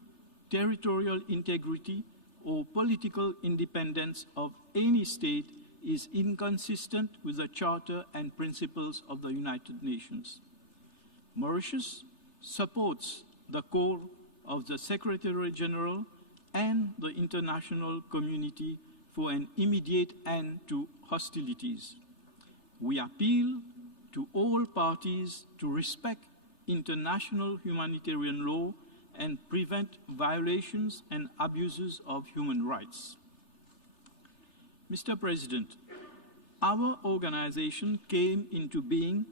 territorial integrity, or political independence of any state is inconsistent with the Charter and principles of the United Nations. Mauritius supports the call of the Secretary General and the international community for an immediate end to hostilities. We appeal to all parties to respect international humanitarian law and prevent violations and abuses of human rights. Mr. President, our organization came into being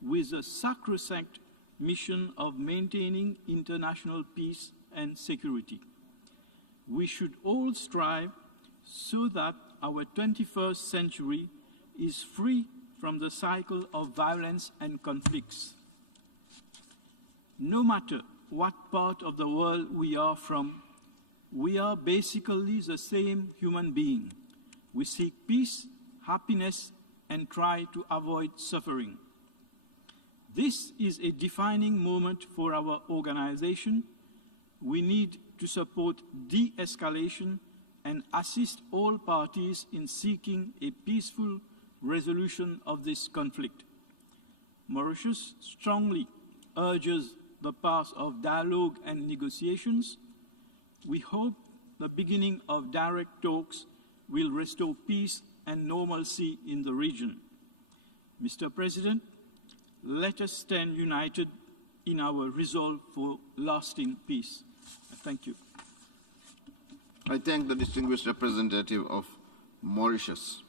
with the sacrosanct mission of maintaining international peace and security. We should all strive so that our 21st century is free from the cycle of violence and conflicts. No matter what part of the world we are from, we are basically the same human being. We seek peace, happiness, and try to avoid suffering. This is a defining moment for our organization. We need to support de-escalation and assist all parties in seeking a peaceful resolution of this conflict. Mauritius strongly urges the path of dialogue and negotiations. We hope the beginning of direct talks will restore peace and normalcy in the region. Mr. President, let us stand united in our resolve for lasting peace. Thank you. I thank the distinguished representative of Mauritius.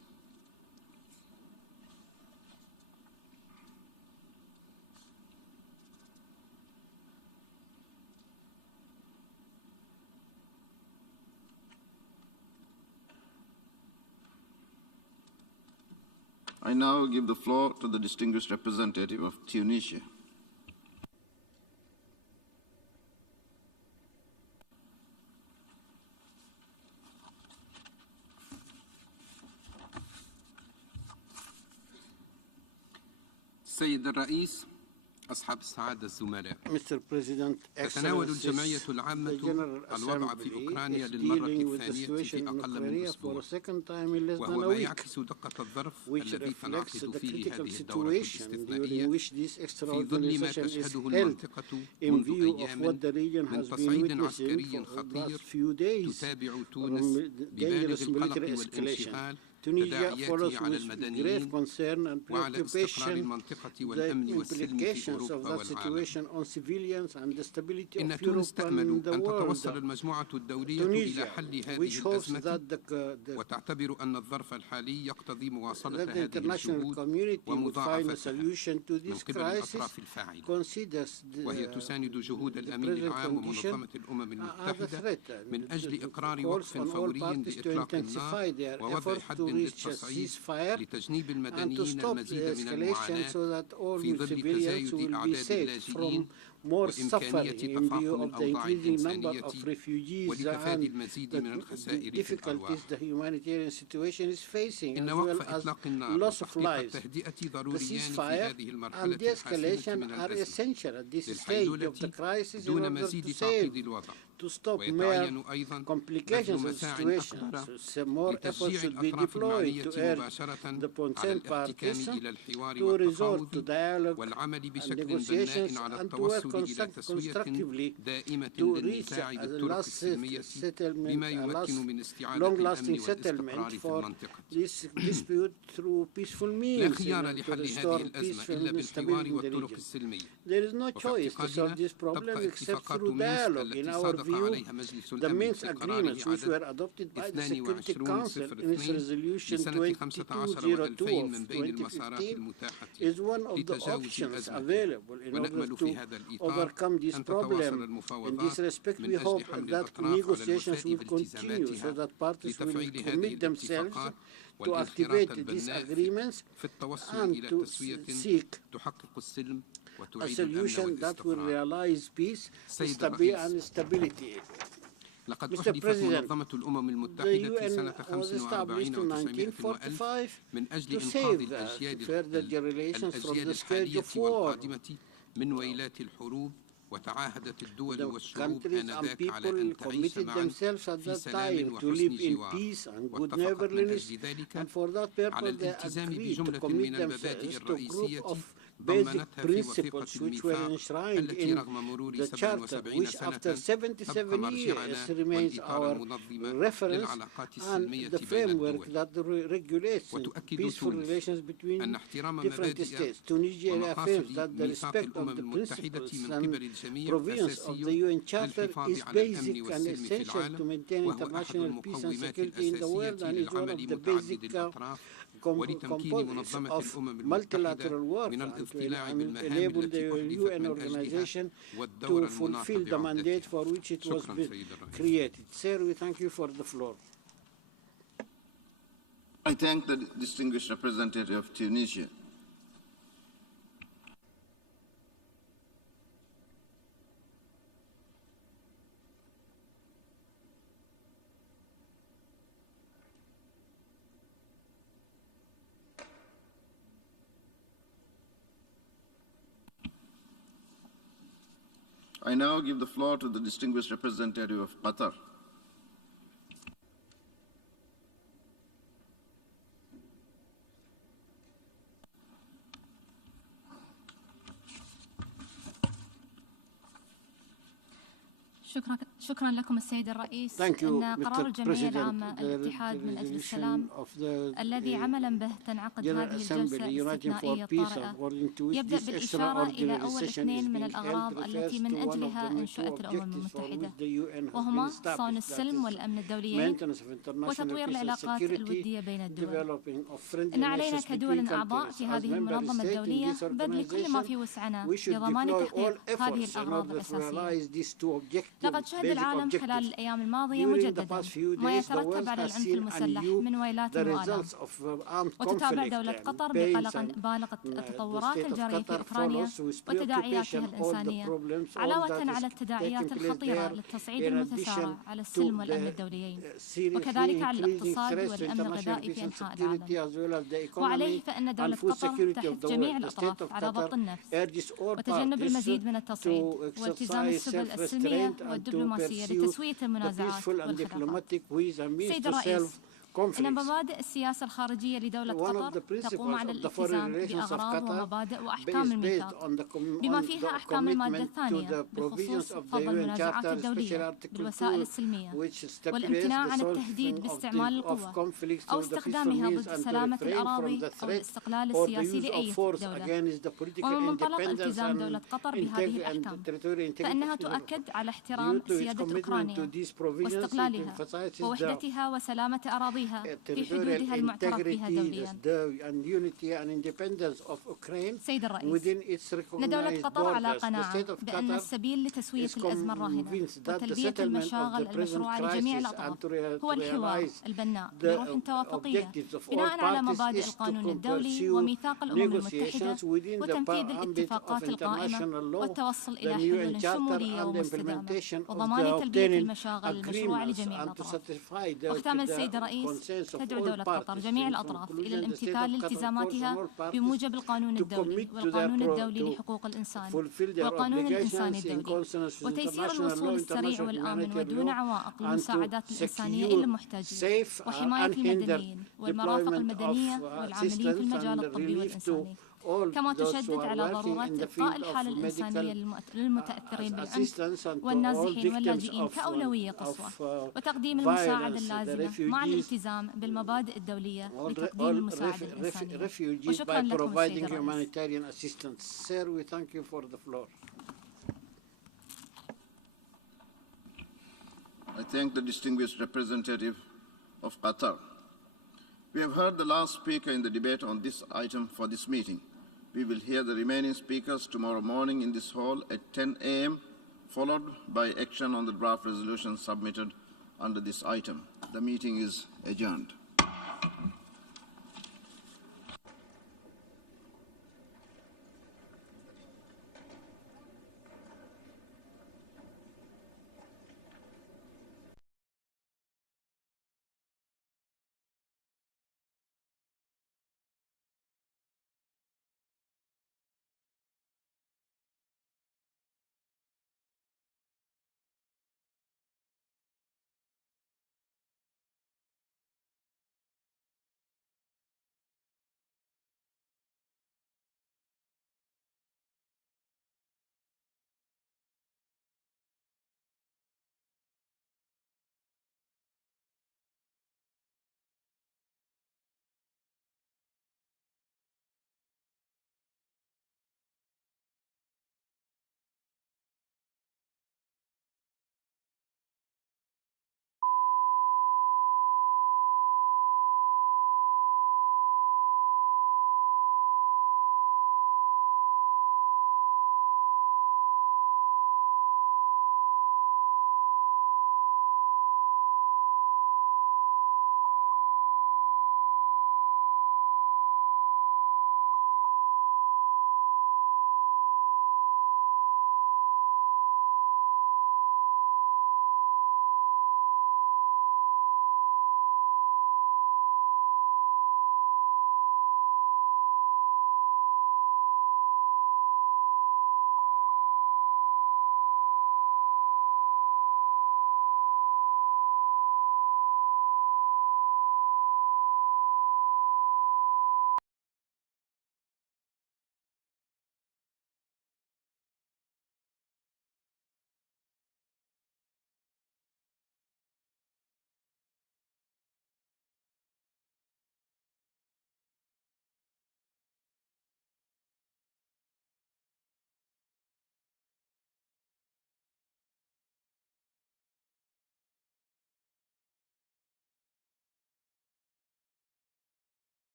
I now give the floor to the distinguished representative of Tunisia. السيد الرئيس، أصحاب السعادة الزملاء. Mr. President, تتناول الجمعية العامة الوضع في أوكرانيا للمرة الثانية في أقل من أسبوع، وهو ما يعكس دقة الظرف الذي تنعقد فيه هذه الدورة الاستثنائية في ظل ما تشهده المنطقة منذ أيام من تصعيد عسكري خطير تتابع تونس ببالغ القلق والانشغال تداعياته على المدنيين وعلى استقرار المنطقة والأمن والسلم في أوروبا والعالم. إن تونس تأمل أن تتوصل المجموعة الدولية إلى حل هذه الأزمة، وتعتبر أن الظرف الحالي يقتضي مواصلة هذه الجهود ومضاعفتها من قبل الأطراف الفاعلة، وهي تساند جهود الأمين العام ومنظمة الأمم المتحدة من أجل إقرار وقف فوري لإطلاق النار ووضع حد للتصعيد لتجنيب المدنيين المزيد من المعاناة في ظل تزايد أعداد اللاجئين وإمكانية تفاقم الأوضاع الإنسانية ولتفادي المزيد من الخسائر في الأرواح. إن وقف إطلاق النار وتحقيق التهدئة ضروريان في هذه المرحلة الحاسمة من الأزمة للحيلولة دون مزيد تعقيد الوضع. ويتعين أيضا بذل مساع أكبر لتشجيع الأطراف المعنية مباشرة على الاحتكام إلى الحوار والتفاوض والعمل بشكل بناء على التوصل إلى تسوية دائمة للنزاع بالطرق السلمية بما يمكن من استعادة الأمن والاستقرار في المنطقة. لا خيار لحل هذه الأزمة إلا بالحوار والطرق السلمية. وفي اعتقادنا تبقى اتفاقات مينسك التي صادق عليها مجلس الأمن في قراره عدد 22/02 لسنة 15 و2000 من بين المسارات المتاحة لتجاوز الأزمة، ونأمل في هذا الإطار أن تتواصل المفاوضات من أجل حمل الأطراف على الوفاء بالتزاماتها لتفعيل هذه الاتفاقات والانخراط البناء في التوصل إلى تسوية تحقق السلم وتعيد الأمن والاستقرار. سيد الرئيس، لقد أحدثت منظمة الأمم المتحدة في سنة 45 و900 من أجل إنقاذ الأجيال الحالية والقادمة من ويلات الحروب وتعاهدت الدول والشعوب آنذاك على أن تعيش معا في سلام وحسن جوار واتفقت من أجل ذلك على الالتزام بجملة من المبادئ الرئيسية ضمنتها في وثيقة الميثاق التي رغم مرور 77 سنة تبقى مرجعنا والإطار المنظم للعلاقات السلمية بين الدول وتؤكد تونس أن احترام مبادئ ومقاصد ميثاق الأمم المتحدة من قبل الجميع أساسي للحفاظ على الأمن والسلم في العالم وهو أحد المقومات الأساسية للعمل متعدد الأطراف ولتمكين منظمة الأمم المتحدة من الاطلاع بالمهام التي أحدثت من أجلها والدور المناط بعهدتها. شكرا سيد الرئيس. Sir, we thank you for the floor. I thank the distinguished representative of Tunisia. I now give the floor to the distinguished representative of Qatar. شكرا لكم السيد الرئيس أن قرار الجمعية العامة الاتحاد من أجل السلام الذي عملا به تنعقد هذه الجلسة الاستثنائية الطارئة يبدأ بالإشارة إلى أول اثنين من الأغراض التي من أجلها أنشأت الأمم المتحدة وهما صون السلم والأمن الدوليين وتطوير العلاقات الودية بين الدول. إن علينا كدول أعضاء في هذه المنظمة الدولية بذل كل ما في وسعنا لضمان تحقيق هذه الأغراض الأساسية. لقد شهد العالم خلال الأيام الماضية مجددا ما يترتب على العنف المسلح من ويلات وآلام وتتابع دولة قطر بقلق بالغ التطورات الجارية في أوكرانيا وتداعياتها الإنسانية علاوة على التداعيات الخطيرة للتصعيد المتسارع على السلم والأمن الدوليين وكذلك على الاقتصاد والأمن الغذائي في أنحاء العالم. وعليه فإن دولة قطر تحث جميع الأطراف على ضبط النفس وتجنب المزيد من التصعيد والتزام السبل السلمية والدبلوماسية لتسوية المنازعات والخلافات. سيد الرئيس، إن مبادئ السياسة الخارجية لدولة قطر تقوم على الالتزام بأغراض ومبادئ وأحكام الميثاق بما فيها أحكام المادة الثانية بخصوص فض المنازعات الدولية بالوسائل السلمية والامتناع عن التهديد باستعمال القوة أو استخدامها ضد سلامة الأراضي أو الاستقلال السياسي لأي دولة. ومن منطلق التزام دولة قطر بهذه الأحكام فإنها تؤكد على احترام سيادة أوكرانيا واستقلالها ووحدتها وسلامة أراضيها في حدودها المعترف بها دوليا. سيد الرئيس، إن دولة قطر على قناعة بأن السبيل لتسوية الأزمة الراهنة وتلبية المشاغل المشروعة لجميع الأطراف هو الحوار البناء بروح توافقية بناء على مبادئ القانون الدولي وميثاق الأمم المتحدة وتنفيذ الاتفاقات القائمة والتوصل إلى حلول شمولية ومستدامة وضمان تلبية المشاغل المشروعة لجميع الأطراف. واختام السيد الرئيس تدعو دولة قطر جميع الأطراف إلى الامتثال لالتزاماتها بموجب القانون الدولي والقانون الدولي لحقوق الإنسان والقانون الإنساني الدولي وتيسير الوصول السريع والآمن ودون عوائق للمساعدات الإنسانية إلى المحتاجين وحماية المدنيين والمرافق المدنية والعاملين في المجال الطبي والإنساني كما تشدد على ضرورة إبقاء الحالة الإنسانية للمتأثرين بالعنف والنازحين واللاجئين كأولوية قصوى وتقديم المساعدة اللازمة مع الالتزام بالمبادئ الدولية لتقديم المساعدة الإنسانية. وشكرا لكم السيد الرئيس. I thank the distinguished representative of Qatar. We have heard the last speaker in the debate on this item for this meeting. We will hear the remaining speakers tomorrow morning in this hall at 10 a.m., followed by action on the draft resolution submitted under this item. The meeting is adjourned.